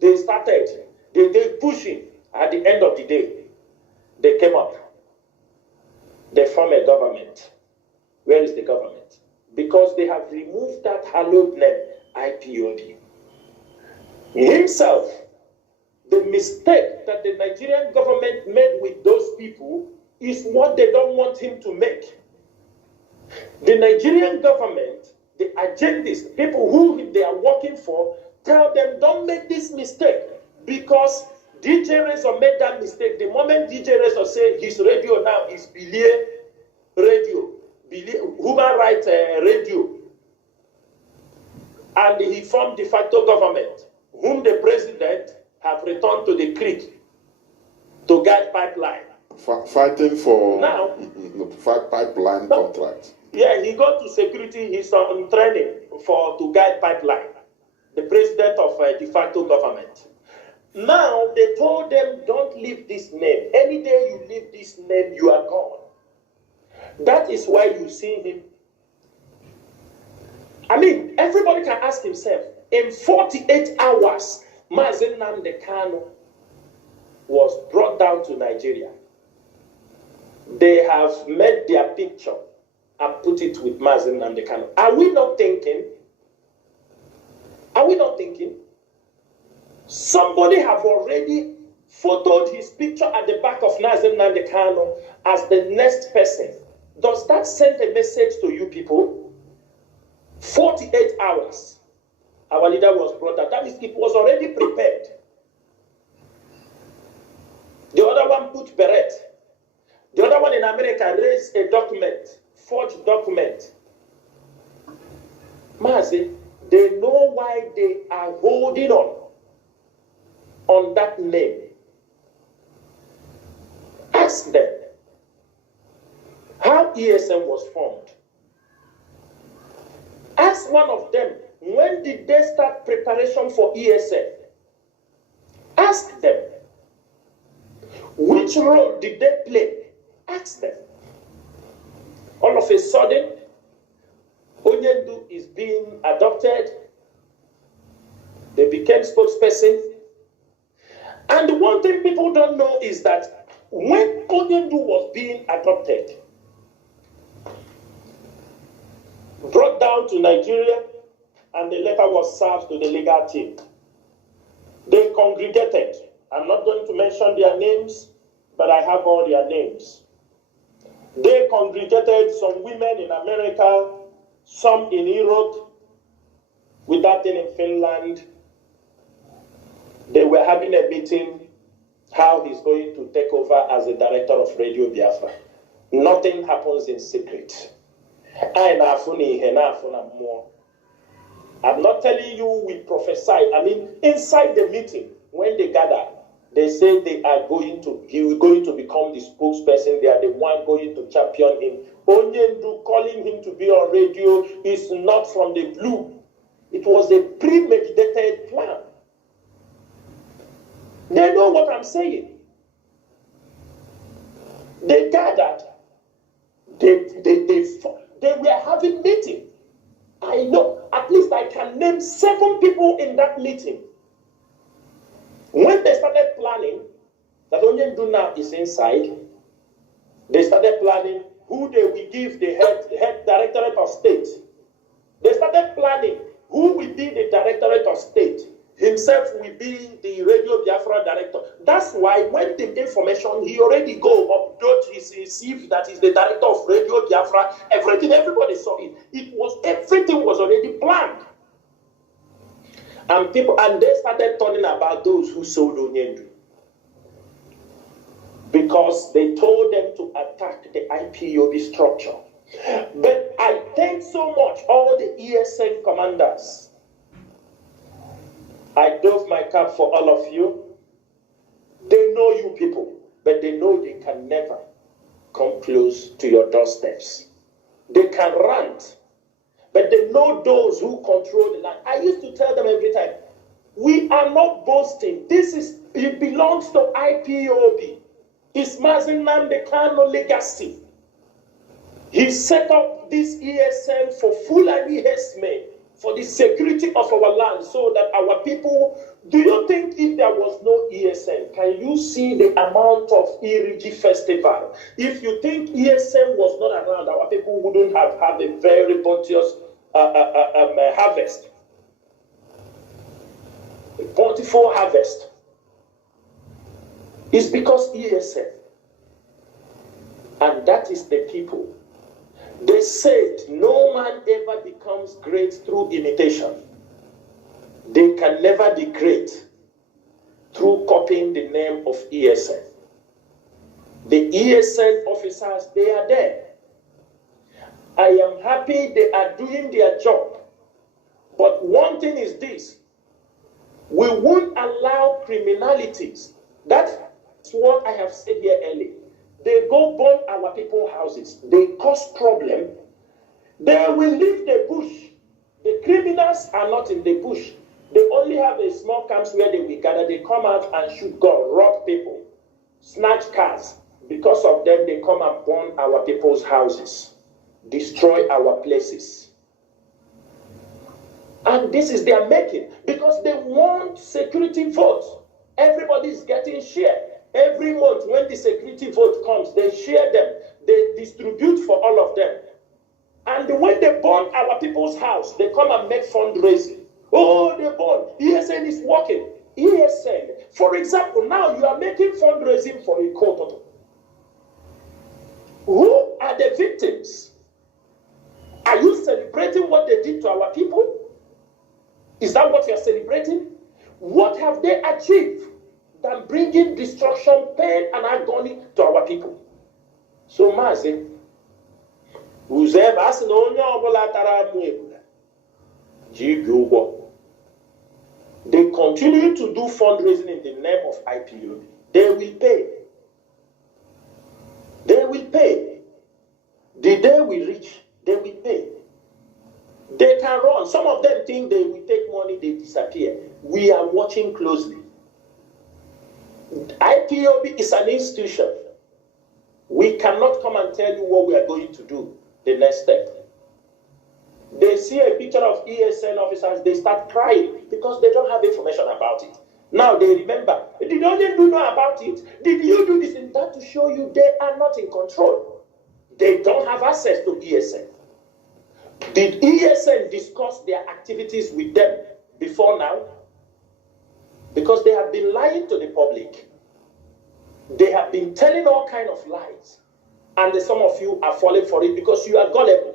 They started. They pushing. At the end of the day, they came up. They form a government. Where is the government? Because they have removed that hallowed name, IPOB. Himself, the mistake that the Nigerian government made with those people is what they don't want him to make. The Nigerian government, the agendas, people who they are working for, tell them don't make this mistake, because DJ Razor made that mistake. The moment DJ Razor say his radio now is Bilie Radio, Human Rights Radio, and he formed de facto government, whom the president have returned to the creek to guide pipeline. Fighting for now pipeline contract. Yeah, he got to security. He's on training to guide pipeline. The president of de facto government. Now they told them, don't leave this name. Any day you leave this name, you are gone. That is why you see him. I mean, everybody can ask himself, in 48 hours, Mazi Chinasa was brought down to Nigeria. They have made their picture and put it with Mazi Chinasa. Are we not thinking? Are we not thinking? Somebody have already photoed his picture at the back of Mazi Chinasa as the next person. Does that send a message to you people? 48 hours. Our leader was brought up. That means it was already prepared. The other one put beret. The other one in America raised a document, forged document. Mazi, they know why they are holding on that name. Ask them how ESM was formed. Ask one of them, when did they start preparation for ESM? Ask them. Which role did they play? Ask them. All of a sudden, Onyendu is being adopted. They became spokesperson. And the one thing people don't know is that when Onyendu was being adopted, brought down to Nigeria, and the letter was served to the legal team. They congregated. I'm not going to mention their names, but I have all their names. They congregated, some women in America, some in Europe, with that thing in Finland. They were having a meeting how he's going to take over as the director of Radio Biafra. Nothing happens in secret. I'm not telling you we prophesy. I mean, inside the meeting, when they gather, they say they are going to become the spokesperson. They are the one going to champion him. Onyendu calling him to be on radio is not from the blue. It was a premeditated plan. They know what I'm saying. They gathered. They were having meeting. I know, at least I can name 7 people in that meeting. When they started planning, that Onyendu now is inside, they started planning who they will give the head Directorate of State. They started planning who will be the Directorate of State. Himself will be the Radio Biafra director. That's why when the information, he already go upload his CV that is the director of Radio Biafra, everything, everybody saw it. Everything was already planned. And they started talking about those who sold Onyendu. Because they told them to attack the IPOB structure. But I thank so much all the ESN commanders. I dove my cap for all of you. They know you people, but they know they can never come close to your doorsteps. They can rant, but they know those who control the land. I used to tell them every time, we are not boasting. It belongs to IPOB. It's Mazi Chinasa legacy. He set up this ESM for Fulani herdsmen for the security of our land so that our people, do you think if there was no ESN, can you see the amount of Iriji festival? If you think ESN was not around, our people wouldn't have had a very bounteous harvest. A bountiful harvest. It's because ESN. And that is the people. They said no man ever becomes great through imitation. They can never be great through copying the name of ESN. The ESN officers, they are there. I am happy they are doing their job. But one thing is this. We won't allow criminalities. That's what I have said here earlier. They go burn our people's houses. They cause problem. They will leave the bush. The criminals are not in the bush. They only have a small camps where they will gather. They come out and shoot gun, rob people, snatch cars. Because of them, they come and burn our people's houses, destroy our places. And this is their making because they want security votes. Everybody is getting share. Every month when the security vote comes, they share them. They distribute for all of them. And when they burn our people's house, they come and make fundraising. Oh, they burn. ESN is working. ESN. For example, now you are making fundraising for a court. Who are the victims? Are you celebrating what they did to our people? Is that what you are celebrating? What have they achieved than bringing destruction, pain, and agony to our people? So, Mazi, they continue to do fundraising in the name of IPOB. They will pay. They will pay. The day we reach, they will pay. They can run. Some of them think they will take money, they disappear. We are watching closely. IPOB is an institution. We cannot come and tell you what we are going to do the next step. They see a picture of ESN officers, they start crying because they don't have information about it. Now they remember, did only you know about it? Did you do this? And that to show you they are not in control. They don't have access to ESN. Did ESN discuss their activities with them before now? Because they have been lying to the public. They have been telling all kinds of lies. And some of you are falling for it because you are gullible.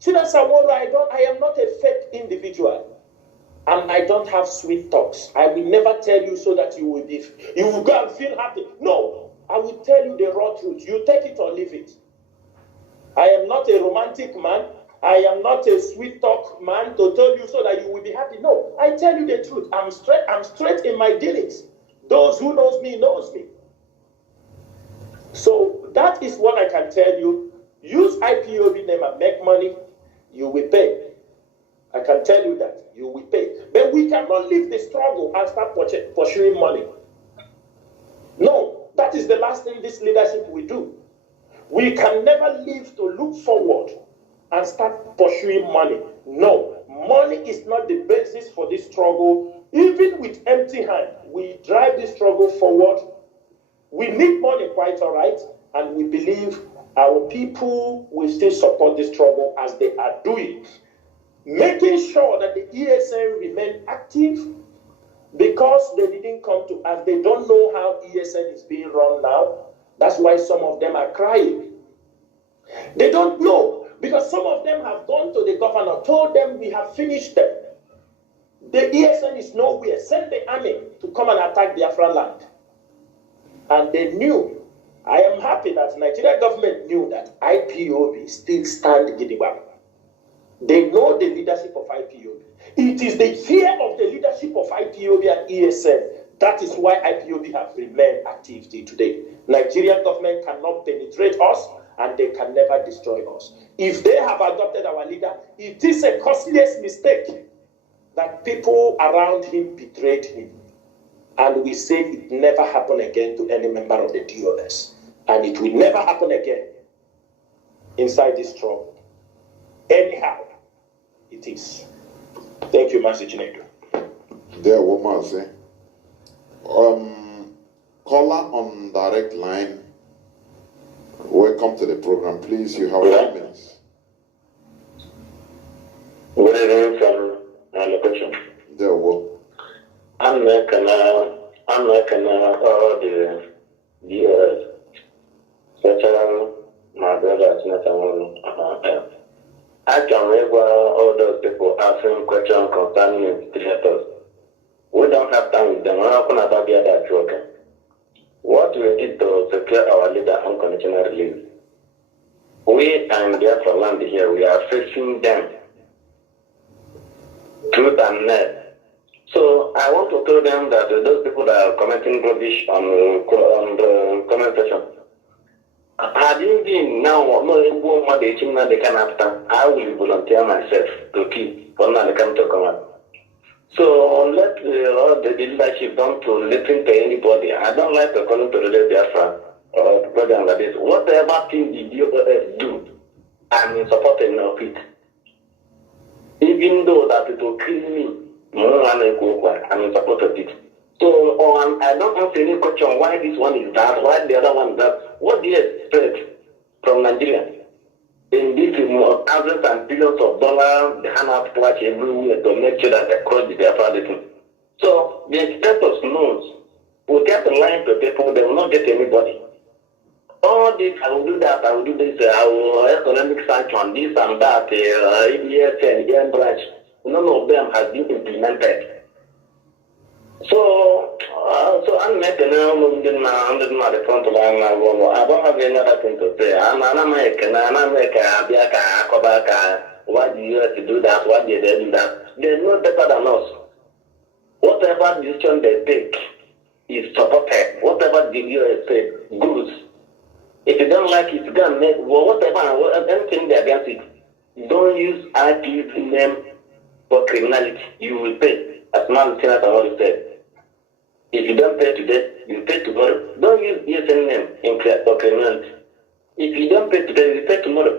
Chinasa Nworu, I am not a fake individual. And I don't have sweet talks. I will never tell you so that you will go and feel happy. No, I will tell you the raw truth. You take it or leave it. I am not a romantic man. I am not a sweet talk man to tell you so that you will be happy. No, I tell you the truth. I'm straight in my dealings. Those who knows me knows me. So that is what I can tell you. Use IPOB name and make money. You will pay. I can tell you that. You will pay. But we cannot leave the struggle and start pursuing money. No, that is the last thing this leadership will do. We can never live to look forward and start pursuing money. No, money is not the basis for this struggle. Even with empty hand, we drive this struggle forward. We need money, quite all right, and we believe our people will still support this struggle as they are doing. Making sure that the ESN remain active because they didn't come to us. They don't know how ESN is being run now. That's why some of them are crying. They don't know because some of them have gone to the governor, told them we have finished them. The ESN is nowhere. Send the army to come and attack Biafra land. And they knew. I am happy that Nigeria government knew that IPOB still stand gidigba. They know the leadership of IPOB. It is the fear of the leadership of IPOB and ESN. That is why IPOB have remained active till today. Nigerian government cannot penetrate us and they can never destroy us. If they have adopted our leader, it is a costliest mistake that people around him betrayed him. And we say it never happen again to any member of the DOS. And it will never happen again inside this struggle. Anyhow, it is. Thank you, Mazi Chinasa. There, Mazi. Caller on direct line. Welcome to the program. Please, you have 5 minutes. Good evening from location. There, what? I'm not gonna all the special my brother Chinasa Nworu. I can remember all those people asking questions concerning infiltrators. We don't have time with them. We're not going to be at that joke. What we did to secure our leader unconditional release. We and Biafra land here, we are facing them. Truth and net. So I want to tell them that those people that are commenting rubbish on the comment section, I didn't been now no more they can after. I will volunteer myself to keep for now they come to come out. So let the leadership don't to listen to anybody. I don't like to call to the Biafra or to program like this. Whatever thing the DOS do, I'm in supporting of it. Even though that it will kill me, I'm in support of it. So I don't answer any question why this one is that, why the other one is that. What do you expect from Nigeria? In this thousands and billions of dollars, they have to watch everywhere to make sure that they cross the Biafra. So the experts knows will get lying to people, they will not get anybody. All this, I will do that, I will do this, I will economic sanction, this and that, EBS and EM branch. None of them has been implemented. So I'm making the front line. I don't have any other thing to say. Why do you have to do that? Why did they do that? They know better than us. Whatever decision they take is supported. Whatever the US say goes. If you don't like it, you can make whatever anything they against it. Don't use IPOB name for criminality. You will pay, as Mazi Chinasa Nworu said. If you don't pay today, you pay tomorrow. Don't use ESN name for criminality. If you don't pay today, you pay tomorrow.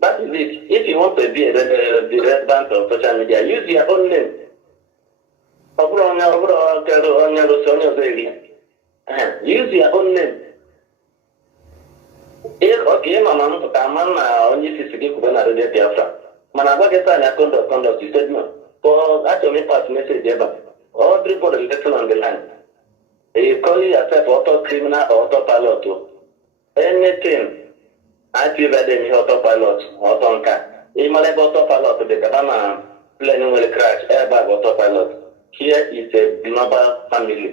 That is it. If you want to be a resident of social media, use your own name. Use your own name. Okay, Mama, only 50 people going to the Biafra. Manabaka conduct, you said no. For actually pass message ever. All three people listen on the line. You call yourself auto criminal or autopilot. Anything. I feel that they autopilot, autonka. Even like autopilot, the Kabama plane will crash, airbag autopilot. Here is a global family.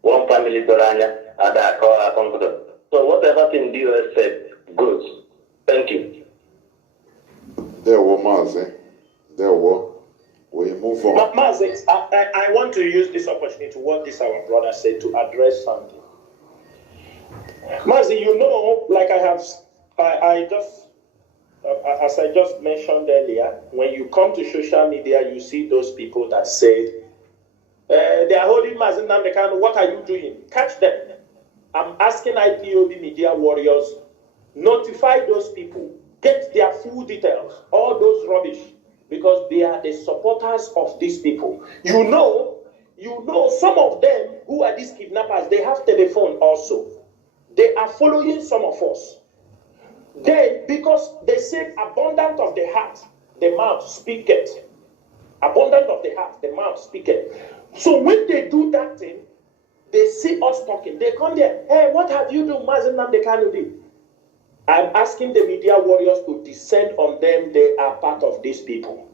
One family Gorania, other computer. So whatever thing the US said goes. Thank you. There were Mazi. There were. We move on. Mazi, I want to use this opportunity to what this our brother said to address something. Mazi, you know, like I just mentioned earlier, when you come to social media, you see those people that said, they are holding Mazi Nnamdi. What are you doing? Catch them. I'm asking IPOB media warriors, notify those people, get their full details, all those rubbish, because they are the supporters of these people. You know, some of them who are these kidnappers, they have telephone also. They are following some of us. Then, because they say abundant of the heart, the mouth speaketh. Abundant of the heart, the mouth speaketh. So when they do that thing, they see us talking. They come there. Hey, what have you done, Mazi Nnamdi? I'm asking the media warriors to descend on them. They are part of these people.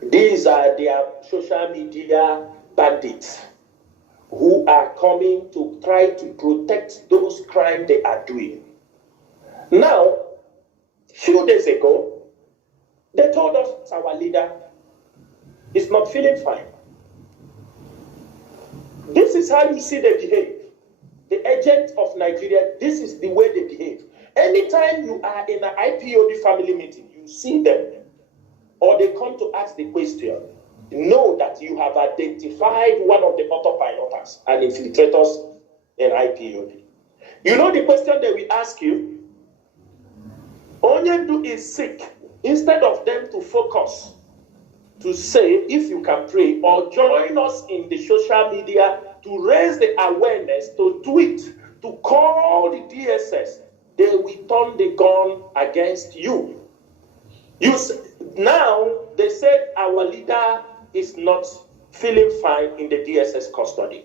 These are their social media bandits who are coming to try to protect those crimes they are doing. Now, a few days ago, they told us our leader is not feeling fine. This is how you see they behave. The agents of Nigeria, this is the way they behave. Anytime you are in an IPOB family meeting, you see them, or they come to ask the question, know that you have identified one of the autopiloters and infiltrators in IPOB. You know the question they will ask you? Onyendu is sick. Instead of them to focus to say if you can pray or join us in the social media to raise the awareness, to tweet, to call the DSS. They will turn the gun against you. Now, they said our leader is not feeling fine in the DSS custody.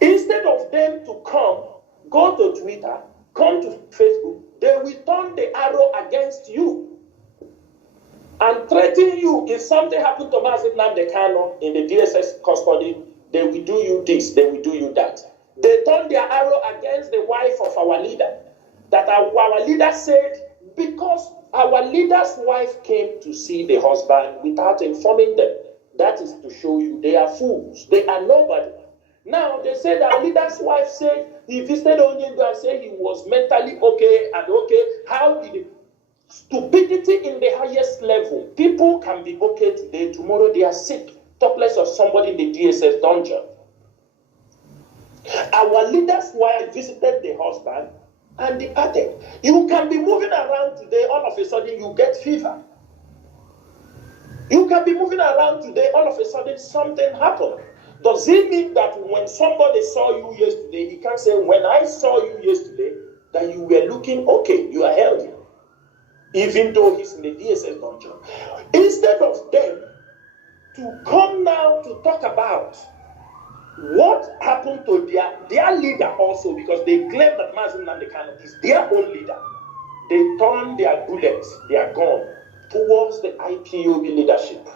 Instead of them to come, go to Twitter, come to Facebook, they will turn the arrow against you and threaten you. If something happened to Mazi Chinasa in the DSS custody, they will do you this, they will do you that. They turned their arrow against the wife of our leader. That our leader said, because our leader's wife came to see the husband without informing them. That is to show you they are fools. They are nobody. Now, they said our leader's wife said he visited Onyendu and said he was mentally okay and okay. How did it? Stupidity in the highest level. People can be okay today, tomorrow they are sick. Talk less of somebody in the DSS dungeon. Our leader's wife visited the husband and departed. You can be moving around today, all of a sudden you get fever. You can be moving around today, all of a sudden something happened. Does it mean that when somebody saw you yesterday, he can say, when I saw you yesterday, that you were looking okay, you are healthy, even though he's in the DSS dungeon? Instead of them to come now to talk about what happened to their leader also, because they claim that Mazi Chinasa is their own leader, they turn their bullets, their gun, towards the IPOB leadership.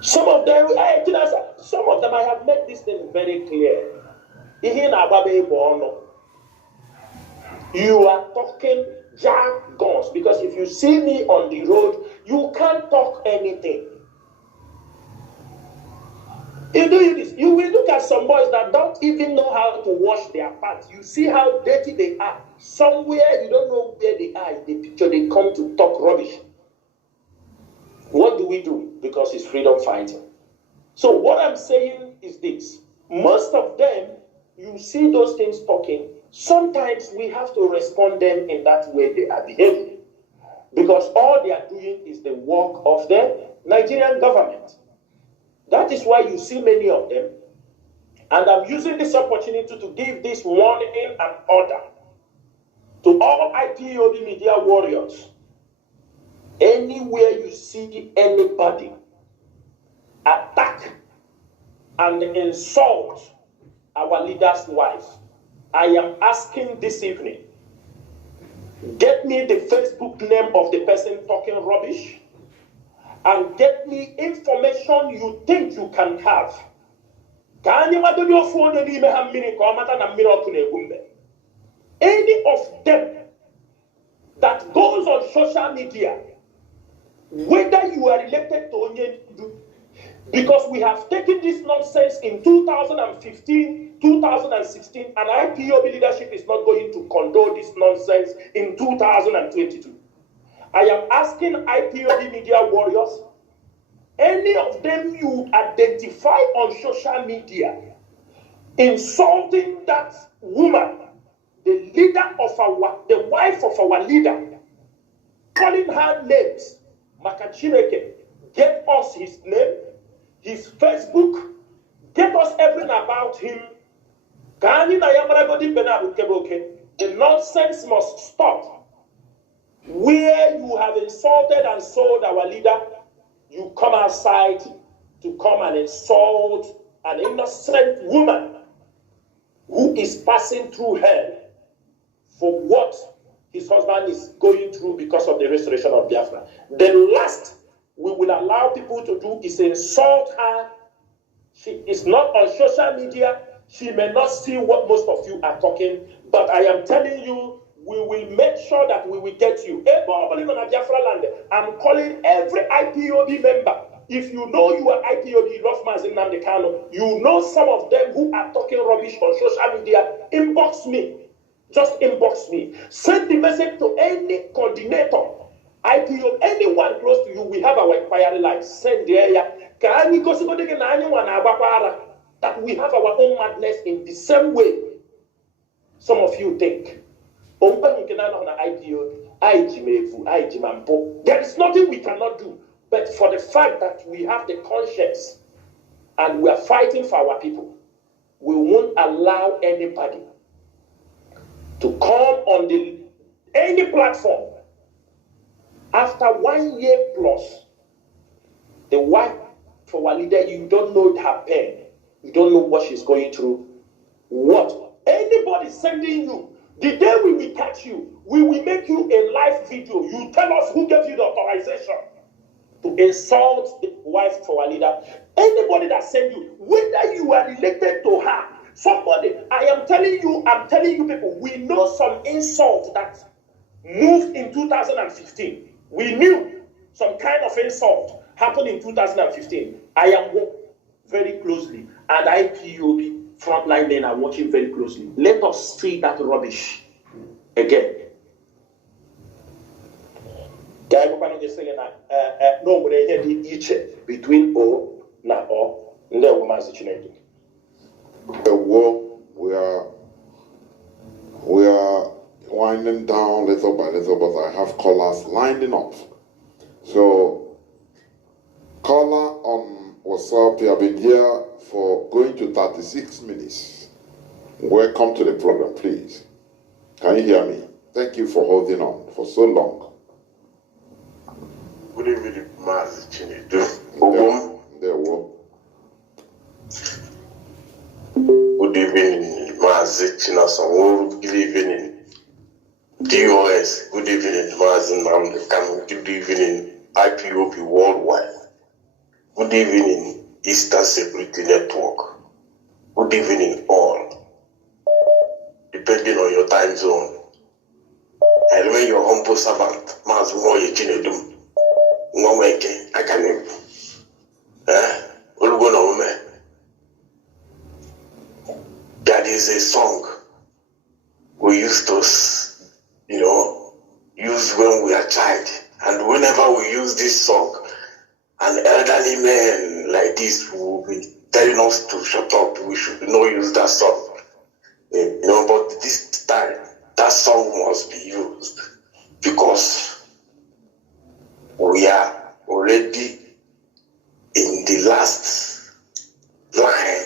Some of them, I have made this thing very clear. You are talking jargons, because if you see me on the road, you can't talk anything. You do this. You will look at some boys that don't even know how to wash their pants. You see how dirty they are. Somewhere you don't know where they are in the picture, they come to talk rubbish. What do we do? Because it's freedom fighting. So what I'm saying is this. Most of them, you see those things talking, sometimes we have to respond them in that way they are behaving. Because all they are doing is the work of the Nigerian government. That is why you see many of them. And I'm using this opportunity to give this warning and order to all IPOB media warriors. Anywhere you see anybody attack and insult our leader's wife, I am asking this evening, get me the Facebook name of the person talking rubbish, and get me information you think you can have. Any of them that goes on social media, whether you are related to Onyendu, because we have taken this nonsense in 2015, 2016, and IPOB leadership is not going to condone this nonsense in 2022. I am asking IPOB media warriors, any of them you identify on social media insulting that woman, the leader of the wife of our leader, calling her names, Makachineke, get us his name, his Facebook, get us everything about him. The nonsense must stop. Where you have insulted and sold our leader, you come outside to come and insult an innocent woman who is passing through hell for what his husband is going through because of the restoration of Biafra. The last we will allow people to do is insult her. She is not on social media. She may not see what most of you are talking, but I am telling you, we will make sure that we will get you. I'm calling every IPOB member. If you know you are IPOB, you love Mazi Chinasa, you know some of them who are talking rubbish on social media, inbox me. Just inbox me. Send the message to any coordinator, IPOB, anyone close to you. We have our inquiry line. Send the area. That we have our own madness in the same way some of you think. There is nothing we cannot do. But for the fact that we have the conscience and we are fighting for our people, we won't allow anybody to come on any platform after 1 year plus. The wife for our leader, you don't know her pain. You don't know what she's going through. What? Anybody sending you, the day we will catch you, we will make you a live video. You tell us who gave you the authorization to insult the wife for our leader. Anybody that send you, whether you are related to her, somebody, I'm telling you people, we know some insult that moved in 2015. We knew some kind of insult happened in 2015. I am working very closely, and IPOB frontline men are watching very closely. Let us see that rubbish again. No, between O na O, Mazi Chinasa. The war, we are winding down little by little, but I have callers lining up. So, caller on WhatsApp, you have been here for going to 36 minutes. Welcome to the program, please. Can you hear me? Thank you for holding on for so long. Good evening, Mazi Chinasa. There were. Good evening, Mazi Chinasa Nworu. Good evening, DOS. Good evening, Mazi Nworu. Good evening, IPOB Worldwide. Good evening, Eastern Security Network. Good evening, all. Depending on your time zone. I remain your humble servant, Mazi Nworu Chinasa. I can name. That is a song we used to, use when we are child. And whenever we use this song, an elderly man like this will be telling us to shut up. We should not use that song. But this time, that song must be used because we are already in the last line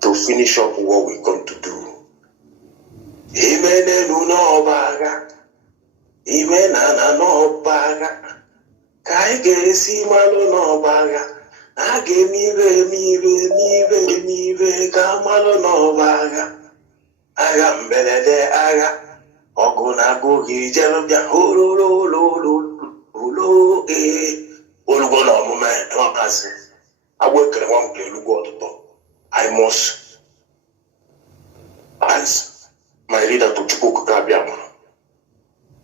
to finish up what we're going to do. Imene no baga, imena no baga, kai gesi malo no baga, age mive kamalo no baga, aga mbelede aga, oguna gogi jelobia hololo. I must ask my leader to Chukwu Kabiama.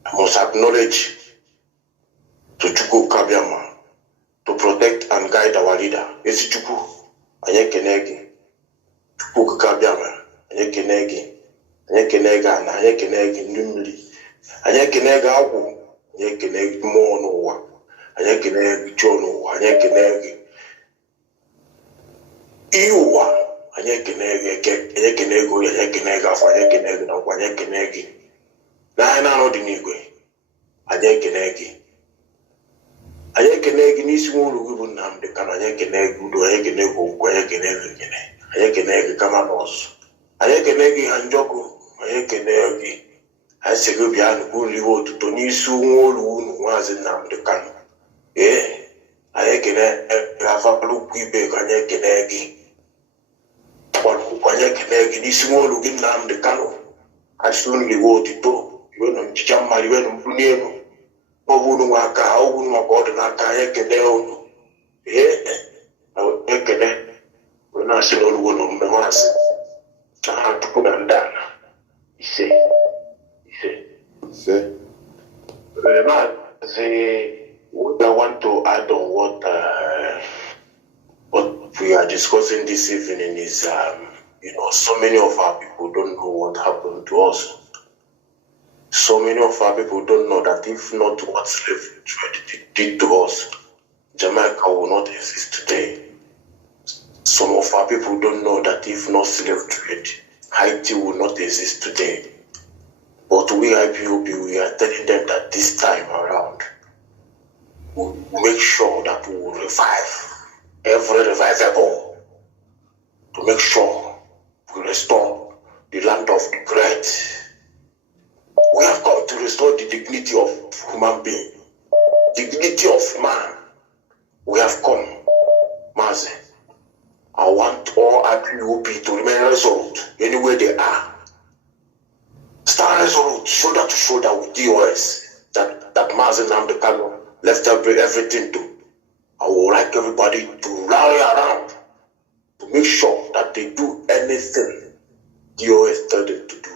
I must acknowledge to Chukwu Kabiama to protect and guide our leader. Esi Chukwu, Anyekenegi, Chukwu Kabiama, Anyekenegi, Anyekenega, Anyekenegi, Numili, Anyekenega Agu. Anyekenegi more no one. Anyekenegi Jono, Anyekenegi Iwa, Anyekenegi, Anyekenega, no Anyekenegi. Nana no Dinigwe, Anyekenegi. Anyekenegi Nismuru Gubunam, the Can Anyekenegi, do Anyekenegi, Anyekenegi Kamanos, Anyekenegi Anjoko, Anyekenegi. I say go beyond good reward to Nisu Nworu was in the can. I can have a look we beg on Yakinegi. What Yakinegi, this Nworu in Nam the cano. I soon reward it to you on Chama, you went on Punino. Ovunwaka, Ovunwaka, and Akayakedeo. I can when I said all one on the mass. I had to put on down. He said. Say. I want to add on what we are discussing this evening is, so many of our people don't know what happened to us. So many of our people don't know that if not what slavery did to us, Jamaica will not exist today. Some of our people don't know that if not slave trade, Haiti will not exist today. But we IPOB, we are telling them that this time around, we'll make sure that we will revive every revivable, to make sure we restore the land of the great. We have come to restore the dignity of human being, dignity of man. We have come, Mazi. I want all IPOB to remain resolute anywhere they are. Stand resolute, shoulder to shoulder with DOS that Mazi Namdekano left everything to. I would like everybody to rally around to make sure that they do anything DOS tell them to do.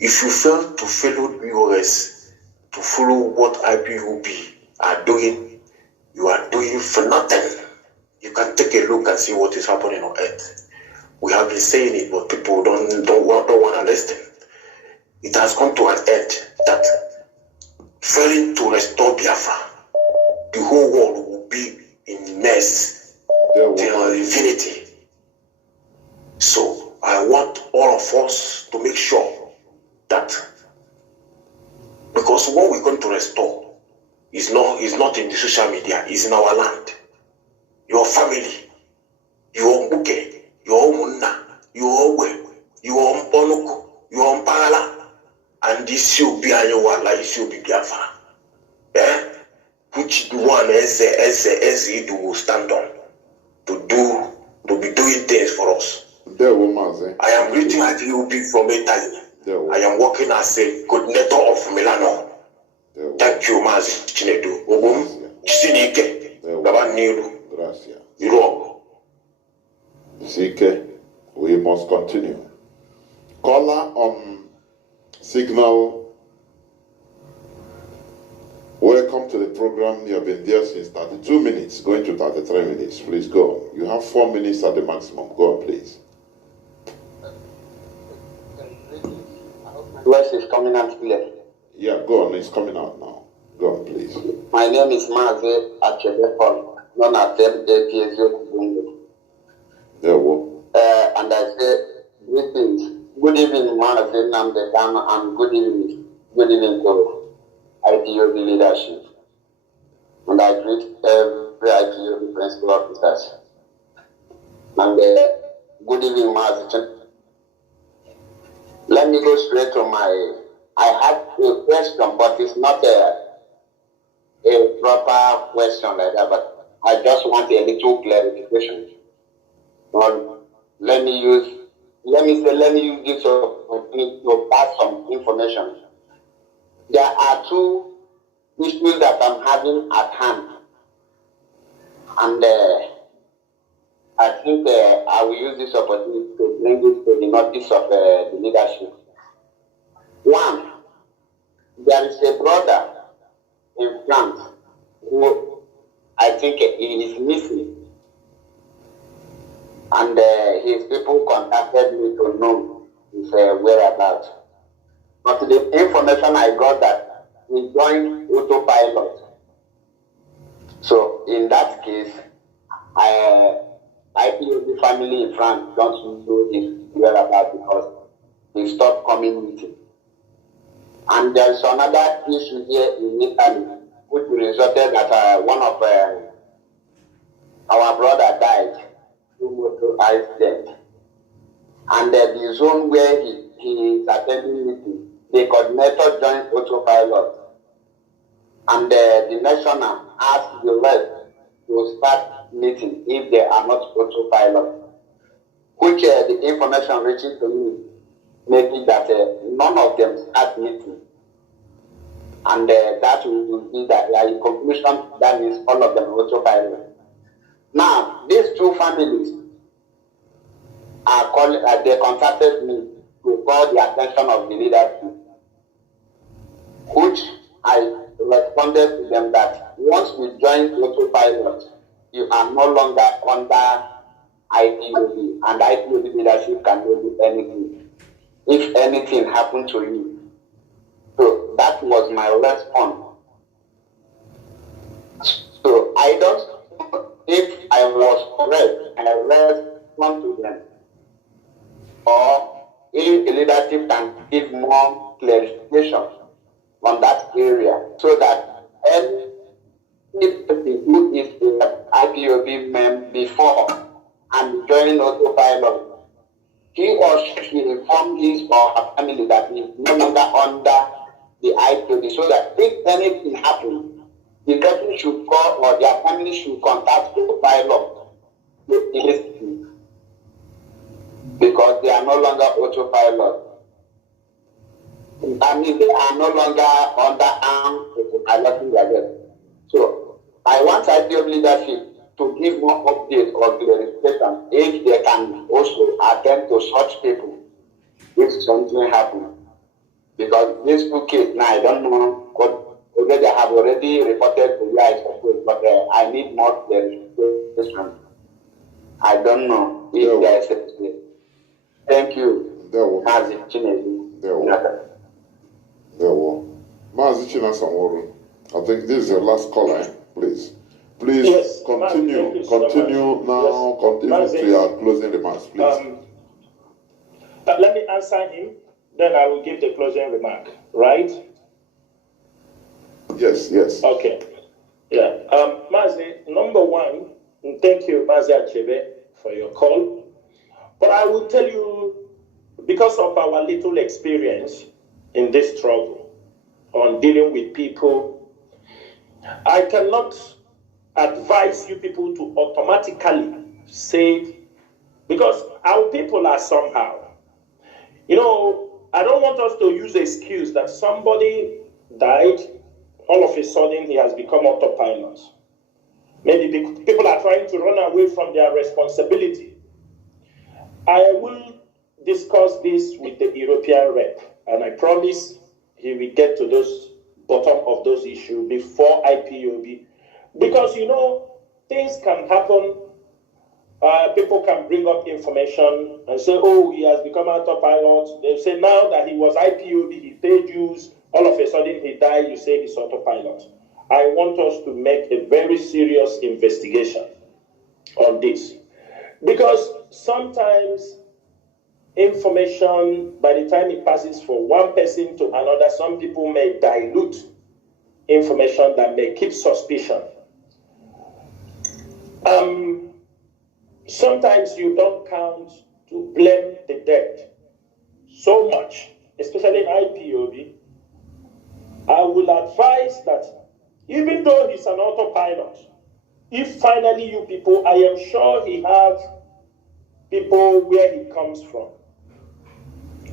If you fail to follow DOS, to follow what IPOB are doing, you are doing for nothing. You can take a look and see what is happening on earth. We have been saying it, but people don't want to listen. It has come to an end that failing to restore Biafra, the whole world will be in mess till infinity. So I want all of us to make sure that, because what we're going to restore is not in the social media, it's in our land. Your family, your Mbuke, your Munna, your Owe, your Mponuku, your Mpala, and this will be Iowa, like this will be Biafra. Eh? Which one as you will stand on to be doing things for us. I am greeting IPOB from Italy. I am working as a coordinator of Milano. Thank you, Mazi Chinedu. Chineke, Gabaniru. Gracias. Zike, we must continue. Caller on signal. Welcome to the program. You have been there since 32 minutes, going to 33 minutes. Please go on. You have 4 minutes at the maximum. Go on, please. Voice is coming out clear. Yeah, go on. It's coming out now. Go on, please. My name is Mazi Chinasa known as Sept. And I say greetings. Good evening, Mazi Namdekano, and good evening to IPOB leadership. And I greet every IPOB principal officers. And good evening, Mazi. Let me go straight to I have a question, but it's not a proper question like that, but I just want a little clarification. Let me use this opportunity to pass some information. There are two issues that I'm having at hand, and I think I will use this opportunity to bring it to the notice of the leadership. One, there is a brother in France who I think he is missing, and his people contacted me to know his whereabouts. But the information I got that he joined autopilot. So in that case, IPOB family in France don't know his whereabouts because he stopped coming meeting. And there is another issue here in Italy, which resulted that one of our brother died through motor accident. And the zone where he is attending meeting, the coordinator joined autopilot. And the national asked the rest to start meeting if they are not autopilot. Which the information reaching to me making that none of them start meeting. And that will be that in conclusion, that means all of them are autopilot. Now, these two families are calling, they contacted me to call the attention of the leadership, which I responded to them that once we join autopilot, you are no longer under IPOB, and IPOB leadership cannot do anything if anything happened to you. So that was my response. So I don't, if I was correct, I respond to them. Or if the leadership can give more clarification on that area so that any if who is the IPOB member before and joined autopilot, he or she should inform his or her family that he is no longer under the IPOB, so that if anything happens, the person should call or their family should contact the pilot with the history, because they are no longer autopilot. I mean, they are no longer under armed autopiloting their jet. So I want IPOB leadership to give more updates or clarification if they can also attend to such people if something happens. Because this two case now, I don't know what already I have already reported to you guys, but I need more clarification. I don't know if there is a. Thank you. Mazi Chinasa. Mazi Chinasa Nworu, I think this is your last caller, please. Please yes, continue now. Continue to your closing remarks, please. Let me answer him, then I will give the closing remark, right? Yes. Okay. Yeah. Mazi, number one, thank you, Mazi Achebe, for your call. But I will tell you, because of our little experience in this struggle on dealing with people, I cannot advise you people to automatically say, because our people are somehow. You know, I don't want us to use the excuse that somebody died, all of a sudden he has become autopilot. Maybe people are trying to run away from their responsibility. I will discuss this with the European rep, and I promise he will get to those bottom of those issues before IPOB. Because, you know, things can happen. People can bring up information and say, oh, he has become autopilot. They say now that he was IPOB, he paid dues, all of a sudden he died, you say he's autopilot. I want us to make a very serious investigation on this. Because sometimes information, by the time it passes from one person to another, some people may dilute information that may keep suspicion. Sometimes you don't count to blame the dead so much, especially in IPOB. I will advise that even though he's an autopilot, if finally you people, I am sure he have people where he comes from,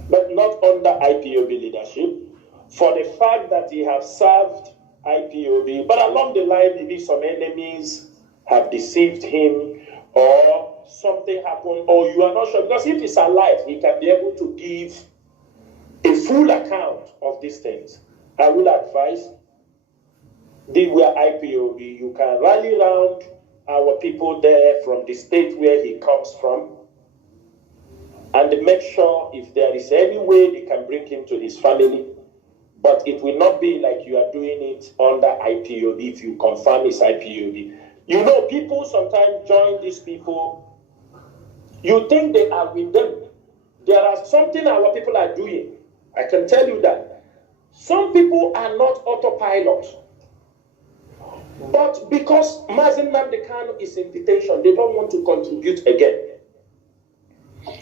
but not under IPOB leadership, for the fact that he has served IPOB, but along the line maybe some enemies have deceived him, or something happened, or you are not sure, because if he's alive, he can be able to give a full account of these things. I will advise the where IPOB, you can rally around our people there from the state where he comes from, and make sure if there is any way they can bring him to his family, but it will not be like you are doing it under IPOB if you confirm it's IPOB. You know, people sometimes join these people, you think they are with them. There are something our people are doing. I can tell you that. Some people are not autopilot. But because Mazi Nnamdi Kanu is in detention, they don't want to contribute again.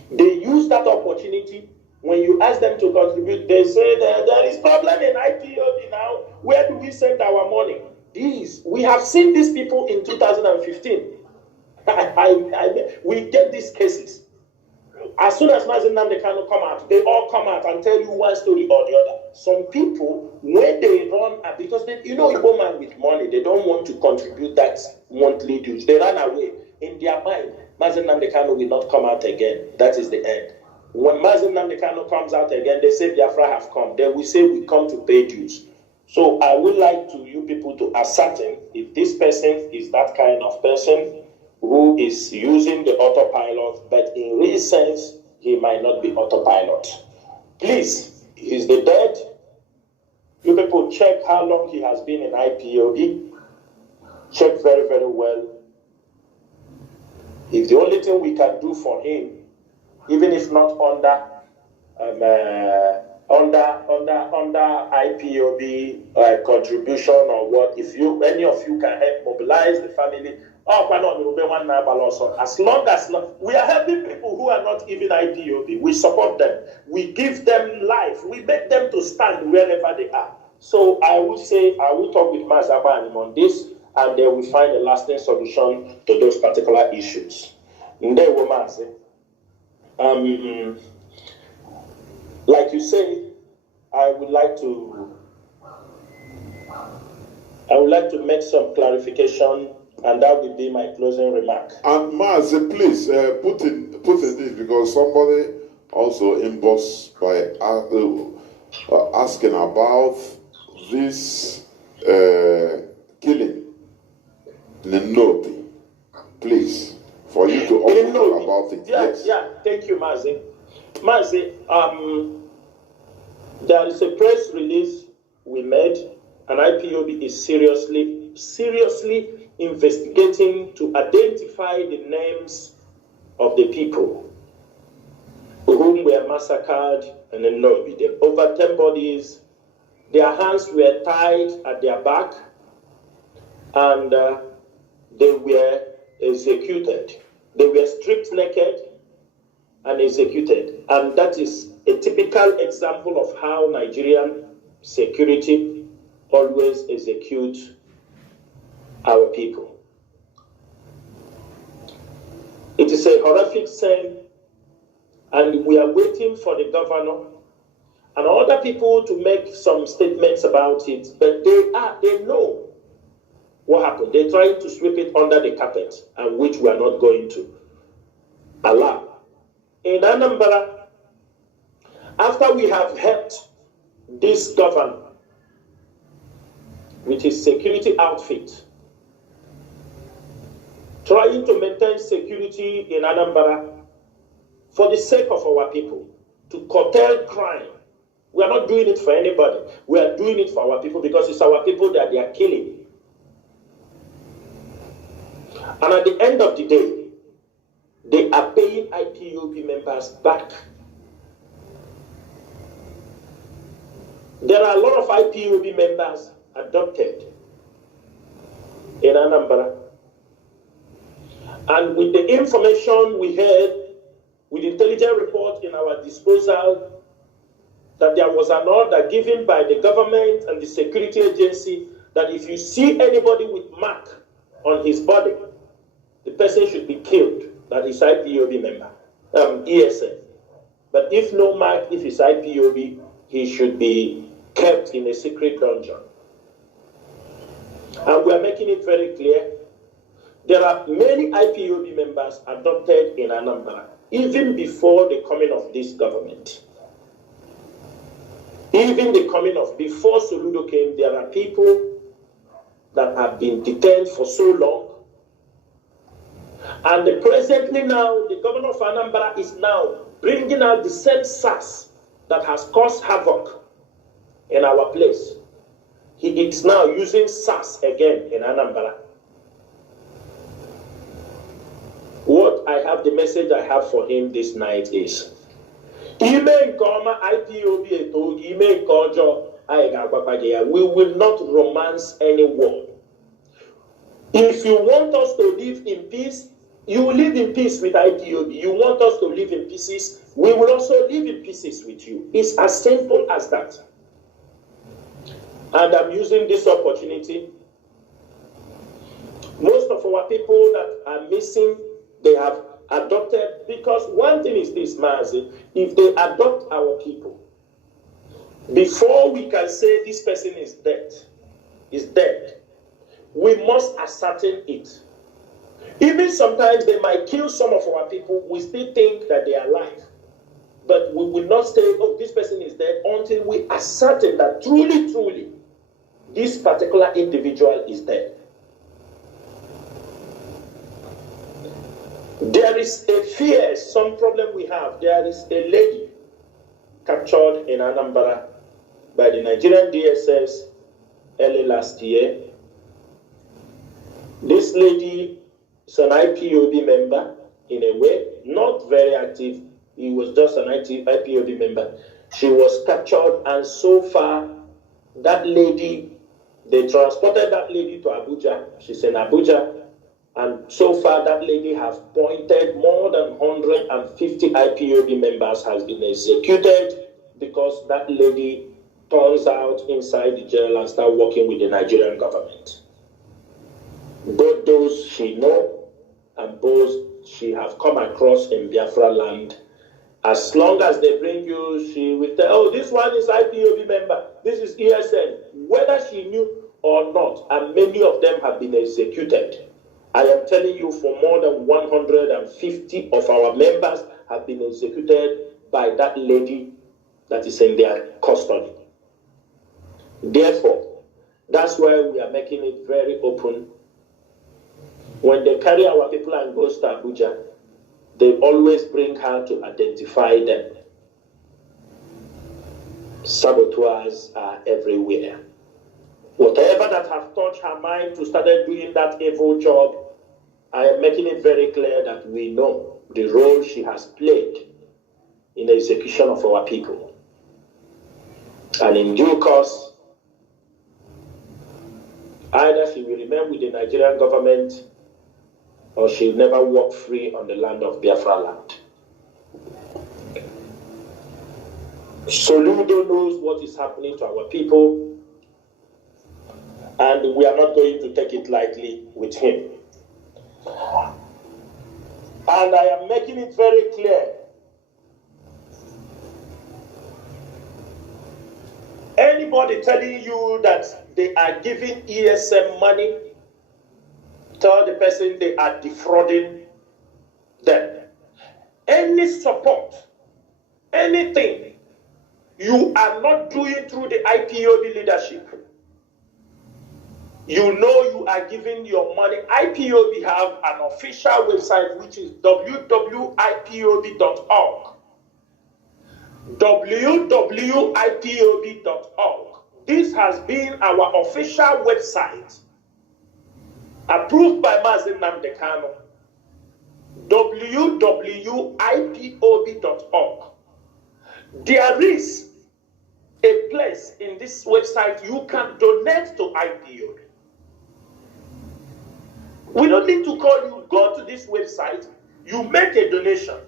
They use that opportunity. When you ask them to contribute, they say that there is problem in IPOB now. Where do we send our money? We have seen these people in 2015. We get these cases. As soon as Mazi Nnamdi Kanu come out, they all come out and tell you one story or the other. Some people, when they run, because Igbo man with money, they don't want to contribute that monthly dues. They run away. In their mind, Mazi Nnamdi Kanu will not come out again. That is the end. When Mazi Nnamdi Kanu comes out again, they say Biafra have come. Then we say we come to pay dues. So I would like to you people to ascertain if this person is that kind of person who is using the autopilot, but in real sense, he might not be autopilot. Please, is the dead? You people check how long he has been in IPOB. Check very, very well. If the only thing we can do for him, even if not under under IPOB contribution or what, if any of you can help mobilize the family, as long as we are helping people who are not even IPOB, we support them, we give them life, we make them to stand wherever they are. So I will talk with Mazaban on this, and they will find a lasting solution to those particular issues. Like you say, I would like to make some clarification, and that will be my closing remark. And Mazi, please put in this, because somebody also inboxed by asking about this killing in Nobi. Please, for you to also talk about it. Yes. Yeah, thank you, Mazi. Mazi, there is a press release we made, and IPOB is seriously investigating to identify the names of the people whom were massacred in the Nobi. There were over 10 bodies. Their hands were tied at their back, and they were executed. They were stripped naked and executed. And that is a typical example of how Nigerian security always execute our people. It is a horrific scene, and we are waiting for the governor and other people to make some statements about it, but they know what happened. They're trying to sweep it under the carpet, and which we are not going to allow. In Anambra, after we have helped this governor with his security outfit, trying to maintain security in Anambra for the sake of our people, to curtail crime. We are not doing it for anybody. We are doing it for our people, because it's our people that they are killing. And at the end of the day, they are paying IPOB members back. There are a lot of IPOB members adopted in Anambra. And with the information we had, with the intelligence report in our disposal, that there was an order given by the government and the security agency that if you see anybody with mark on his body, the person should be killed. That is IPOB member, ESN. But if no mark, if it's IPOB, he should be kept in a secret dungeon. And we are making it very clear. There are many IPOB members adopted in Anambra, even before the coming of this government. Even the coming of, before Soludo came, there are people that have been detained for so long. And presently now, the governor of Anambra is now bringing out the same SARS that has caused havoc in our place. He is now using SARS again in Anambra. What I have, the message I have for him this night is, we will not romance any war. If you want us to live in peace, you will live in peace with IPOB. You want us to live in pieces, we will also live in pieces with you. It's as simple as that. And I'm using this opportunity. Most of our people that are missing, they have adopted, because one thing is this, Mazi, if they adopt our people, before we can say this person is dead, we must ascertain it. Even sometimes they might kill some of our people, we still think that they are alive. But we will not say, oh, this person is dead, until we ascertain that truly, this particular individual is dead. There is a fear, some problem we have. There is a lady captured in Anambra by the Nigerian DSS early last year. This lady is an IPOB member in a way, not very active. He was just an IPOB member. She was captured, and so far, that lady, they transported that lady to Abuja. She's in Abuja. And so far, that lady has pointed more than 150 IPOB members has been executed because that lady turns out inside the jail and start working with the Nigerian government. Both those she know and both she have come across in Biafra land. As long as they bring you, she will tell, oh, this one is IPOB member, this is ESN, whether she knew or not, and many of them have been executed. I am telling you, for more than 150 of our members have been executed by that lady that is in their custody. Therefore, that's why we are making it very open. When they carry our people and goes to Abuja, they always bring her to identify them. Saboteurs are everywhere. Whatever that have touched her mind to start doing that evil job, I am making it very clear that we know the role she has played in the execution of our people. And in due course, either she will remain with the Nigerian government or she will never walk free on the land of Biafra land. Soludo knows what is happening to our people, and we are not going to take it lightly with him. And I am making it very clear. Anybody telling you that they are giving ESM money, tell the person they are defrauding them. Any support, anything you are not doing through the IPOB leadership, you know you are giving your money. IPOB have an official website which is www.ipob.org. www.ipob.org. This has been our official website, approved by Mazi Chinasa Nworu. www.ipob.org. There is a place in this website you can donate to IPOB. We don't need to call you. Go to this website, you make a donation.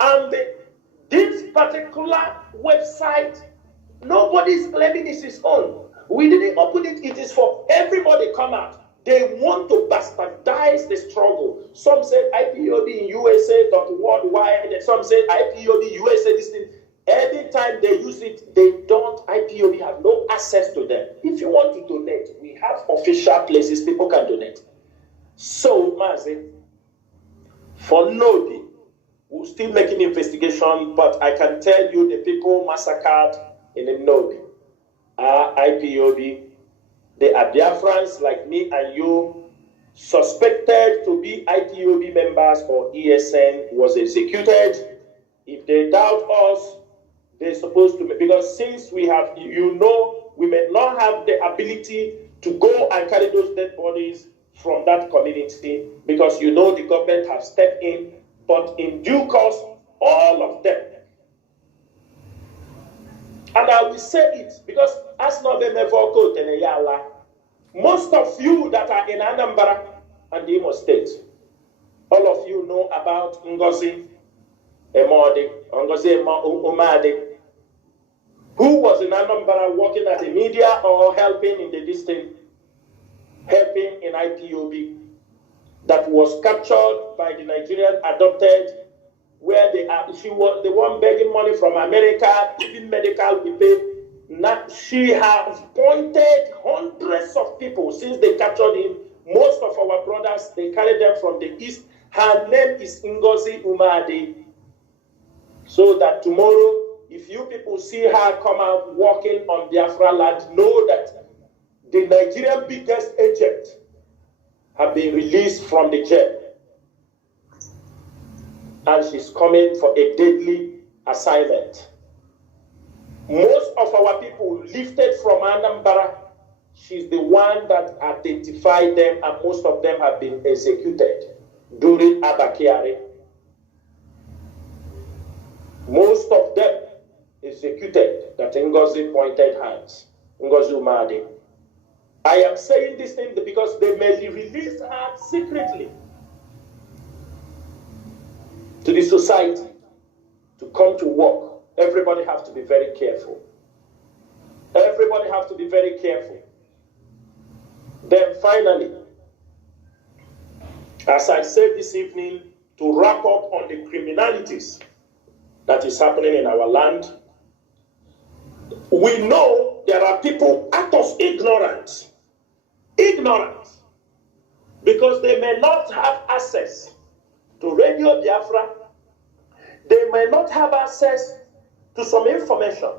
And this particular website, nobody is claiming it's his own. We didn't open it. It is for everybody come out. They want to bastardize the struggle. Some say IPOB in USA.worldwide, and some say IPOB USA this thing. Anytime they use it, they don't, IPOB have no access to them. If you want to donate, we have official places people can donate. So, Mazi, for Nodi, we're still making investigation, but I can tell you the people massacred in the Nodi are IPOB. They are Biafrans like me and you, suspected to be IPOB members or ESN, was executed. If they doubt us, they're supposed to, because since we have, you know, we may not have the ability to go and carry those dead bodies from that community, because you know the government has stepped in, but in due course, all of them. And I will say it, because as not them ever go to Yala, most of you that are in Anambra and Imo State, all of you know about Ngozi Umade, who was in Anambra working at the media or helping in the district, helping in IPOB, that was captured by the Nigerian adopted, where she was the one begging money from America, even medical we pay. Now, she has pointed hundreds of people since they captured him. Most of our brothers, they carried them from the east. Her name is Ngozi Umade. So that tomorrow, if you people see her come out walking on Biafra land, know that the Nigerian biggest agent have been released from the jail. And she's coming for a deadly assignment. Most of our people lifted from Anambra, she's the one that identified them, and most of them have been executed during Abakiari. Most of them executed that Ngozi pointed hands. Ngozi Umadi. I am saying this thing because they may release her secretly to the society to come to work. Everybody has to be very careful. Everybody has to be very careful. Then finally, as I said this evening, to wrap up on the criminalities that is happening in our land, we know there are people out of ignorance, because they may not have access to Radio Biafra, they may not have access to some information.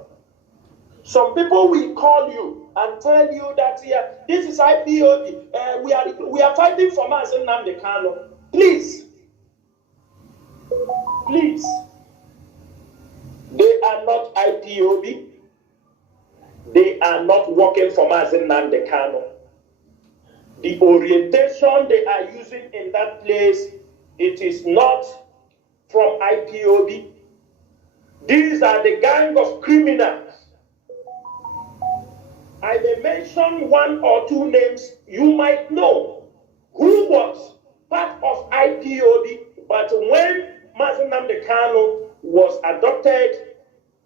Some people will call you and tell you that this is IPOB. We are fighting for Mazi Nnamdi Kanu. Please. They are not IPOB. They are not working for Mazi Nnamdi Kanu. The orientation they are using in that place, it is not from IPOB. These are the gang of criminals. I may mention one or two names you might know who was part of IPOB, but when Mazi Nnamdi Kanu was adopted,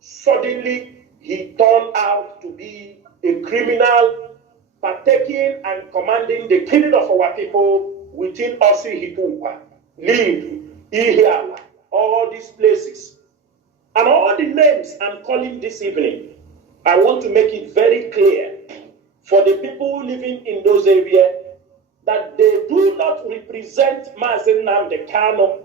suddenly he turned out to be a criminal, partaking and commanding the killing of our people within Osi Hipukwa, Liv, Ihiala, all these places. And all the names I'm calling this evening, I want to make it very clear for the people living in those areas that they do not represent Mazi Nnamdi Kanu.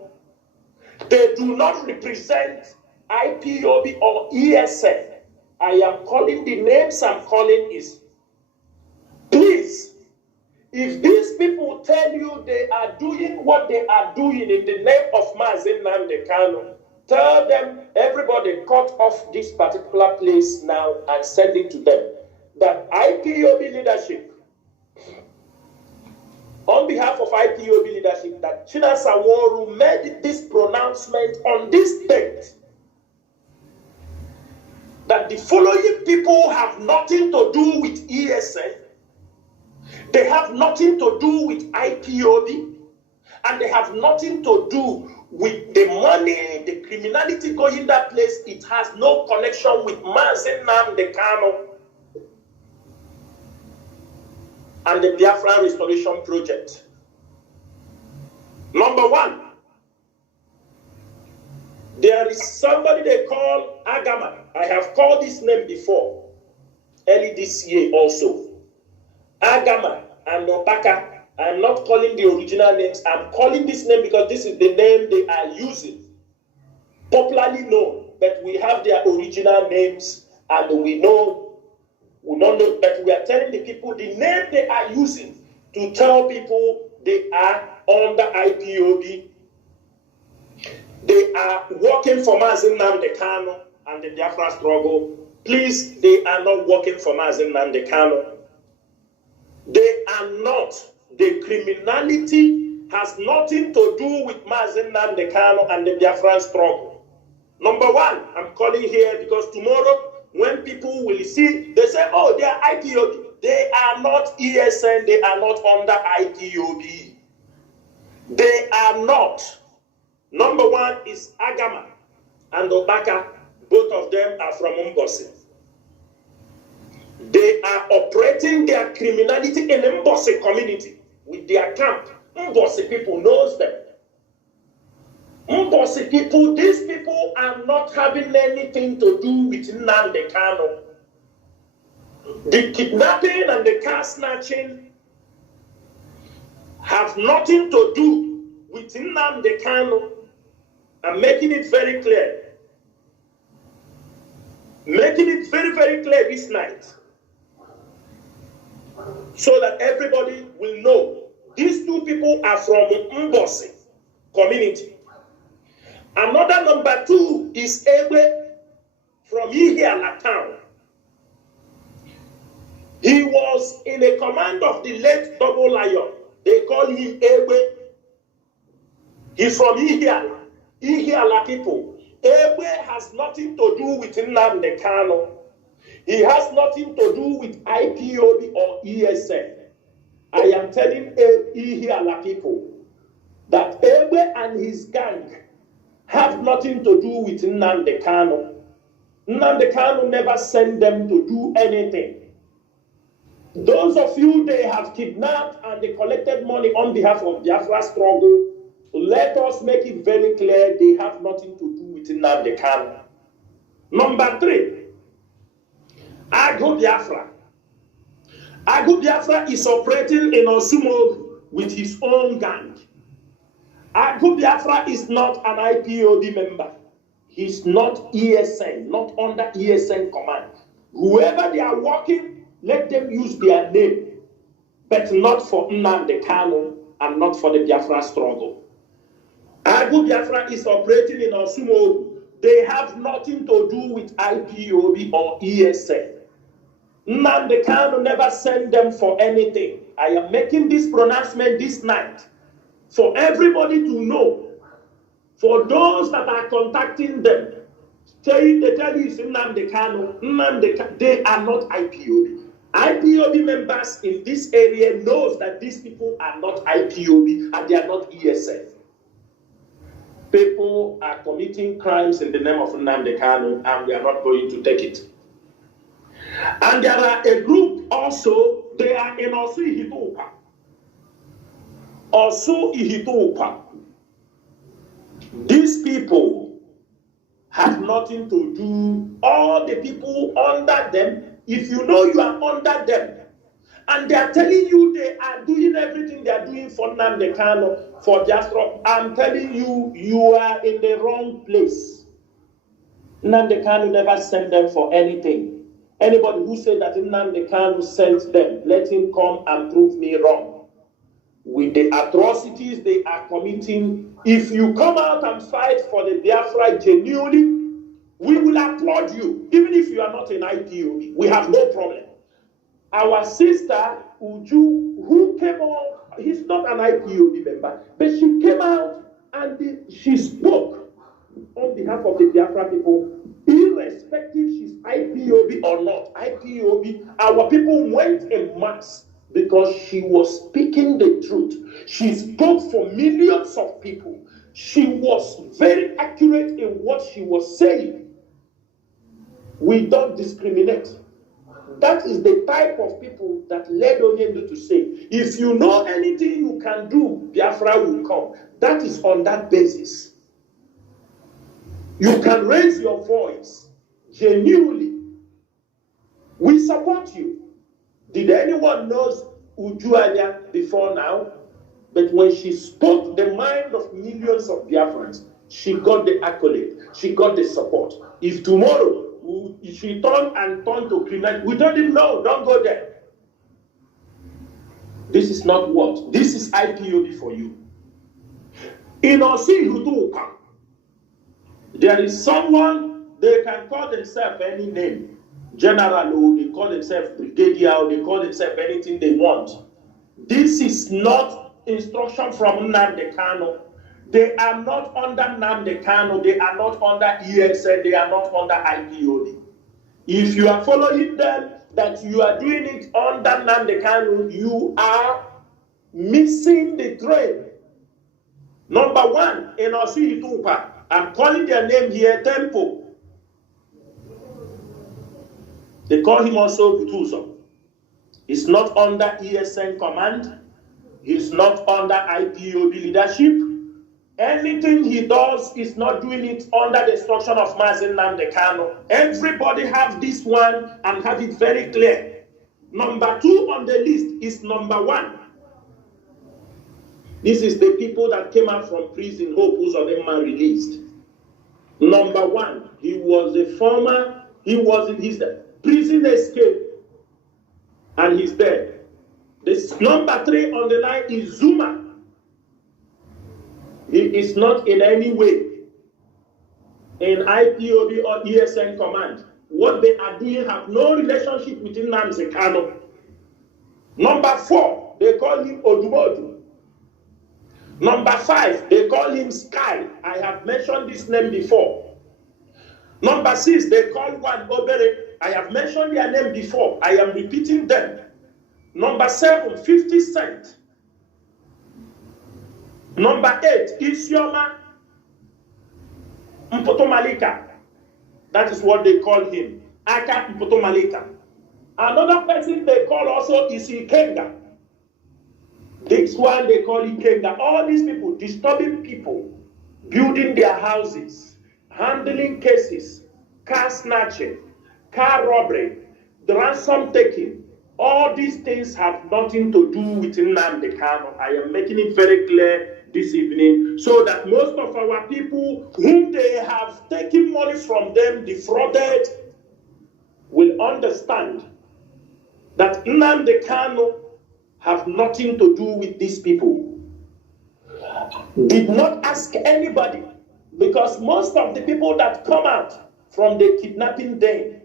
They do not represent IPOB or ESN. I am calling the names I'm calling is, please, if these people tell you they are doing what they are doing in the name of Mazi Nnamdi Kanu, tell them, everybody cut off this particular place now and send it to them. That IPOB leadership, on behalf of IPOB leadership, that Chinasa Nworu made this pronouncement on this date, that the following people have nothing to do with ESN, they have nothing to do with IPOB, and they have nothing to do with the money, the criminality going that place. It has no connection with Mazi Nnamdi Kanu and the Biafra Restoration Project. Number one, there is somebody they call Agama. I have called this name before, early this year also. Agama and Obaka. I'm not calling the original names. I'm calling this name because this is the name they are using. Popularly known, but we have their original names and we don't know, but we are telling the people the name they are using to tell people they are under IPOB. They are working for Mazi Nnamdi Kanu and the Biafra struggle. Please, they are not working for Mazi Nnamdi Kanu. They are not. The criminality has nothing to do with Mazi Nnamdi Kanu and the Biafran struggle. Number one, I'm calling here because tomorrow, when people will see, they say, oh, they are IPOB. They are not ESN. They are not under IPOB. They are not. Number one is Agama and Obaka. Both of them are from Mbosi. They are operating their criminality in Mbosi community with their camp. Mbosi people knows them. Mbosi people, these people are not having anything to do with Nnamdi Kanu. The kidnapping and the car snatching have nothing to do with Nnamdi Kanu. I'm making it very clear. Making it very, very clear this night. So that everybody will know. These two people are from Mbosi community. Another number two is Ewe from Ihiala town. He was in a command of the late Double Lion. They call him Ewe. He's from Ihiala. Ihiala people. Egbe has nothing to do with Nnamdi Kanu. He has nothing to do with IPOB or ESN. I am telling Ihiala people that Egbe and his gang have nothing to do with Nnamdi Kanu. Nnamdi Kanu never sent them to do anything. Those of you they have kidnapped and they collected money on behalf of Biafra struggle, let us make it very clear they have nothing to do with Nnamdi Kanu. Number 3, Agu Biafra. Agu Biafra is operating in Osumo with his own gang. Agu Biafra is not an IPOB member. He's not ESN, not under ESN command. Whoever they are working, let them use their name, but not for Nnamdi Kanu and not for the Biafra struggle. Agu Biafra is operating in Osumo. They have nothing to do with IPOB or ESN. Nnamdi Kanu never sent them for anything. I am making this pronouncement this night for everybody to know. For those that are contacting them, they tell you it's Nnamdi Kanu. They are not IPOB. IPOB members in this area knows that these people are not IPOB and they are not ESN. People are committing crimes in the name of Nnamdi Kanu and we are not going to take it. And there are a group also, they are in Osu Ihitupa. Osu Ihitupa. These people have nothing to do. All the people under them, if you know you are under them, and they are telling you they are doing everything they are doing for Nnamdi Kanu, for Biafra, I'm telling you, you are in the wrong place. Nnamdi Kanu never sent them for anything. Anybody who said that Nnamdi Kanu sent them, let him come and prove me wrong. With the atrocities they are committing, if you come out and fight for the Biafra genuinely, we will applaud you, even if you are not an IPOB. We have no problem. Our sister, Uju, who came on, he's not an IPOB member, but she came out and she spoke on behalf of the Biafra people, irrespective she's IPOB or not IPOB. Our people went en masse because she was speaking the truth. She spoke for millions of people. She was very accurate in what she was saying. We don't discriminate. That is the type of people that led Onyendu to say, if you know anything you can do, Biafra will come. That is on that basis. You can raise your voice genuinely. We support you. Did anyone know Ujuanya before now? But when she spoke the mind of millions of Biafrans, she got the accolade. She got the support. If tomorrow she turn to criminal, we don't even know. Don't go there. This is not what. This is IPOB for you. In Osi Hutuka, there is someone, they can call themselves any name. General, or they call themselves brigadier, or they call themselves anything they want. This is not instruction from Nnamdi Kanu. They are not under Nnamdi Kanu. They are not under ESN. They are not under IPOB. If you are following them, that you are doing it under Nnamdi Kanu, you are missing the train. Number one, in Osi Itupa, I'm calling their name here, Tempo. They call him also Butuso. He's not under ESN command. He's not under IPOB leadership. Anything he does is not doing it under the instruction of Mazi Nnamdi Kanu. Everybody have this one and have it very clear. Number 2 on the list is number 1. This is the people that came out from prison, Hope Uzodinma released. Number 1, he was in his prison escape, and he's dead. This number 3 on the line is Zuma. He is not in any way in IPOB or ESN command. What they are doing have no relationship with Nnamdi Kanu. Number 4, they call him Odumodu. Number 5, they call him Sky. I have mentioned this name before. Number 6, they call one Obere. I have mentioned their name before. I am repeating them. Number 7, 50 Cent. Number 8, Isioma Mpotomalika. That is what they call him. Aka Mpotomalika. Another person they call also is Ikenga. This one they call Ikenga. All these people, disturbing people, building their houses, handling cases, car snatching, car robbery, the ransom taking. All these things have nothing to do with Nnamdi Kanu. I am making it very clear this evening so that most of our people whom they have taken money from them, defrauded, will understand that Nnamdi Kanu have nothing to do with these people. Did not ask anybody, because most of the people that come out from the kidnapping den,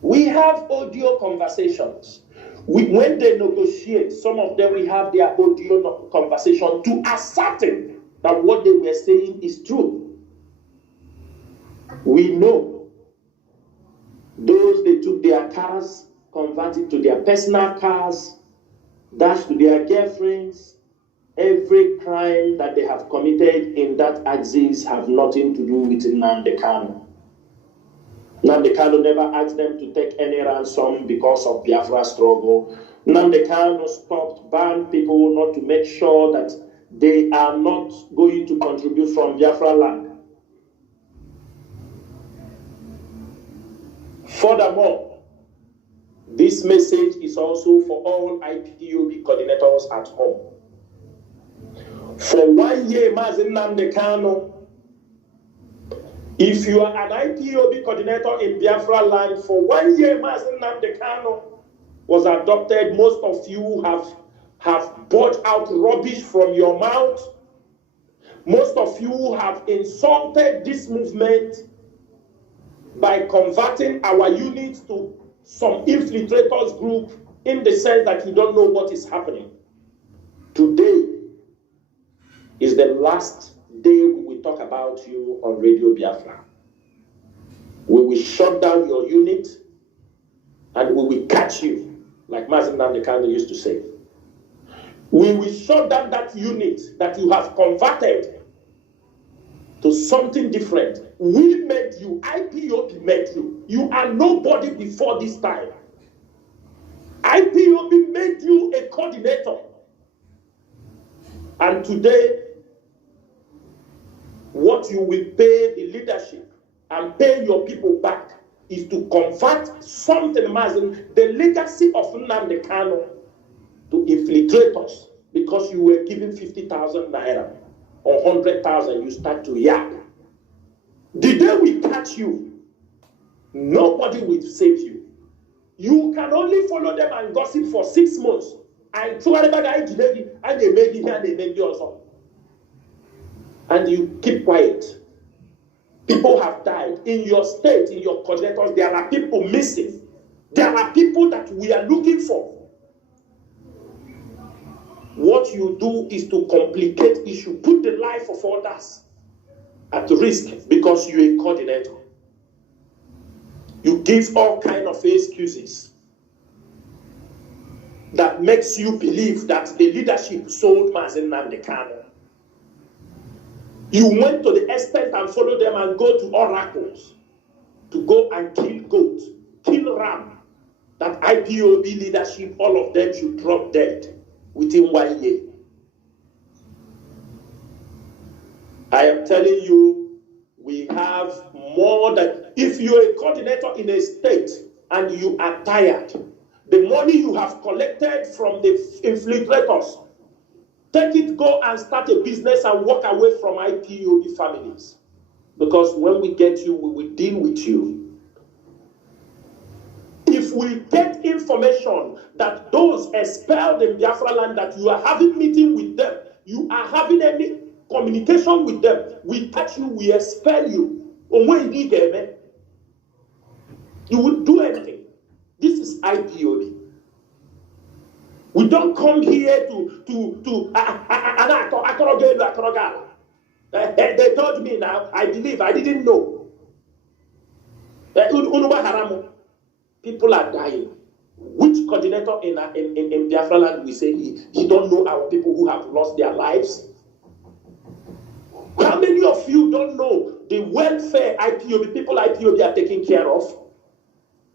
we have audio conversations. When they negotiate, some of them, we have their audio conversation to ascertain that what they were saying is true. We know those they took their cars, converted to their personal cars, dashed to their girlfriends. Every crime that they have committed in that axis have nothing to do with Nnamdi Kanu. Nnamdi Kanu never asked them to take any ransom because of Biafra struggle. Nnamdi Kanu stopped, banned people not to make sure that they are not going to contribute from Biafra land. Furthermore, this message is also for all IPOB coordinators at home. For 1 year, Mazi Nnamdi Kanu, if you are an IPOB coordinator in Biafra land, for 1 year, Mazi Nnamdi Kanu was adopted. Most of you have brought out rubbish from your mouth. Most of you have insulted this movement by converting our units to some infiltrators group in the sense that you don't know what is happening. Today is the last day we will talk about you on Radio Biafra. We will shut down your unit and we will catch you, like Mazi Nnamdi Kanu used to say. We will shut down that unit that you have converted to something different. We made you, IPOB made you. You are nobody before this time. IPOB made you a coordinator. And today, what you will pay the leadership and pay your people back is to convert something, the legacy of Nnamdi Kanu, to infiltrators, because you were given 50,000 naira or 100,000, you start to yap. The day we catch you, nobody will save you. You can only follow them and gossip for 6 months. And they made it and they made it also. And you keep quiet. People have died. In your state, in your coordinators, there are people missing. There are people that we are looking for. What you do is to complicate issue, put the life of others at risk because you're a coordinator. You give all kinds of excuses that makes you believe that the leadership sold Mazi Nnamdi Kanu. You went to the extent and follow them and go to oracles to go and kill goats, kill ram, that IPOB leadership, all of them should drop dead within 1 year. I am telling you, we have more than, if you're a coordinator in a state and you are tired, the money you have collected from the infiltrators, take it, go and start a business and walk away from IPOB families. Because when we get you, we will deal with you. If we get information that those expelled in Biafra land, that you are having meeting with them, you are having any communication with them, we catch you, we expel you. You would do anything. This is IPOB. We don't come here they told me now, I believe, I didn't know. People are dying. Which coordinator in Biafra land we say he don't know our people who have lost their lives? How many of you don't know the welfare IPOB, people IPOB are taking care of?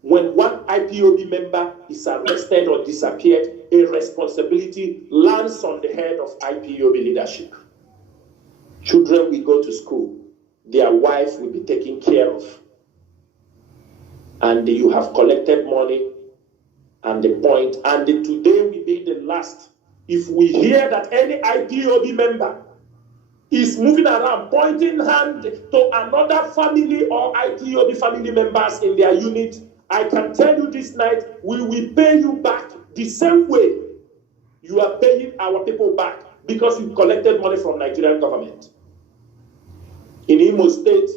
When one IPOB member is arrested or disappeared, a responsibility lands on the head of IPOB leadership. Children will go to school. Their wife will be taken care of. And you have collected money and the point. And today will be the last. If we hear that any IPOB member is moving around, pointing hand to another family or IPOB family members in their unit, I can tell you this night, we will pay you back the same way you are paying our people back because you collected money from Nigerian government. In Imo State,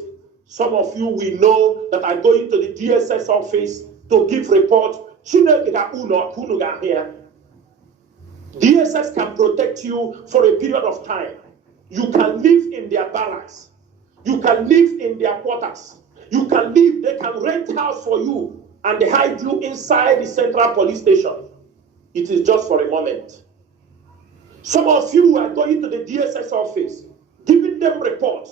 some of you will know that are going to the DSS office to give report. DSS can protect you for a period of time. You can live in their barracks. You can live in their quarters. You can live, they can rent house for you and they hide you inside the central police station. It is just for a moment. Some of you are going to the DSS office, giving them report.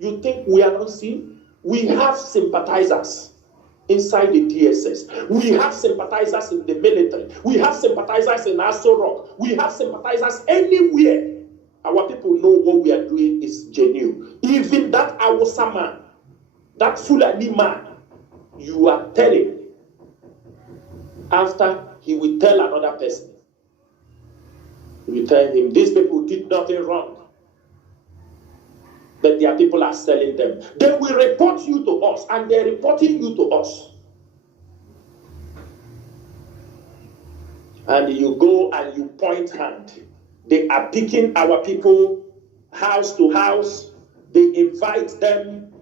You think we are not seeing? We have sympathizers inside the DSS. We have sympathizers in the military. We have sympathizers in Aso Rock. We have sympathizers anywhere. Our people know what we are doing is genuine. Even that Awusa man, that Fulani man, you are telling, after he will tell another person, he will tell him, these people did nothing wrong, but their people are selling them. They will report you to us, and they're reporting you to us. And you go and you point hand. They are picking our people house to house. They invite them.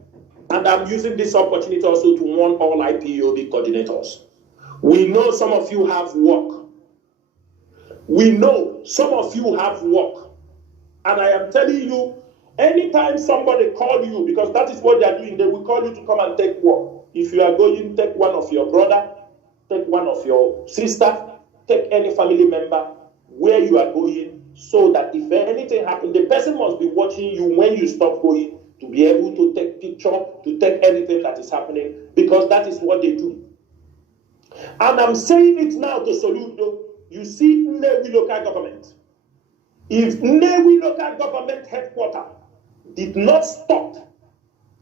And I'm using this opportunity also to warn all IPOB coordinators. We know some of you have work. We know some of you have work. And I am telling you, anytime somebody call you, because that is what they are doing, they will call you to come and take work. If you are going, take one of your brother, take one of your sister, take any family member where you are going, so that if anything happens, the person must be watching you when you stop going to be able to take picture, to take anything that is happening, because that is what they do. And I'm saying it now to Soludo. You see Nnewi local government. If Nnewi local government headquarters did not stop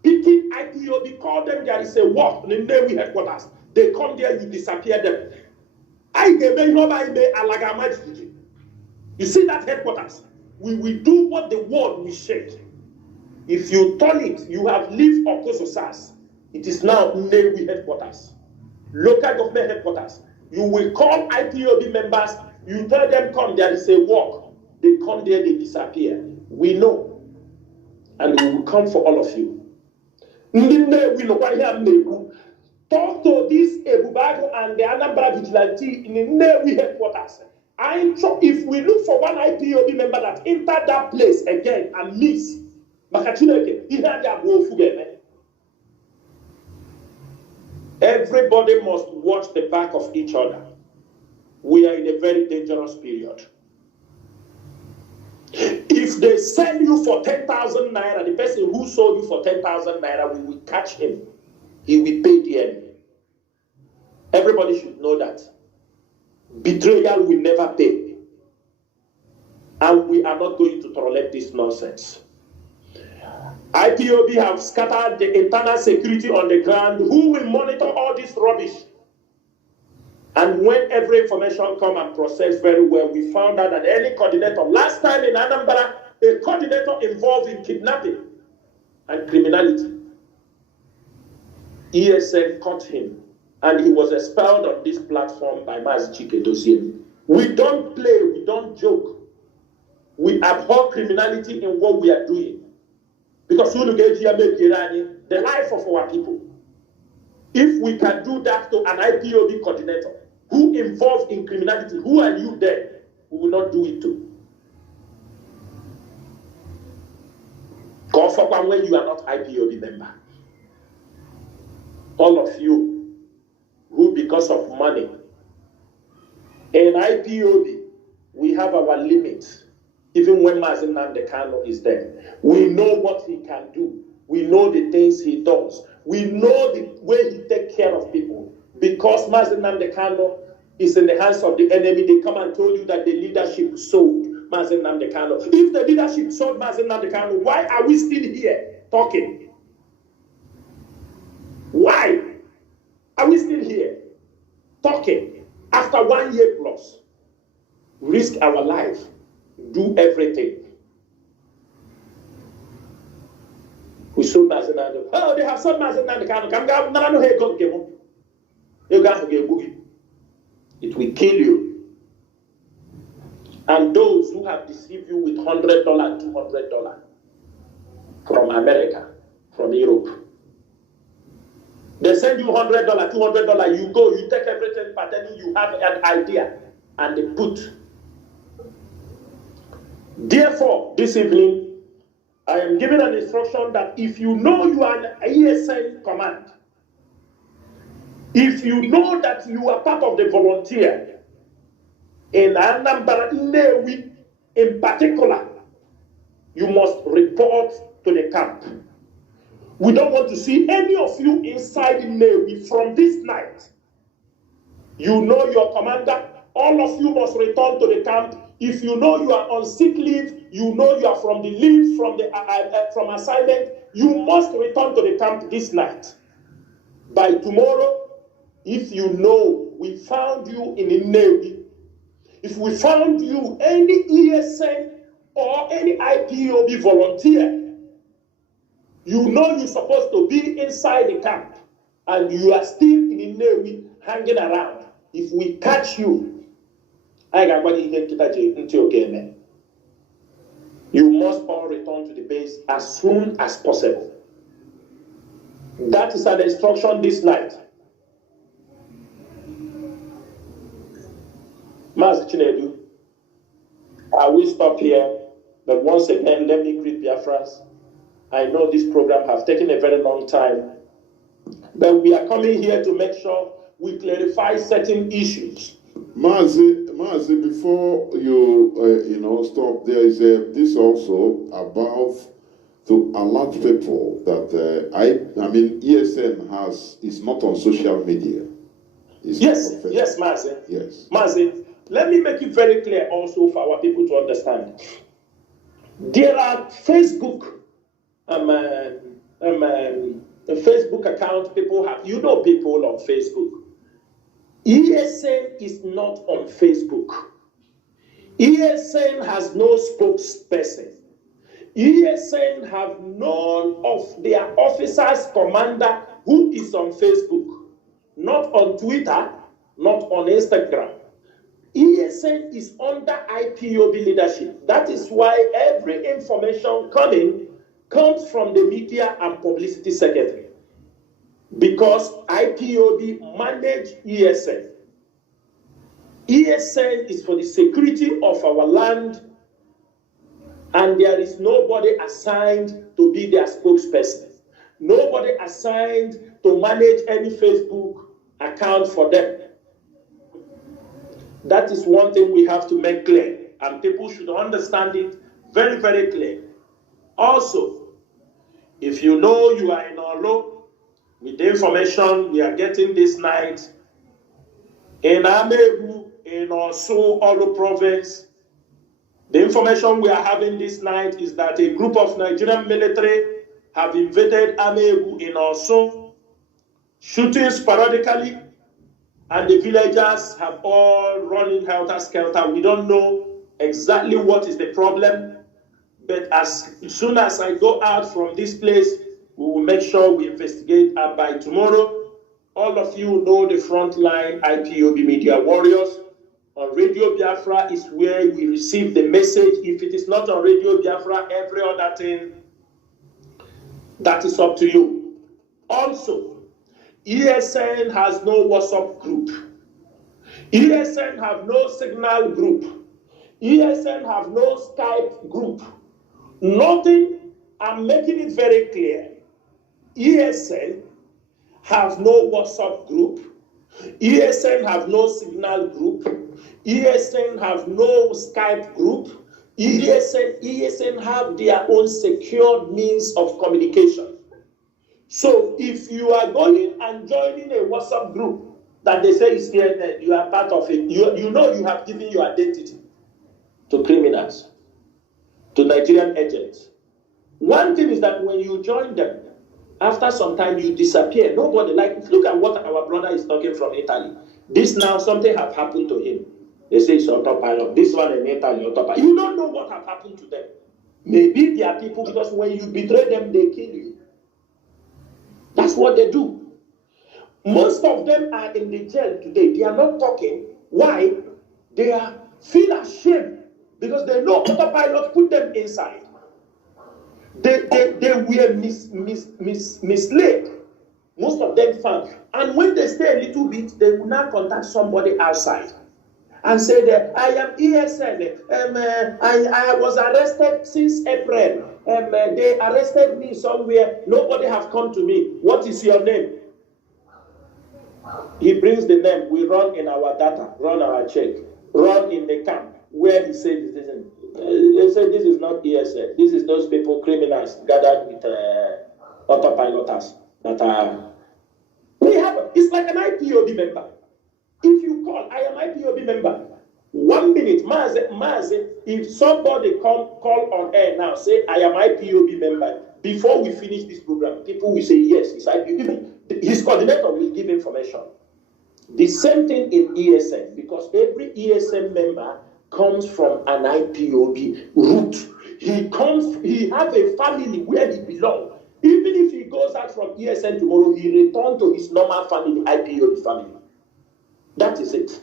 picking IPOB, call them, there is a war in Nnewi headquarters. They come there, you disappear them. You see that headquarters? We will do what the world will shake. If you turn it, you have lived Okoso SARS. It is now Nnewi headquarters. Local government headquarters. You will call IPOB members, you tell them, come, there is a walk. They come there, they disappear. We know. And we will come for all of you. Talk to this Ebubago and the Anambra vigilante in the Nnewi headquarters. If we look for one IPOB member that entered that place again and miss, everybody must watch the back of each other. We are in a very dangerous period. If they sell you for 10,000 naira, the person who sold you for 10,000 naira, we will catch him. He will pay the enemy. Everybody should know that. Betrayal will never pay. And we are not going to tolerate this nonsense. IPOB have scattered the internal security on the ground. Who will monitor all this rubbish? And when every information come and process very well, we found out that any coordinator, last time in Anambra, a coordinator involved in kidnapping and criminality, ESN caught him, and he was expelled on this platform by Mazi Chinasa Nworu. We don't play, we don't joke. We abhor criminality in what we are doing. Because the life of our people. If we can do that to an IPOB coordinator who involved in criminality, who are you then? We will not do it to. Go for one when you are not IPOB member. all of you who, because of money, in IPOB, we have our limits. Even when Mazi Nnamdi Kanu is there, we know what he can do. We know the things he does. We know the way he takes care of people. Because Mazi Nnamdi Kanu is in the hands of the enemy, they come and told you that the leadership sold Mazi Nnamdi Kanu. If the leadership sold Mazi Nnamdi Kanu, why are we still here talking? Why are we still here talking after 1 year plus? Risk our life, do everything. We sold Mazi Nnamdi. Oh, they have sold Mazi Nnamdi Kanu. It will kill you. And those who have deceived you with $100, $200 from America, from Europe, they send you $100, $200, you go, you take everything, but then you have an idea, and they put. Therefore, this evening, I am giving an instruction that if you know you are an ESN command, if you know that you are part of the volunteer, in Anambra Nnewi in particular, you must report to the camp. We don't want to see any of you inside Nnewi from this night. You know your commander, all of you must return to the camp. If you know you are on sick leave, you know you are from the leave, from assignment, you must return to the camp this night. By tomorrow, if you know we found you in Nnewi, if we found you any ESN or any IPOB volunteer, you know you're supposed to be inside the camp and you are still in Nnewi hanging around. If we catch you, you must all return to the base as soon as possible. That is an instruction this night. Mazi Chinedu, I will stop here, but once again, let me greet Biafrans. I know this program has taken a very long time, but we are coming here to make sure we clarify certain issues. Mazi, before you stop, there is this also about to alert people that ESN is not on social media. Yes, Mazi. Yes, Mazi. Let me make it very clear also for our people to understand. There are Facebook, Facebook account people have. You know people on Facebook. ESN is not on Facebook. ESN has no spokesperson. ESN have none of their officers, commander who is on Facebook, not on Twitter, not on Instagram. ESN is under IPOB leadership. That is why every information comes from the media and publicity secretary. Because IPOB manage ESN. ESN is for the security of our land, and there is nobody assigned to be their spokesperson. Nobody assigned to manage any Facebook account for them. That is one thing we have to make clear, and people should understand it very, very clear. Also, if you know you are in Olo, with the information we are getting this night, in Amebu, in Osu, Olo province, the information we are having this night is that a group of Nigerian military have invaded Amebu in Osu, shooting sporadically, and the villagers have all run in helter-skelter. We don't know exactly what is the problem, but as soon as I go out from this place, we will make sure we investigate. And by tomorrow, all of you know the frontline IPOB media warriors. On Radio Biafra is where we receive the message. If it is not on Radio Biafra, every other thing, that is up to you. Also, ESN has no WhatsApp group. ESN have no Signal group. ESN have no Skype group. Nothing. I'm making it very clear. ESN have no WhatsApp group. ESN have no Signal group. ESN have no Skype group. ESN have their own secured means of communication. So if you are going and joining a WhatsApp group that they say is here, you are part of it, you know you have given your identity to criminals, to Nigerian agents. One thing is that when you join them, after some time you disappear. Nobody, like, look at what our brother is talking from Italy. This now, something have happened to him. They say it's autopilot. This one in Italy, autopilot. You don't know what have happened to them. Maybe they are people, because when you betray them, they kill you. That's what they do. Most of them are in the jail today. They are not talking. Why? They feel ashamed because they know autopilot put them inside. They were misled. Most of them found. And when they stay a little bit, they will now contact somebody outside and say that I am ESN. I was arrested since April. They arrested me somewhere. Nobody have come to me. What is your name? He brings the name. We run in our data, run our check, run in the camp where he said this isn't. They say this is not ESN. This is those people, criminals gathered with autopiloters that are. We have. It's like an IPOB member. If you call, I am IPOB member. 1 minute, Mazi, if somebody call on air now, say I am IPOB member. Before we finish this program, people will say yes, it's IPOB. His coordinator will give information. The same thing in ESN, because every ESN member comes from an IPOB root. He has a family where he belongs. Even if he goes out from ESN tomorrow, he returns to his normal family, IPOB family. That is it.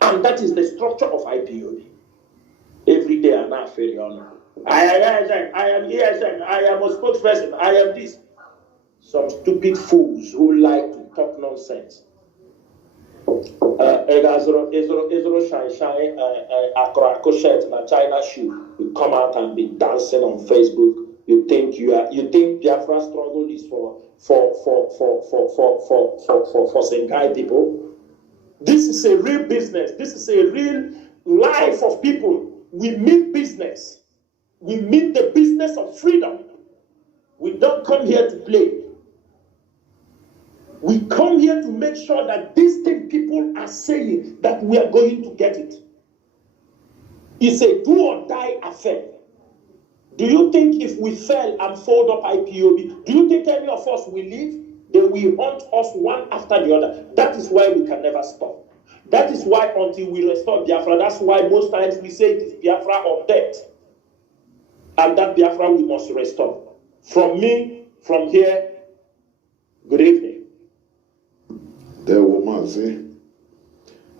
And that is the structure of IPOB. Every day I'm not very honored. I am ESN, I am a spokesperson, I am this. Some stupid fools who like to talk nonsense. Ezro shine Akro shirt and a China shoe. You come out and be dancing on Facebook. You think Biafra struggle is for Senkai people. This is a real business. This is a real life of people. We mean business. We mean the business of freedom. We don't come here to play. We come here to make sure that this thing people are saying that we are going to get it. It's a do or die affair. Do you think if we fail and fold up IPOB, do you think any of us will leave? They will hunt us one after the other. That is why we can never stop. That is why until we restore Biafra, that's why most times we say it is Biafra or death. And that Biafra we must restore. From me, from here, good evening. There were Mazi.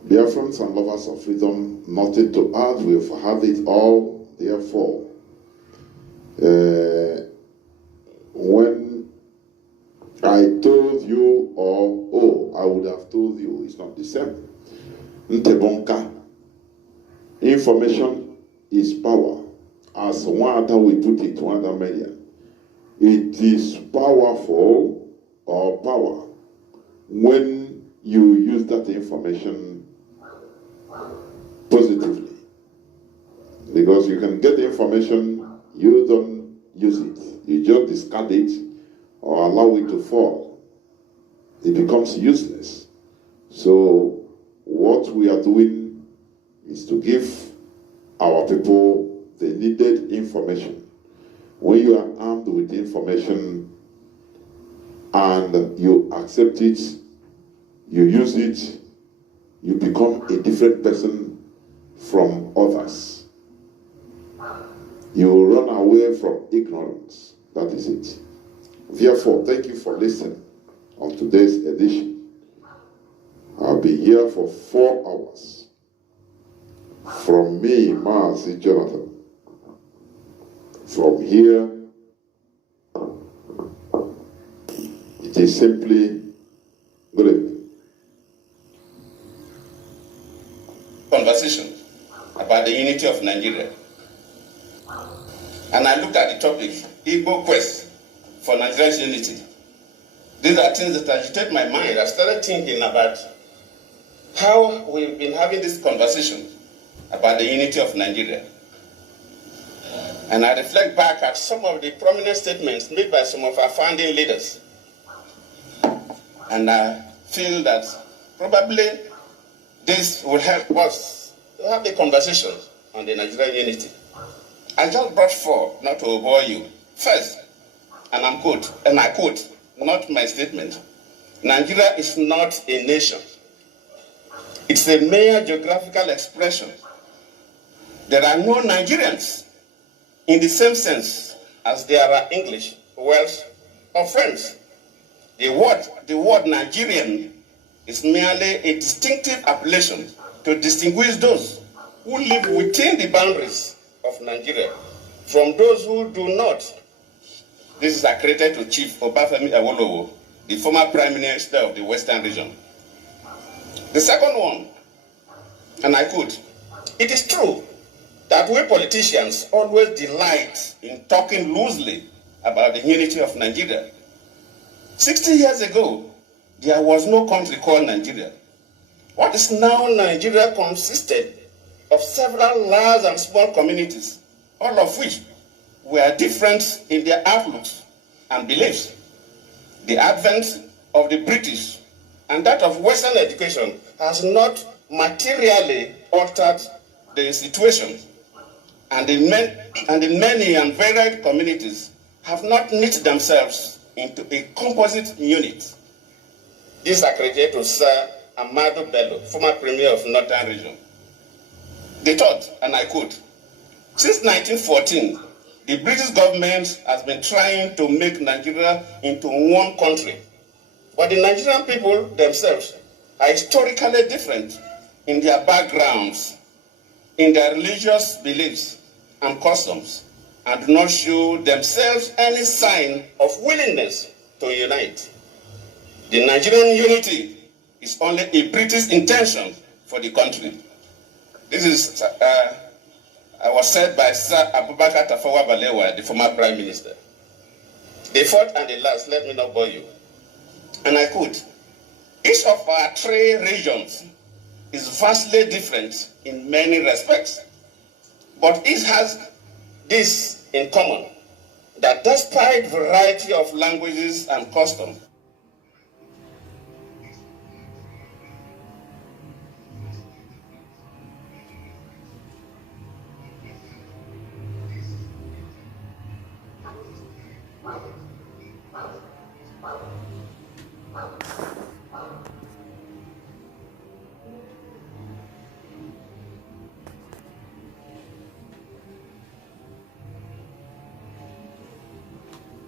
Biafrans and lovers of freedom, nothing to add. We've had it all. Therefore, when I told you, I would have told you, it's not the same. Ntebonka. Information is power. As one other we put it to other media. It is powerful or power when you use that information positively. Because you can get the information, you don't use it. You just discard it or allow it to fall. It becomes useless. So what we are doing is to give our people the needed information. When you are armed with information and you accept it, you use it, you become a different person from others. You run away from ignorance. That is it. Therefore, thank you for listening on today's edition. I'll be here for 4 hours. From me, Mazi Jonathan. From here, it is simply good evening. Conversation about the unity of Nigeria. And I looked at the topic, Igbo quest for Nigeria's unity. These are things that agitate my mind. I started thinking about how we've been having this conversation about the unity of Nigeria. And I reflect back at some of the prominent statements made by some of our founding leaders. And I feel that probably this will help us to have the conversation on the Nigerian unity. I just brought four, not to bore you. First, and I quote, not my statement, Nigeria is not a nation. It's a mere geographical expression. There are no Nigerians in the same sense as there are English, Welsh, or French. The word Nigerian is merely a distinctive appellation to distinguish those who live within the boundaries of Nigeria from those who do not. This is accredited to Chief Obafemi Awolowo, the former Prime Minister of the Western region. The second one, and I quote, it is true that we politicians always delight in talking loosely about the unity of Nigeria. 60 years ago, there was no country called Nigeria. What is now Nigeria consisted of several large and small communities, all of which were different in their outlooks and beliefs. The advent of the British and that of Western education has not materially altered the situation, and the many and varied communities have not knit themselves into a composite unit. This is accredited to Sir Amado Bello, former Premier of Northern Region. The third, and I quote, since 1914, the British government has been trying to make Nigeria into one country. But the Nigerian people themselves are historically different in their backgrounds, in their religious beliefs and customs, and do not show themselves any sign of willingness to unite. The Nigerian unity is only a British intention for the country. This is was said by Sir Abubakar Tafawa Balewa, the former Prime Minister. The fourth and the last, let me not bore you. And I quote, each of our three regions is vastly different in many respects, but each has this in common, that despite variety of languages and customs,